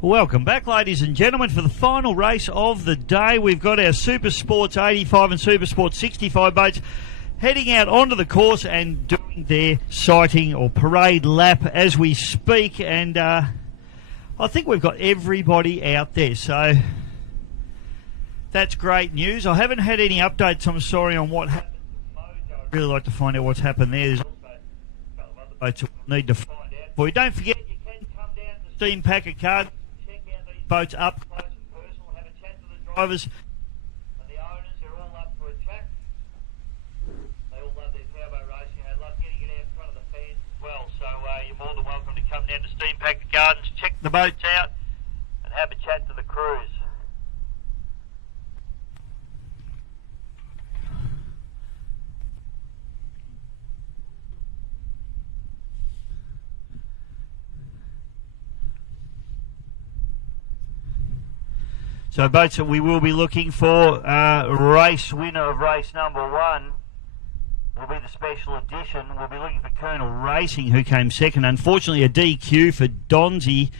Welcome back, ladies and gentlemen, for the final race of the day. We've got our Super Sports 85 and Super Sports 65 boats heading out onto the course and doing their sighting or parade lap as we speak. And I think we've got everybody out there, so that's great news. I haven't had any updates, I'm sorry, on what happened. I'd really like to find out what's happened there. There's also a couple of other boats that we'll need to find out for you. Don't forget, you can come down to the Steam Packer Card, check out these boats up close and personal, have a chat to the drivers and the owners. They're all up for a chat. They all love their powerboat racing. They love getting it out in front of the fans as well. So you're more than welcome to come down to Steam Packer Gardens, check the boats out and have a chat to the crews. So boats that we will be looking for, race winner of race number 1 will be the special edition. We'll be looking for Colonel Racing, who came second. Unfortunately, a DQ for Donzi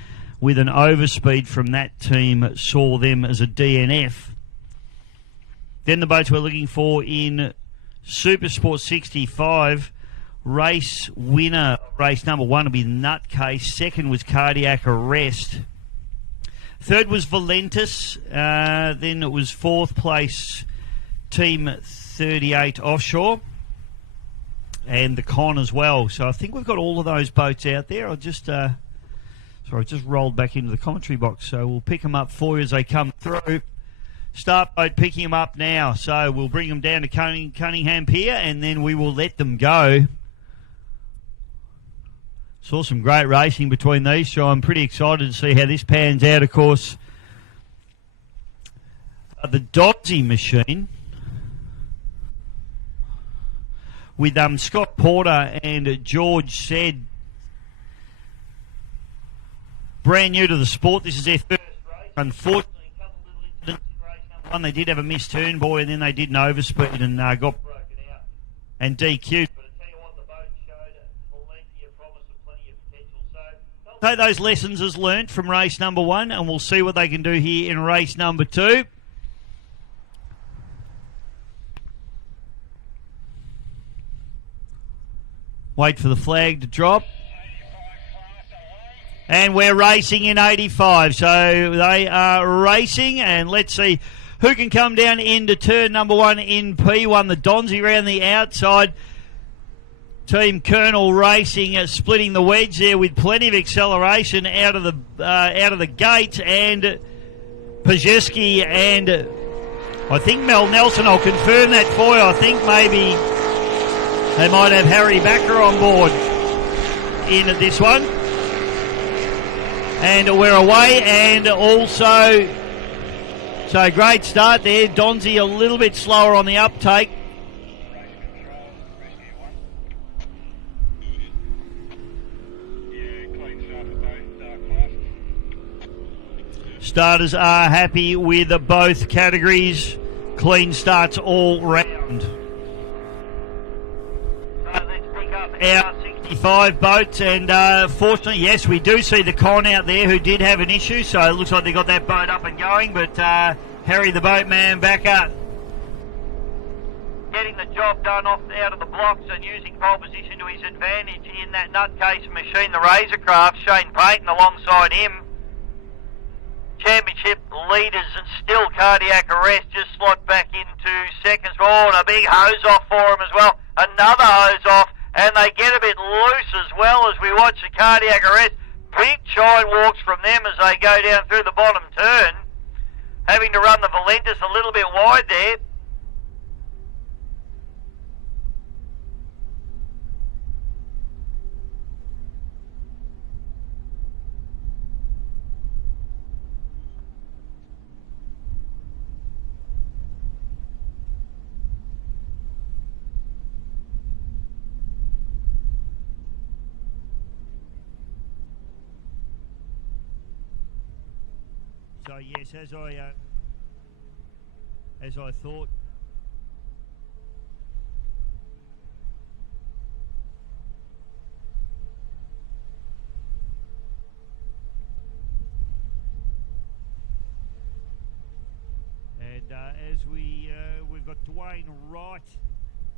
with an overspeed from that team saw them as a DNF. Then the boats we're looking for in Super Sport 65, race winner of race number 1 will be Nutcase. Second was Cardiac Arrest. Third was Valentis. Then it was fourth place, Team 38 Offshore. And the Con as well. So I think we've got all of those boats out there. I just rolled back into the commentary box. So we'll pick them up for you as they come through. Start boat picking them up now. So we'll bring them down to Cunningham Pier and then we will let them go. Saw some great racing between these, so I'm pretty excited to see how this pans out. Of course, the Dodsey machine with Scott Porter and George Said, brand new to the sport. This is their first race. Unfortunately, a couple of little incidents in race number 1. They did have a missed turn buoy and then they did an overspeed and got broken out and DQ'd. Take those lessons as learnt from race number 1 and we'll see what they can do here in race number 2. Wait for the flag to drop. And we're racing in 85. So they are racing, and let's see who can come down into turn number 1 in P1. The Donzi around the outside. Team Colonel Racing splitting the wedge there with plenty of acceleration out of the gate, and Peshazooi and I think Mel Nelson. I'll confirm that for you. I think maybe they might have Harry Backer on board in this one. And we're away, and also, so great start there. Donzi a little bit slower on the uptake. Starters are happy with both categories. Clean starts all round. So let's pick up our 65 boats, and fortunately, yes, we do see the con out there who did have an issue, so it looks like they got that boat up and going, but Harry the boatman back up. Getting the job done out of the blocks and using pole position to his advantage in that nutcase machine, the Razorcraft. Shane Payton alongside him. Championship leaders and still cardiac arrest, just slot back into seconds. Oh, and a big hose off for him as well. Another hose off, and they get a bit loose as well as we watch the cardiac arrest. Big shine walks from them as they go down through the bottom turn, having to run the Valentis a little bit wide there. So yes, as I thought, and as we've got Dwayne Wright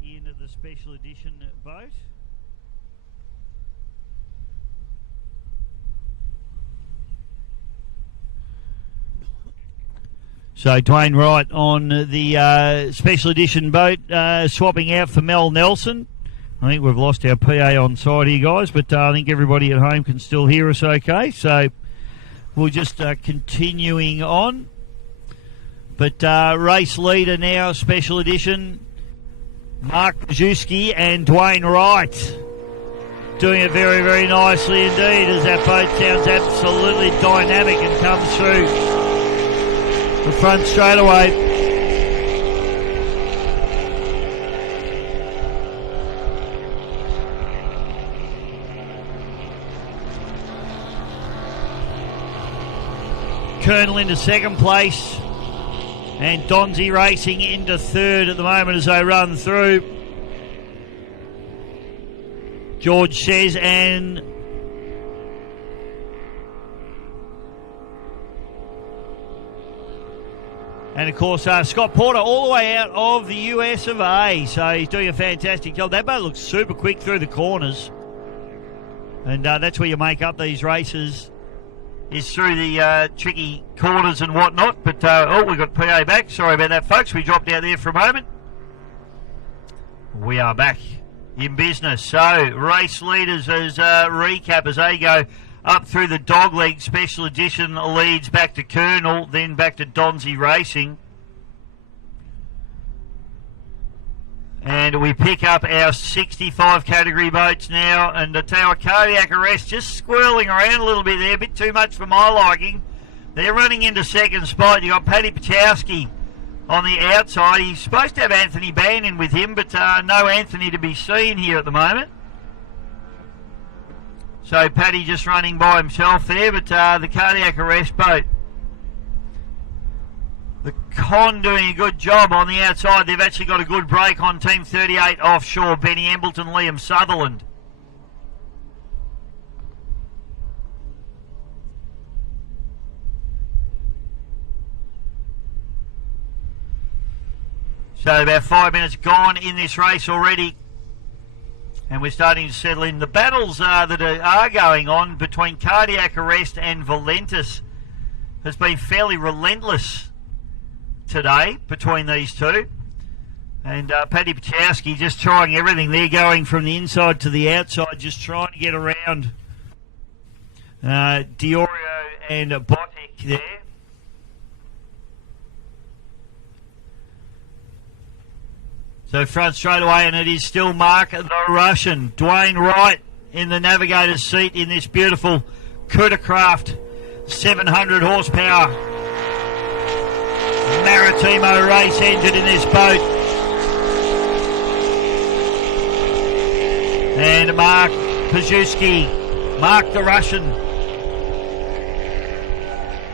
in the special edition boat. So Dwayne Wright on the special edition boat, swapping out for Mel Nelson. I think we've lost our PA on side here, guys, but I think everybody at home can still hear us okay. So we'll just continuing on. But race leader now, special edition, Mark Peshazooi and Dwayne Wright. Doing it very, very nicely indeed, as that boat sounds absolutely dynamic and comes through the front straight away. Colonel into second place, and Donzi Racing into third at the moment as they run through. George says, and of course, Scott Porter all the way out of the US of A. So he's doing a fantastic job. That boat looks super quick through the corners. And that's where you make up these races, is through the tricky corners and whatnot. But, we've got PA back. Sorry about that, folks. We dropped out there for a moment. We are back in business. So, race leaders as recap as they go up through the dogleg. Special edition leads back to Colonel, then back to Donzi Racing. And we pick up our 65 category boats now, and the Tower cardiac arrest just squirreling around a little bit there, a bit too much for my liking. They're running into second spot. You got Paddy Peshazooi on the outside. He's supposed to have Anthony Bannon with him, but no Anthony to be seen here at the moment. So Paddy just running by himself there, but the cardiac arrest boat, the Con doing a good job on the outside. They've actually got a good break on Team 38 Offshore, Benny Embleton, Liam Sutherland. So about 5 minutes gone in this race already. And we're starting to settle in. The battles that are going on between Cardiac Arrest and Valentis has been fairly relentless today between these two. And Paddy Peshazooi just trying everything. They're going from the inside to the outside, just trying to get around Diorio and Botic there. So front straight away, and it is still Mark the Russian. Dwayne Wright in the navigator's seat in this beautiful Cuttercraft 700 horsepower Maritimo race engine in this boat. And Mark Peshazooi, Mark the Russian,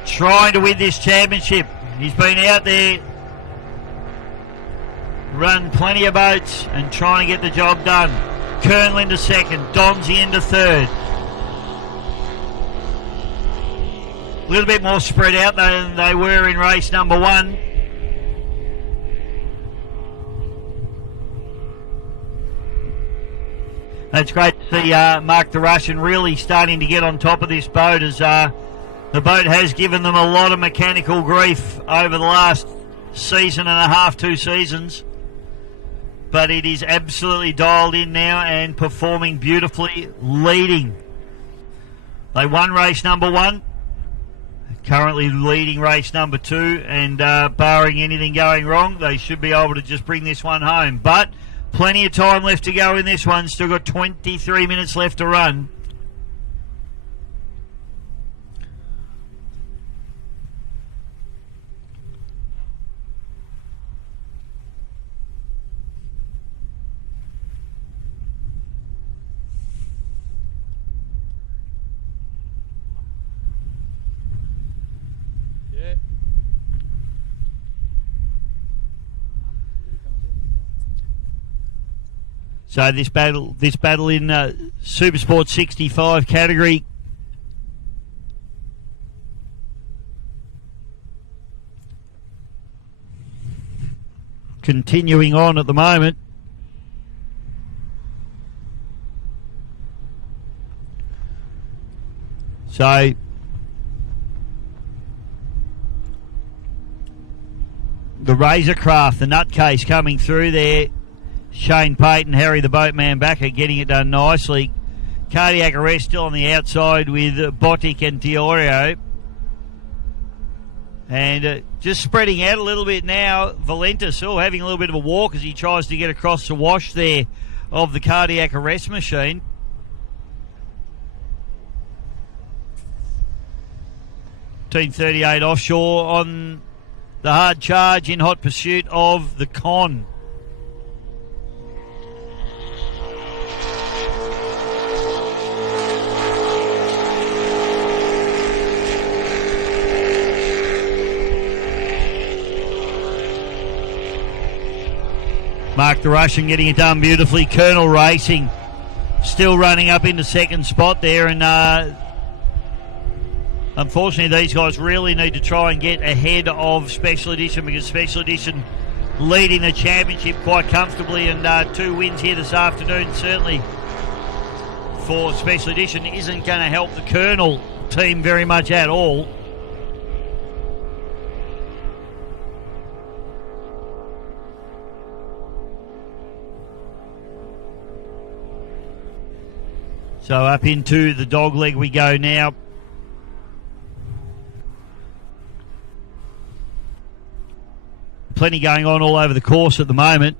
trying to win this championship. He's been out there, run plenty of boats and trying to get the job done. Kernel into second, Donzi into third. A little bit more spread out than they were in race number one. It's great to see Mark the Russian really starting to get on top of this boat, as the boat has given them a lot of mechanical grief over the last season and a half, 2 seasons. But it is absolutely dialed in now and performing beautifully, leading. They won race number one, currently leading race number 2, and barring anything going wrong, they should be able to just bring this one home. But plenty of time left to go in this one. Still got 23 minutes left to run. So this battle in Supersport 65 category continuing on at the moment. So the Razorcraft, the nutcase coming through there. Shane Payton, Harry the Boatman Backer getting it done nicely. Cardiac Arrest still on the outside with Botic and Diorio. And just spreading out a little bit now. Valentis having a little bit of a walk as he tries to get across the wash there of the Cardiac Arrest machine. Team 38 Offshore on the hard charge in hot pursuit of the Con. Mark the Russian getting it done beautifully. Colonel Racing still running up into second spot there, and unfortunately these guys really need to try and get ahead of Special Edition, because Special Edition leading the championship quite comfortably, and 2 wins here this afternoon certainly for Special Edition isn't going to help the Colonel team very much at all. So up into the dog leg we go now. Plenty going on all over the course at the moment.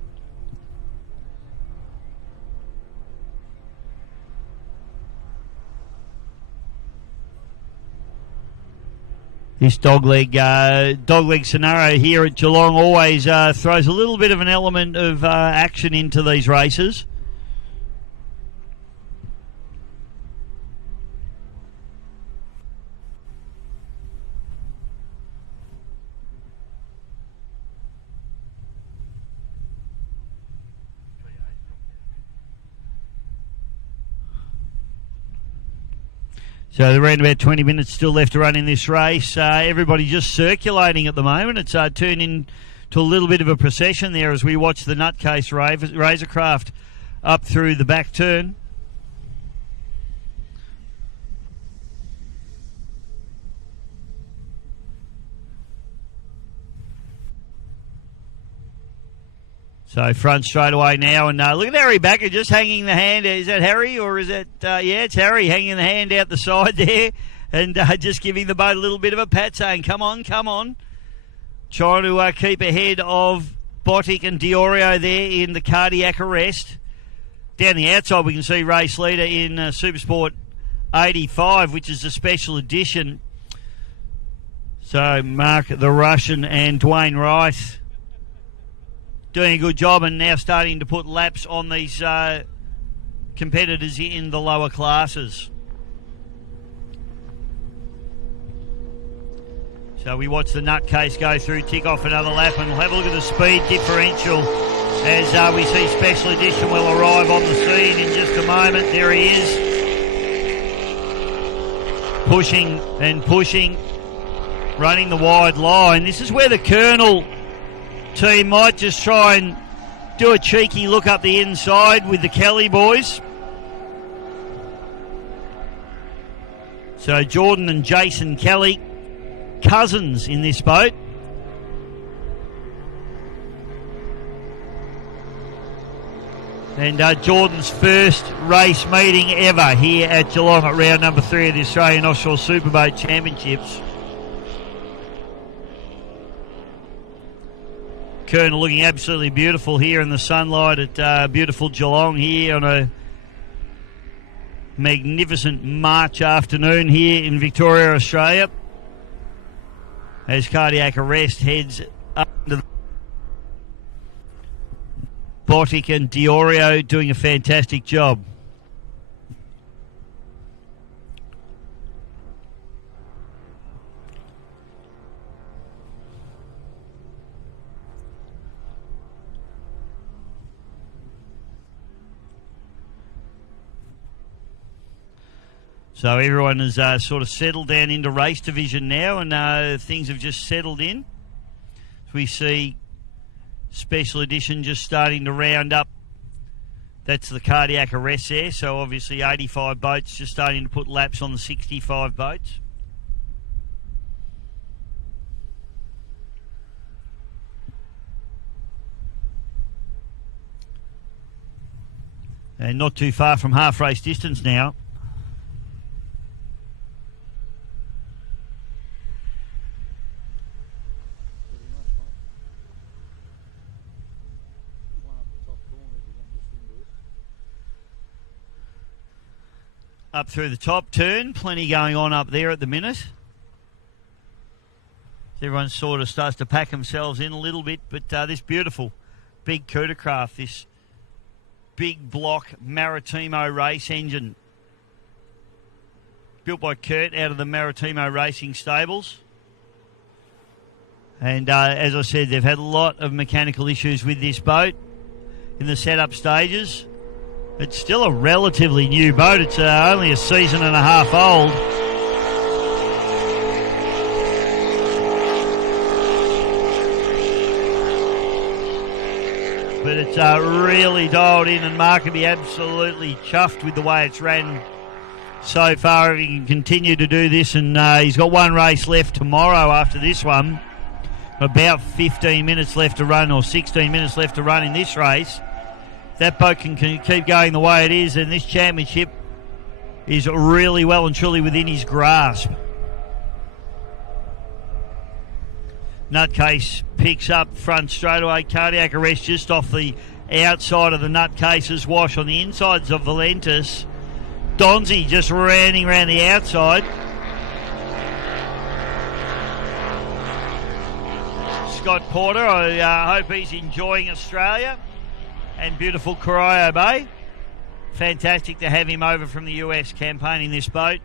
This dogleg scenario here at Geelong always throws a little bit of an element of action into these races. So around about 20 minutes still left to run in this race. Everybody just circulating at the moment. It's turned into a little bit of a procession there as we watch the nutcase Razorcraft up through the back turn. So front straight away now, and look at Harry Backer just hanging the hand. Is that Harry, or is it? Yeah, it's Harry hanging the hand out the side there, and just giving the boat a little bit of a pat, saying, "Come on, come on." Trying to keep ahead of Botic and Diorio there in the cardiac arrest. Down the outside, we can see race leader in Supersport 85, which is a special edition. So Mark the Russian and Dwayne Rice doing a good job, and now starting to put laps on these competitors in the lower classes. So we watch the nutcase go through, tick off another lap, and we'll have a look at the speed differential as we see Special Edition will arrive on the scene in just a moment. There he is. Pushing and pushing, running the wide line. This is where the Colonel team might just try and do a cheeky look up the inside with the Kelly boys. So Jordan and Jason Kelly, cousins in this boat. And Jordan's first race meeting ever here at Geelong at round number 3 of the Australian Offshore Superboat Championships. Colonel looking absolutely beautiful here in the sunlight at beautiful Geelong here on a magnificent March afternoon here in Victoria, Australia. As cardiac arrest heads up to the Botic and Diorio doing a fantastic job. So everyone is sort of settled down into race division now, and things have just settled in. We see Special Edition just starting to round up. That's the cardiac arrest there. So obviously 85 boats just starting to put laps on the 65 boats. And not too far from half race distance now. Up through the top turn, plenty going on up there at the minute. Everyone sort of starts to pack themselves in a little bit, but this beautiful big Cootercraft, this big block Maritimo race engine, built by Kurt out of the Maritimo Racing stables. And as I said, they've had a lot of mechanical issues with this boat in the setup stages. It's still a relatively new boat. It's only a season and a half old. But it's really dialed in, and Mark can be absolutely chuffed with the way it's ran so far. If he can continue to do this, and he's got one race left tomorrow after this one. About 15 minutes left to run, or 16 minutes left to run in this race. That boat can keep going the way it is, and this championship is really well and truly within his grasp. Nutcase picks up front straightaway. Cardiac arrest just off the outside of the Nutcase's wash on the insides of Valentis. Donzi just running around the outside. Scott Porter, I hope he's enjoying Australia and beautiful Corio Bay. Fantastic to have him over from the US campaigning this boat.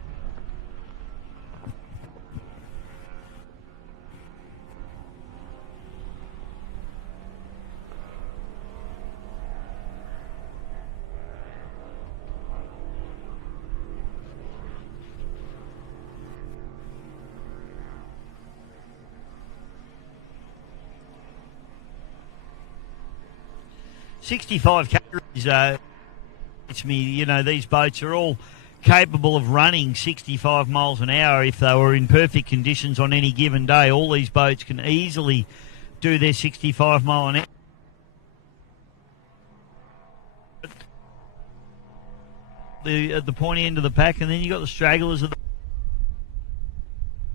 $65 categories It's me, you know, these boats are all capable of running 65 miles an hour if they were in perfect conditions on any given day. All these boats can easily do their 65 mile an hour. At the pointy end of the pack, and then you got the stragglers of the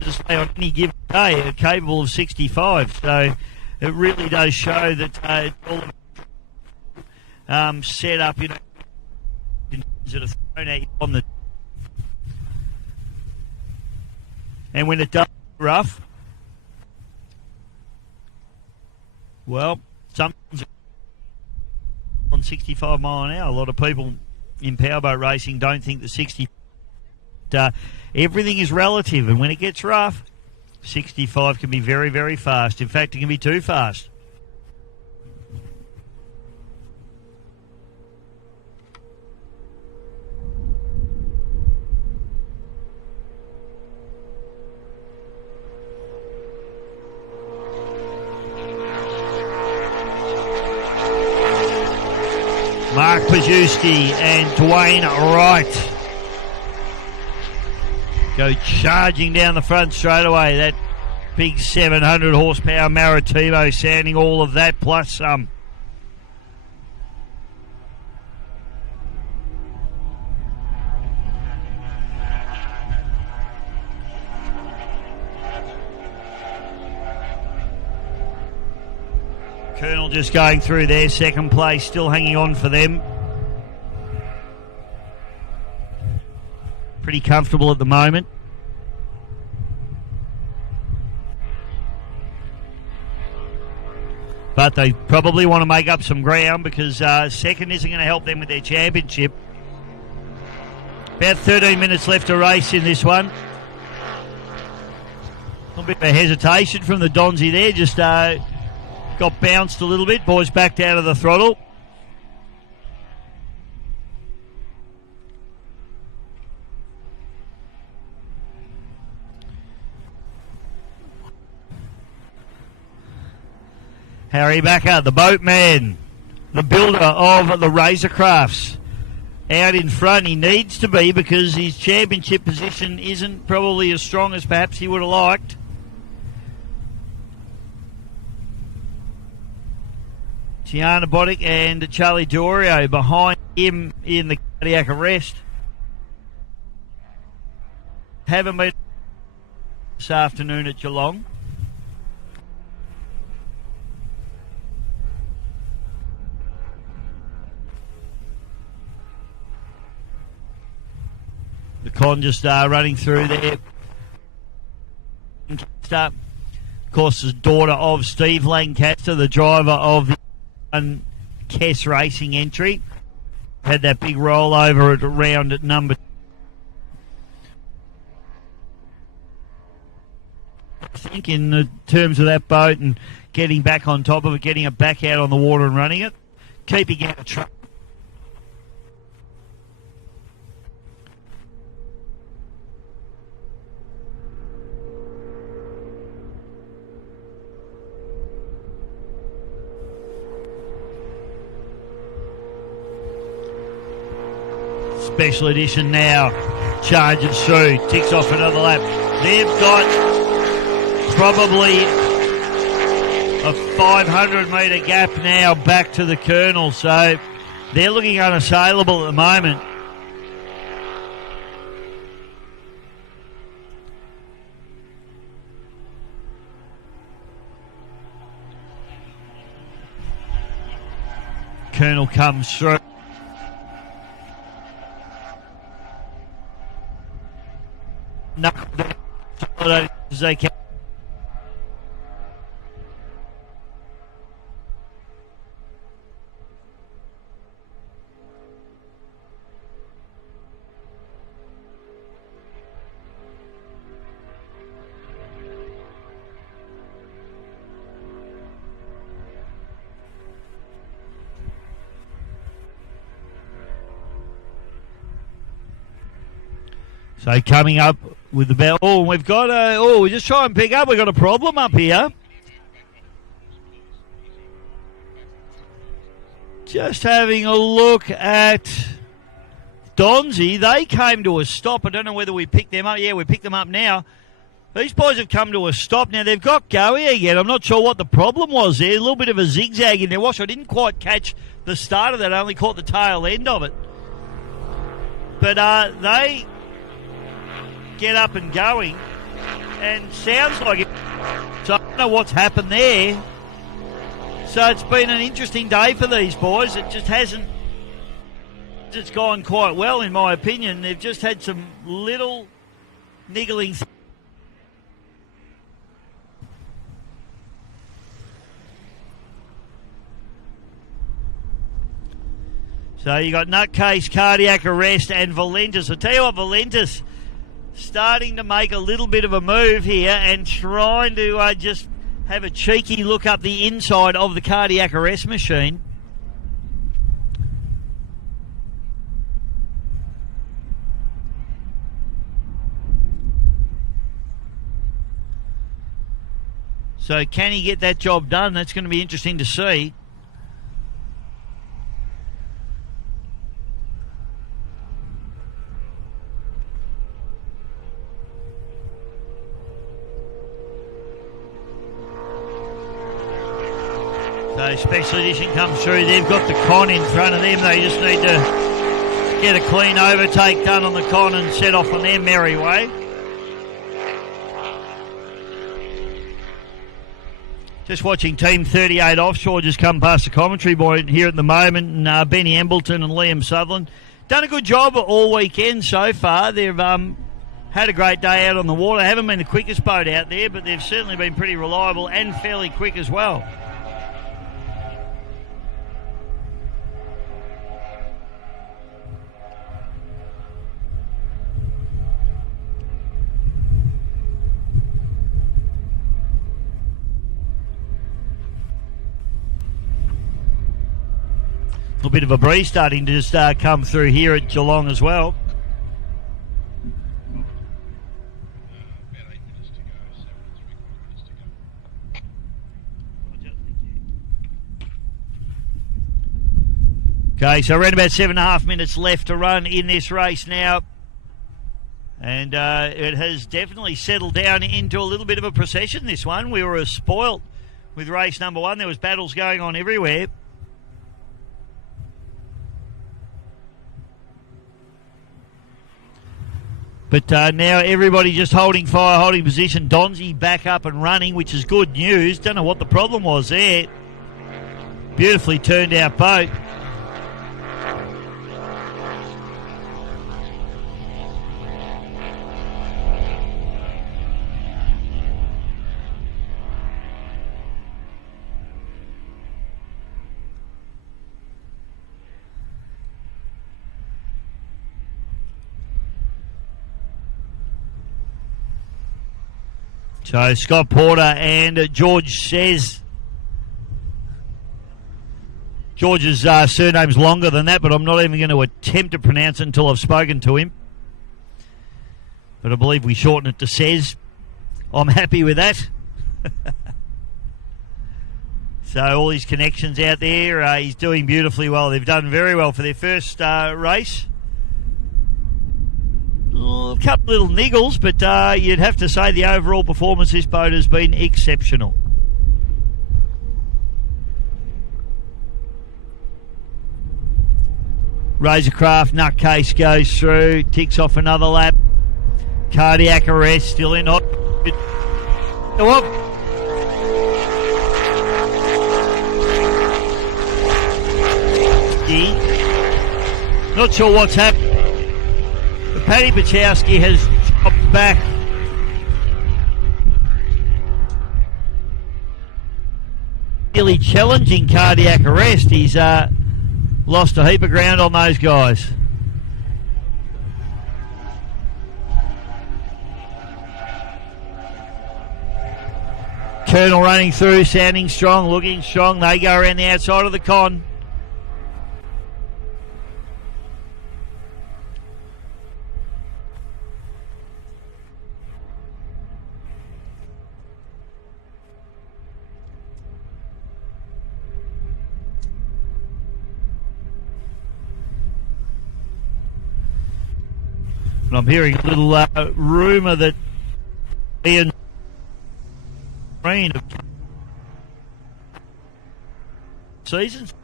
just on any given day are capable of 65. So it really does show that it's all set up, you know, that are thrown at you on the. And when it does rough, well, sometimes on 65 mile an hour. A lot of people in powerboat racing don't think the 60. Everything is relative, and when it gets rough, 65 can be very, very fast. In fact, it can be too fast. Mark Peshazooi and Dwayne Wright go charging down the front straight away. That big 700 horsepower Maritimo sounding all of that plus some. Colonel just going through there, second place, still hanging on for them. Pretty comfortable at the moment. But they probably want to make up some ground because second isn't going to help them with their championship. About 13 minutes left to race in this one. A little bit of a hesitation from the Donzie there, just got bounced a little bit. Boys backed out of the throttle. Harry Backer, the boatman, the builder of the Razor Crafts, out in front. He needs to be because his championship position isn't probably as strong as perhaps he would have liked. Tiana Boddick and Charlie Dorio behind him in the cardiac arrest. Haven't been this afternoon at Geelong. The con just running through there. Of course, the daughter of Steve Lancaster, the driver of the Kess Racing entry. Had that big rollover at round at number 2. I think in the terms of that boat and getting back on top of it, getting it back out on the water and running it, keeping out of trouble. Special edition now, charges through, ticks off another lap. They've got probably a 500 metre gap now back to the Colonel, so they're looking unassailable at the moment. Colonel comes through. Knuckle down as they can. So coming up with the bell. Oh, we've got we just try and pick up. We've got a problem up here. Just having a look at Donzi, they came to a stop. I don't know whether we picked them up. Yeah, we picked them up now. These boys have come to a stop. Now, they've got going again. I'm not sure what the problem was there. A little bit of a zigzag in their wash. I didn't quite catch the start of that. I only caught the tail end of it. But they get up and going, and sounds like it. So I don't know what's happened there. So it's been an interesting day for these boys. It just hasn't. It's gone quite well, in my opinion. They've just had some little niggling things. So you got Nutcase, Cardiac Arrest, and Valentis. I'll tell you what, Valentis starting to make a little bit of a move here and trying to just have a cheeky look up the inside of the Cardiac Arrest machine. So can he get that job done? That's going to be interesting to see. So Special Edition comes through. They've got the con in front of them. They just need to get a clean overtake done on the con and set off on their merry way. Just watching Team 38 Offshore just come past the commentary board here at the moment, and Benny Embleton and Liam Sutherland. Done a good job all weekend so far. They've had a great day out on the water. Haven't been the quickest boat out there, but they've certainly been pretty reliable and fairly quick as well. A bit of a breeze starting to just come through here at Geelong as well. Okay, so around about 7.5 minutes left to run in this race now. And it has definitely settled down into a little bit of a procession, this one. We were spoilt with race number one. There was battles going on everywhere. But now everybody just holding fire, holding position. Donzi back up and running, which is good news. Don't know what the problem was there. Beautifully turned out boat. So Scott Porter and George says. George's surname's longer than that, but I'm not even going to attempt to pronounce it until I've spoken to him. But I believe we shorten it to says. I'm happy with that. So all his connections out there, he's doing beautifully well. They've done very well for their first race. A couple little niggles, but you'd have to say the overall performance of this boat has been exceptional. Razorcraft Nutcase goes through, ticks off another lap. Cardiac Arrest still in hot. Go up. Not sure what's happened. Paddy Peshazooi has dropped back. Really challenging Cardiac Arrest. He's lost a heap of ground on those guys. Colonel running through, sounding strong, looking strong. They go around the outside of the con. I'm hearing a little rumour that Ian Green of seasons.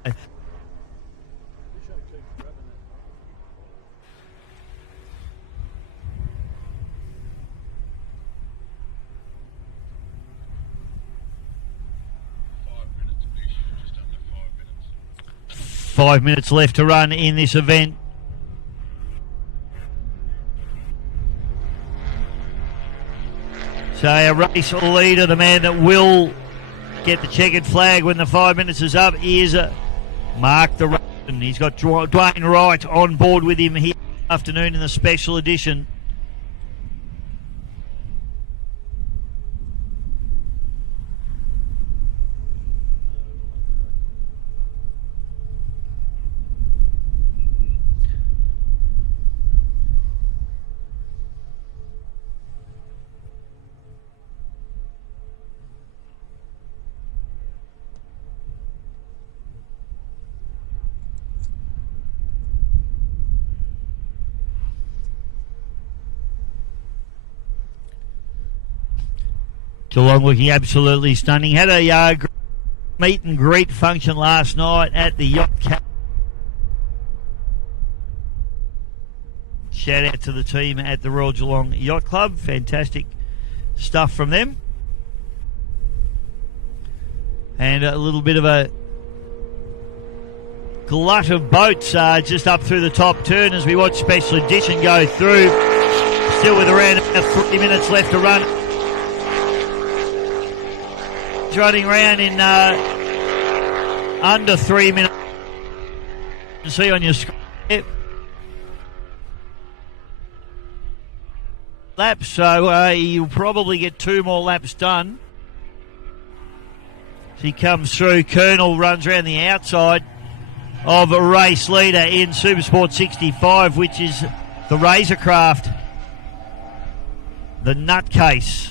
Five minutes left to run in this event. So our race leader, the man that will get the checkered flag when the 5 minutes is up, is Mark the Russian. He's got Dwayne Wright on board with him here this afternoon in the special edition. Geelong looking absolutely stunning. Had a meet and greet function last night at the Yacht Cap. Shout out to the team at the Royal Geelong Yacht Club. Fantastic stuff from them. And a little bit of a glut of boats just up through the top turn as we watch Special Edition go through. Still with around about 3 minutes left to run. Running around in under 3 minutes. You see on your screen. Laps, so you'll probably get 2 more laps done. As he comes through, Colonel runs around the outside of a race leader in Supersport 65, which is the Razorcraft, the Nutcase.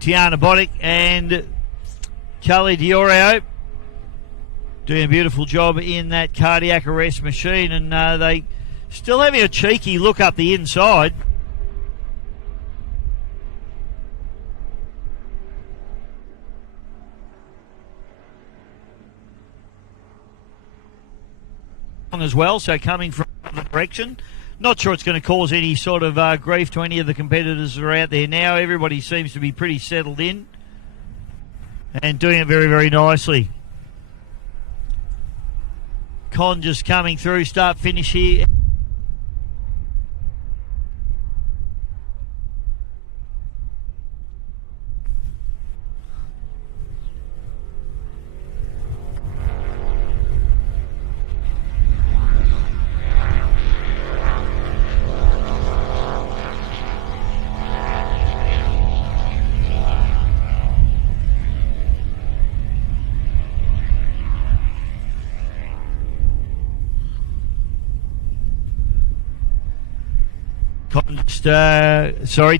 Tiana Boddick and Charlie Diorio doing a beautiful job in that cardiac arrest machine, and they still having a cheeky look up the inside. As well, so coming from the direction. Not sure it's going to cause any sort of grief to any of the competitors that are out there now. Everybody seems to be pretty settled in and doing it very, very nicely. Con just coming through, start finish here.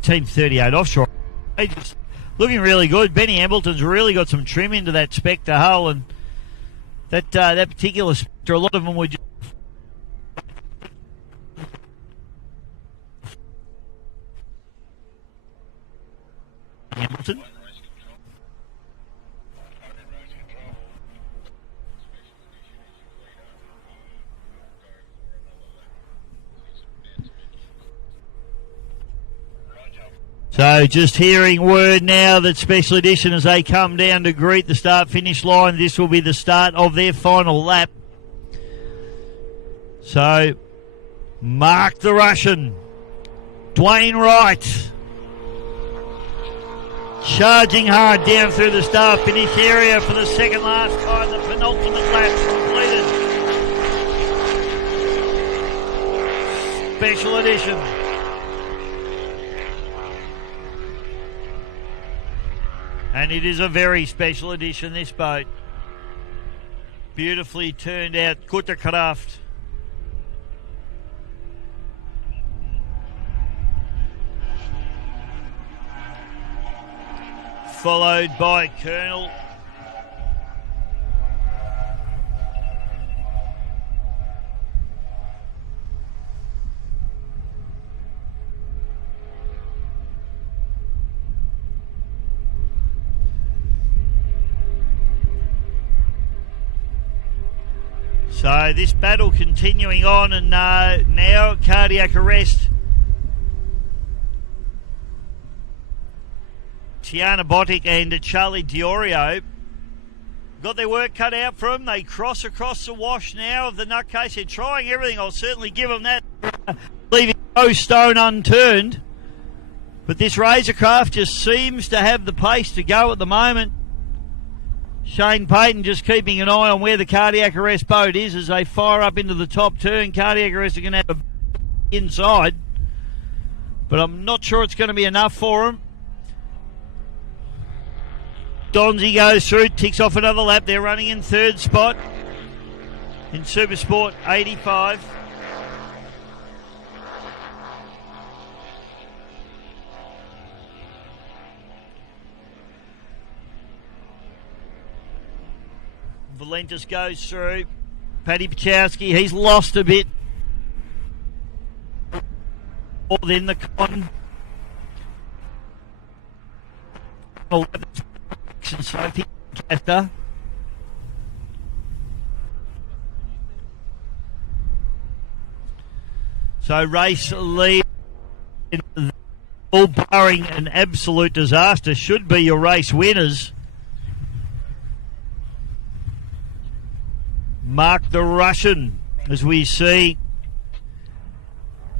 Team 38 Offshore. Just looking really good. Benny Embleton's really got some trim into that Spectre hull, and that particular Spectre, a lot of them were just Embleton. So just hearing word now that Special Edition, as they come down to greet the start-finish line, this will be the start of their final lap. So, Mark the Russian, Dwayne Wright, charging hard down through the start-finish area for the second last time, the penultimate lap completed. Special Edition. And it is a very special edition, this boat. Beautifully turned out Kutterkraft. Followed by Colonel. So this battle continuing on, and now cardiac arrest. Tiana Botic and Charlie Diorio got their work cut out for them. They cross across the wash now of the nutcase. They're trying everything. I'll certainly give them that, leaving no stone unturned. But this Razorcraft just seems to have the pace to go at the moment. Shane Payton just keeping an eye on where the cardiac arrest boat is as they fire up into the top turn. Cardiac arrest are going to have a inside, but I'm not sure it's going to be enough for them. Donzi goes through, ticks off another lap. They're running in third spot in Supersport 85. Valentis goes through. Paddy Peshazooi, he's lost a bit. More than the con. And Sophie Caster. So race lead, all barring an absolute disaster, should be your race winners. Mark the Russian, as we see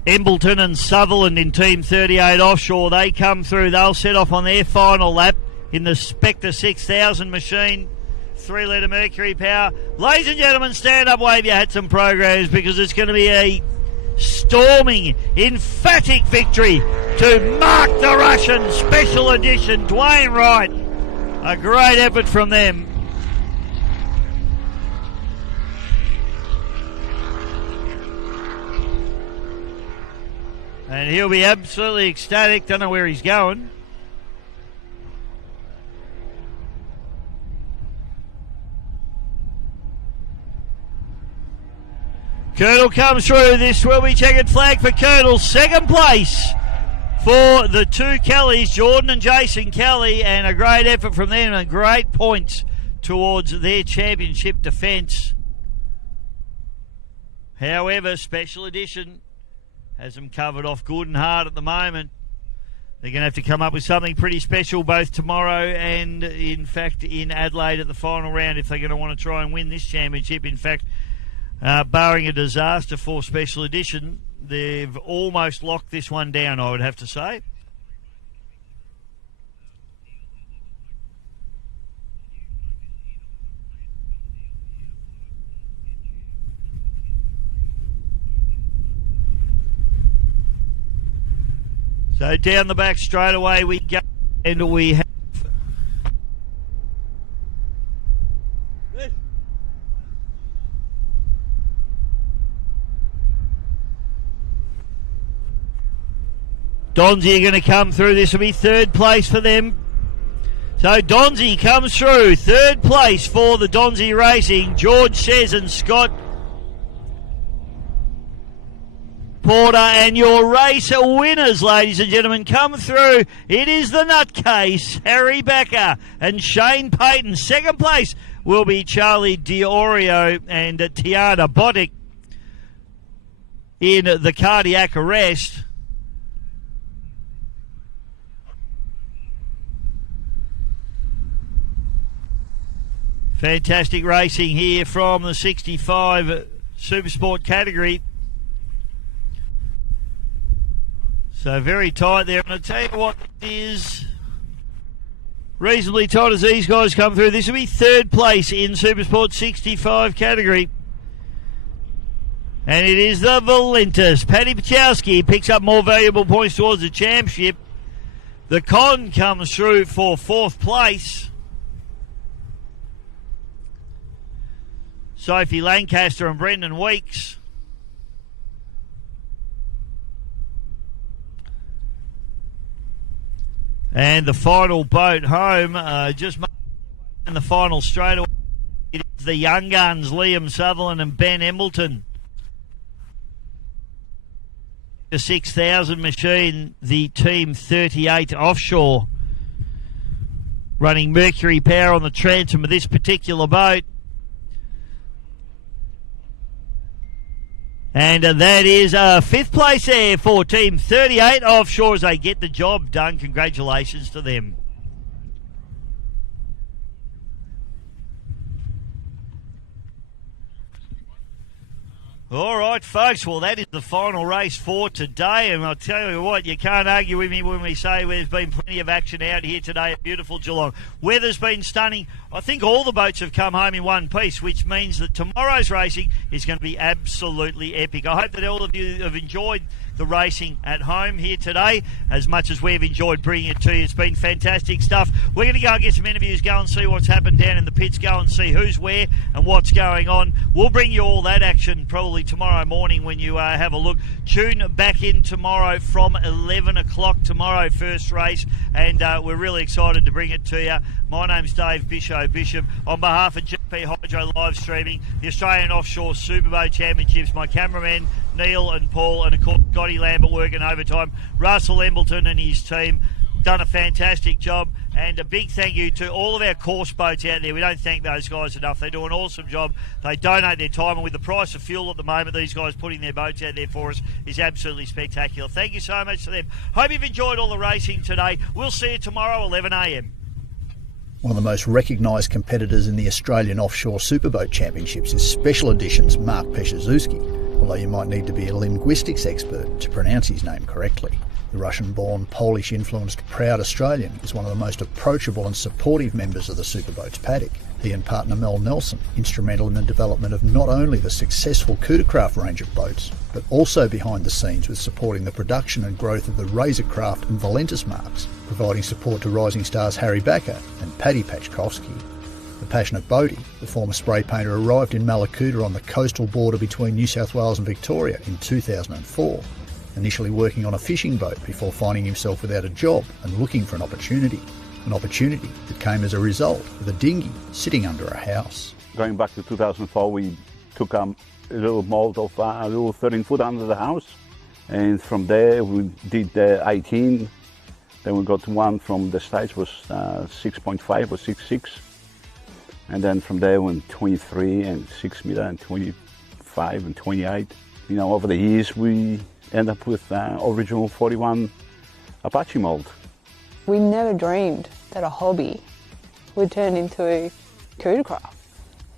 Embleton and Sutherland in Team 38 Offshore. They come through. They'll set off on their final lap in the Spectre 6000 machine, 3-litre Mercury power. Ladies and gentlemen, stand up, wave your hats and programs, because it's going to be a storming, emphatic victory to Mark the Russian, special edition, Dwayne Wright. A great effort from them. And he'll be absolutely ecstatic. Don't know where he's going. Colonel comes through. This will be checkered flag for Colonel. Second place for the two Kellys, Jordan and Jason Kelly, and a great effort from them and great points towards their championship defence. However, special edition has them covered off good and hard at the moment. They're going to have to come up with something pretty special both tomorrow and, in fact, in Adelaide at the final round if they're going to want to try and win this championship. In fact, barring a disaster for special edition, they've almost locked this one down, I would have to say. So down the back straight away we go, and we have Donzi are going to come through. This will be third place for them. So Donzi comes through. Third place for the Donzi Racing. George says and Scott Porter, and your race winners, ladies and gentlemen, come through. It is the nutcase, Harry Becker and Shane Payton. Second place will be Charlie Diorio and Tiana Botic in the cardiac arrest. Fantastic racing here from the 65 Supersport category. So very tight there. And I'll tell you what, it is reasonably tight as these guys come through. This will be third place in Supersport 65 category. And it is the Valentis. Paddy Peshazooi picks up more valuable points towards the championship. The Con comes through for fourth place. Sophie Lancaster and Brendan Weeks. And the final boat home, just in the final straightaway, it is the young guns, Liam Sutherland and Ben Embleton. The 6000 machine, the Team 38 Offshore, running Mercury power on the transom of this particular boat. And that is fifth place there for Team 38 Offshore as they get the job done. Congratulations to them. All right, folks. Well, that is the final race for today. And I'll tell you what, you can't argue with me when we say there's been plenty of action out here today at beautiful Geelong. Weather's been stunning. I think all the boats have come home in one piece, which means that tomorrow's racing is going to be absolutely epic. I hope that all of you have enjoyed the racing at home here today as much as we've enjoyed bringing it to you. It's been fantastic stuff. We're going to go and get some interviews, go and see what's happened down in the pits, go and see who's where and what's going on. We'll bring you all that action probably tomorrow morning when you have a look. Tune back in tomorrow from 11 o'clock tomorrow, first race, and we're really excited to bring it to you. My name's Dave Bishop. On behalf of GP Hydro live streaming, the Australian Offshore Superboat Championships, my cameramen Neil and Paul, and of course Scotty Lambert working overtime, Russell Embleton and his team done a fantastic job, and a big thank you to all of our course boats out there. We don't thank those guys enough. They do an awesome job. They donate their time, and with the price of fuel at the moment, these guys putting their boats out there for us is absolutely spectacular. Thank you so much to them. Hope you've enjoyed all the racing today. We'll see you tomorrow 11 a.m. One of the most recognised competitors in the Australian Offshore Superboat Championships is Special Editions Mark Peshazooi, although you might need to be a linguistics expert to pronounce his name correctly. The Russian-born, Polish-influenced proud Australian is one of the most approachable and supportive members of the Superboats paddock. He and partner Mel Nelson, instrumental in the development of not only the successful Coodercraft range of boats, but also behind the scenes with supporting the production and growth of the Razorcraft and Valentis marks, providing support to rising stars Harry Backer and Paddy Pachkovsky. The passionate boatie, the former spray painter, arrived in Mallacoota on the coastal border between New South Wales and Victoria in 2004, initially working on a fishing boat before finding himself without a job and looking for an opportunity that came as a result of a dinghy sitting under a house. Going back to 2004, we took a little mould of a little 13-foot under the house, and from there we did 18. Then we got one from the States, was 6.5 or 6.6, and then from there went 23 and 6 meter and 25 and 28. You know, over the years we end up with original 41 Apache mould. We never dreamed that a hobby would turn into a Coodercraft.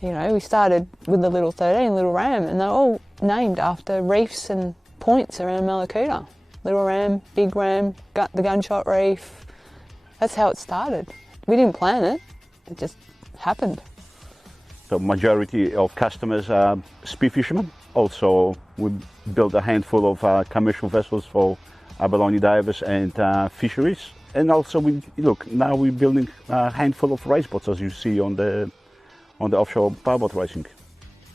You know, we started with the little 13, Little Ram, and they're all named after reefs and points around Mallacoota. Little Ram, Big Ram, the Gunshot Reef. That's how it started. We didn't plan it, it just happened. The majority of customers are speed fishermen. Also, we built a handful of commercial vessels for abalone divers and fisheries. And also, now we're building a handful of race boats, as you see on the offshore powerboat racing.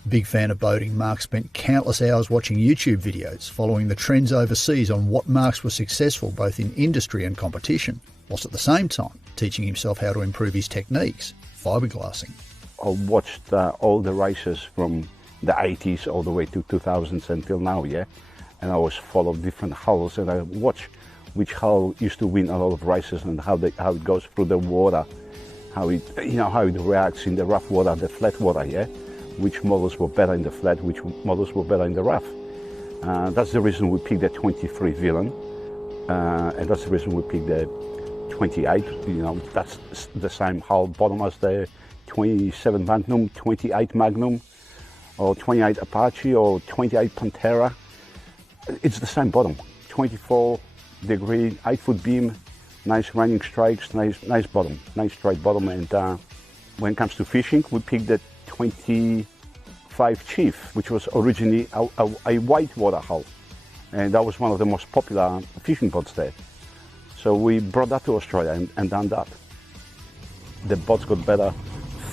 Big fan of boating, Mark spent countless hours watching YouTube videos, following the trends overseas on what marks were successful both in industry and competition, whilst at the same time teaching himself how to improve his techniques, fiberglassing. I watched all the races from the 80s all the way to 2000s until now, yeah? And I always followed different hulls, and I watched which hull used to win a lot of races and how it goes through the water, how it reacts in the rough water, the flat water, yeah? Which models were better in the flat, which models were better in the rough. That's the reason we picked the 23 Villain, and that's the reason we picked the 28. You know, that's the same hull bottom as the 27 Magnum, 28 Magnum, or 28 Apache, or 28 Pantera. It's the same bottom, 24-degree, 8-foot beam, nice running strikes, nice bottom, nice straight bottom. And when it comes to fishing, we picked the 25 Chief, which was originally a whitewater hull, and that was one of the most popular fishing boats there. So we brought that to Australia and done that. The boats got better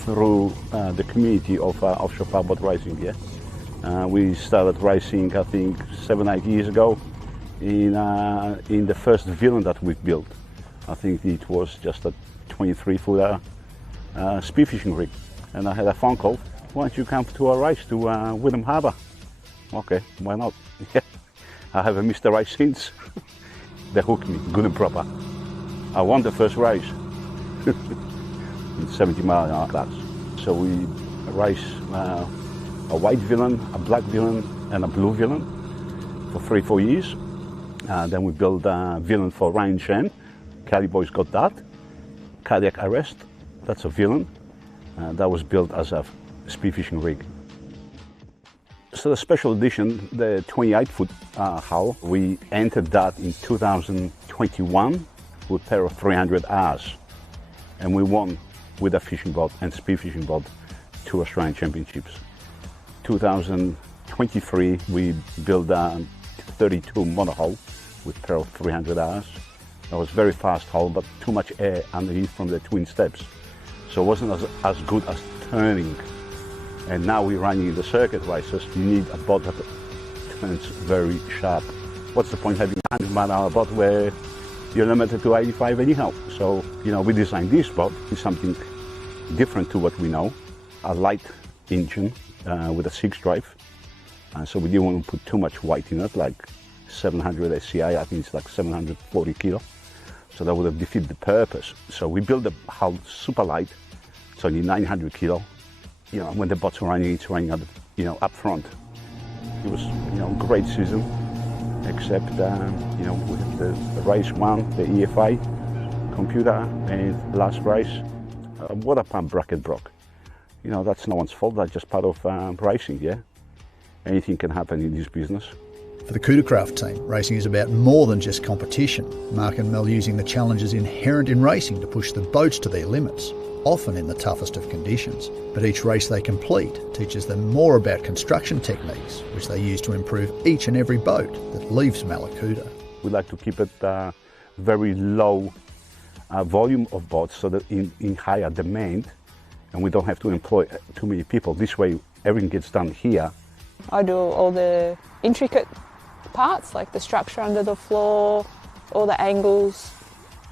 through the community of offshore powerboat racing, yeah. We started racing, I think, 7-8 years ago in the first Villain that we built. I think it was just a 23-footer spearfishing rig. And I had a phone call, why don't you come to a race to Wyndham Harbour? Okay, why not? I haven't missed a race since. They hooked me, good and proper. I won the first race. 70 mile an hour class. So we race a white Villain, a black Villain, and a blue villain for 3-4 years. Then we built a villain for Ryan Shan. Cali boys got that. Cardiac arrest, that's a villain. That was built as a spearfishing rig. So the special edition, the 28-foot hull, we entered that in 2021 with a pair of 300 Rs. And we won with a fishing boat and spearfishing boat 2 Australian Championships. 2023, we built a 32 monohull with a pair of 300 Rs. That was very fast hull, but too much air underneath from the twin steps. So it wasn't as good as turning. And now we're running the circuit races. You need a boat that turns very sharp. What's the point having a 100-mile-an-hour boat where you're limited to 85 anyhow? So, we designed this boat with something different to what we know. A light engine with a 6-drive. So we didn't want to put too much weight in it, like 700 SCI, I think it's like 740 kilo. So that would have defeated the purpose. So we built the hull super light. It's only 900 kilo. When the boat's running, it's running up front. It was, great season, except, we had the race 1, the EFI computer, and last race, water pump bracket broke. That's no one's fault, that's just part of racing, yeah? Anything can happen in this business. For the Coodercraft team, racing is about more than just competition. Mark and Mel using the challenges inherent in racing to push the boats to their limits, often in the toughest of conditions. But each race they complete teaches them more about construction techniques, which they use to improve each and every boat that leaves Mallacoota. We like to keep it very low volume of boats so that in higher demand, and we don't have to employ too many people. This way, everything gets done here. I do all the intricate parts, like the structure under the floor, all the angles,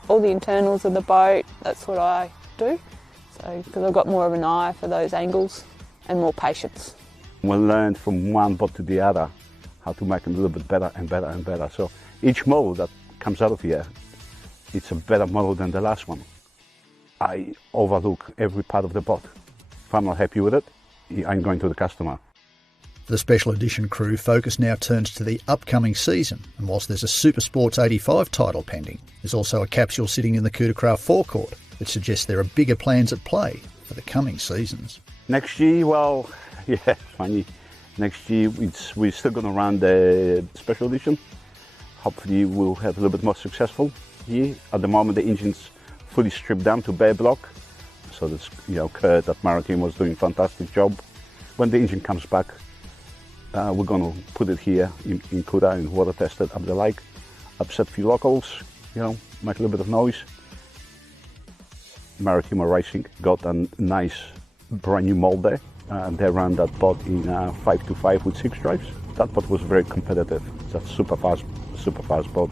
all the internals of the boat. That's what I do. So, because I've got more of an eye for those angles and more patience. We learned from one boat to the other how to make them a little bit better and better and better. So each model that comes out of here, it's a better model than the last one. I overlook every part of the boat. If I'm not happy with it, I'm going to the customer. For the Special Edition crew, focus now turns to the upcoming season, and whilst there's a Super Sports 85 title pending, there's also a capsule sitting in the Coodercraft forecourt that suggests there are bigger plans at play for the coming seasons. Next year, well, yeah, funny. Next year, we're still going to run the Special Edition. Hopefully, we'll have a little bit more successful year. At the moment, the engine's fully stripped down to bare block. So that's, Kurt at Maritime was doing a fantastic job. When the engine comes back, we're going to put it here in Kuta and water test it up the lake, upset a few locals, make a little bit of noise. Maritime Racing got a nice brand new mold there. They ran that boat in 525 with 6 drives. That boat was very competitive. It's a super fast boat.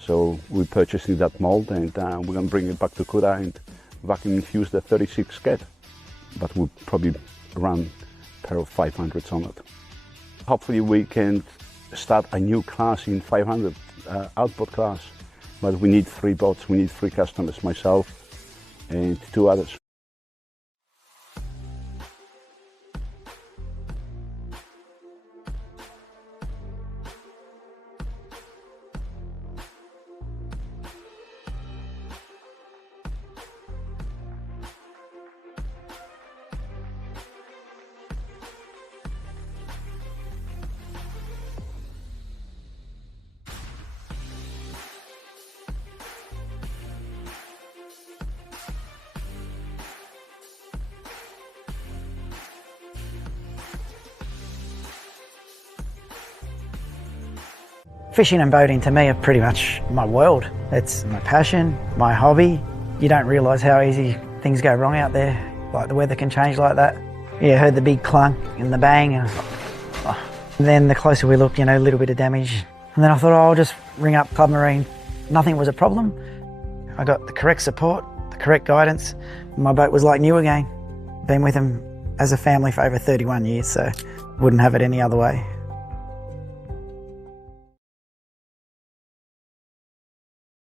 So we're purchasing that mold and we're going to bring it back to Kuta and vacuum infuse the 36 Scat. But we'll probably run a pair of 500s on it. Hopefully we can start a new class in 500, outboard class. But we need 3 boats, we need 3 customers, myself and 2 others. Fishing and boating to me are pretty much my world. It's my passion, my hobby. You don't realise how easy things go wrong out there. Like the weather can change like that. Yeah, I heard the big clunk and the bang. And then the closer we looked, a little bit of damage. And then I thought, I'll just ring up Club Marine. Nothing was a problem. I got the correct support, the correct guidance. My boat was like new again. Been with them as a family for over 31 years, so wouldn't have it any other way.